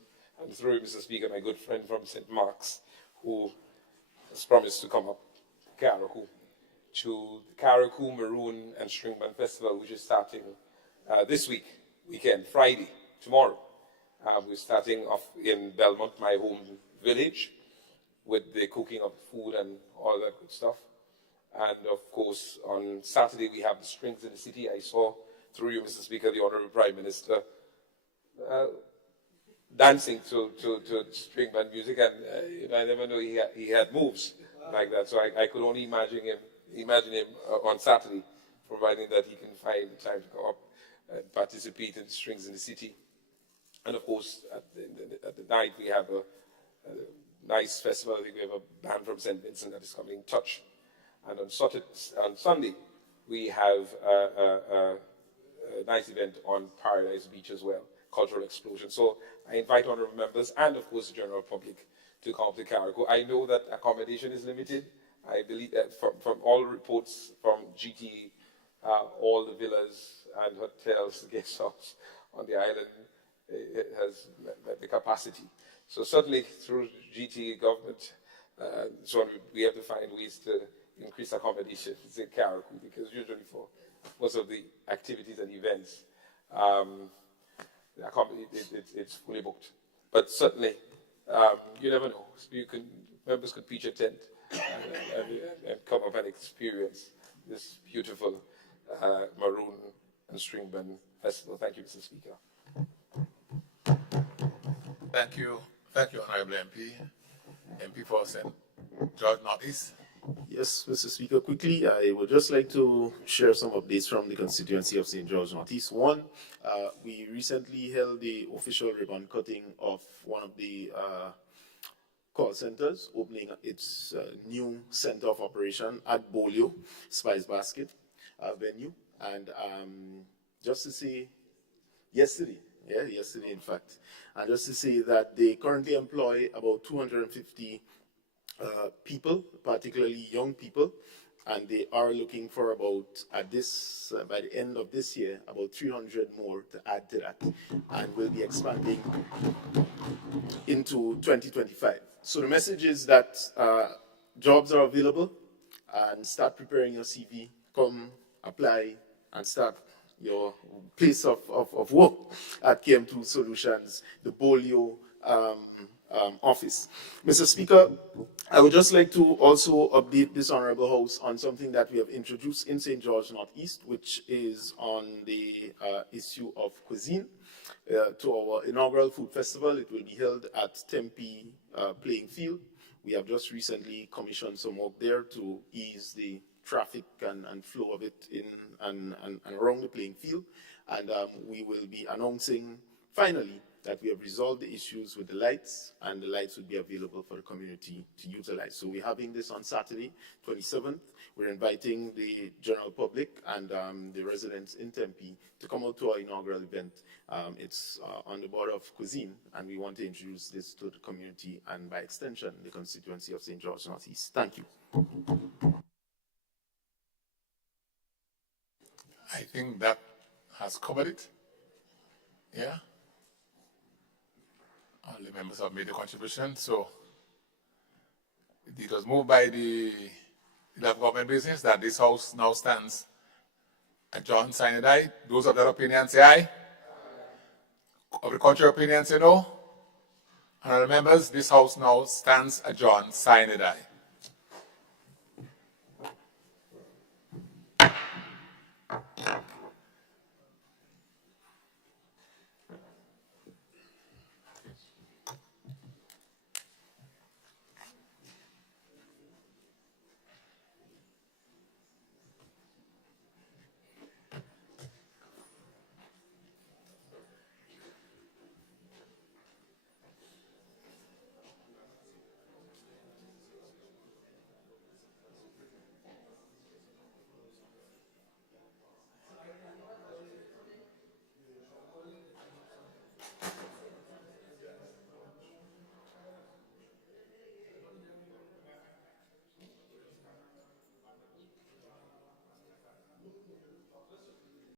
and through Mr. Speaker, my good friend from St. Mark's, who has promised to come up Carriacou, to the Carriacou Maroon and Stringband Festival, which is starting this weekend, Friday, tomorrow. We're starting off in Belmont, my home village, with the cooking of food and all that good stuff. And of course, on Saturday, we have the Strings in the City. I saw, through you, Mr. Speaker, the Honourable Prime Minister dancing to string band music, and I never knew he had moves like that. So I could only imagine him on Saturday, providing that he can find time to come up and participate in the Strings in the City. And of course, at the night, we have a nice festival. I think we have a band from St. Vincent that is coming, Touch. And on Sunday, we have a nice event on Paradise Beach as well, Cultural Explosion. So I invite honourable members and, of course, the general public to come to Carriacou. I know that accommodation is limited, I believe that from all reports from GT, all the villas and hotels, guest house on the island, it has met the capacity. So certainly through GT government, so we have to find ways to increase accommodations in Carriacou, because usually for most of the activities and events, it's fully booked. But certainly, you never know. Members could pitch a tent and come up and experience this beautiful Maroon and String Band Festival. Thank you, Mr. Speaker. Thank you, Honorable MP. MP for St. George Northeast. Yes, Mr. Speaker, quickly, I would just like to share some updates from the constituency of St. George Northeast. One, we recently held the official ribbon cutting of one of the call centers, opening its new center of operation at Bolio, Spice Basket venue. And just to say, yesterday in fact, and just to say that they currently employ about 250 people, particularly young people, and they are looking for about, by the end of this year, about 300 more to add to that, and will be expanding into 2025. So the message is that jobs are available, and start preparing your CV, come apply, and start your place of work at KM2 Solutions, the Bolio office. Mr. Speaker, I would just like to also update this Honorable House on something that we have introduced in St. George Northeast, which is on the issue of cuisine. To our inaugural food festival, it will be held at Tempe Playing Field. We have just recently commissioned some work there to ease the traffic and flow of it in and around the playing field. And we will be announcing finally that we have resolved the issues with the lights, and the lights will be available for the community to utilize. So we're having this on Saturday, 27th. We're inviting the general public and the residents in Tempe to come out to our inaugural event. It's on the border of cuisine, and we want to introduce this to the community and, by extension, the constituency of St. George Northeast. Thank you. I think that has covered it. Yeah? All the members have made a contribution, so it was moved by the government business that this house now stands adjourned, sine die. Those of that opinion say aye. Of the contrary opinion say no. Honorable members, this house now stands adjourned, sine die.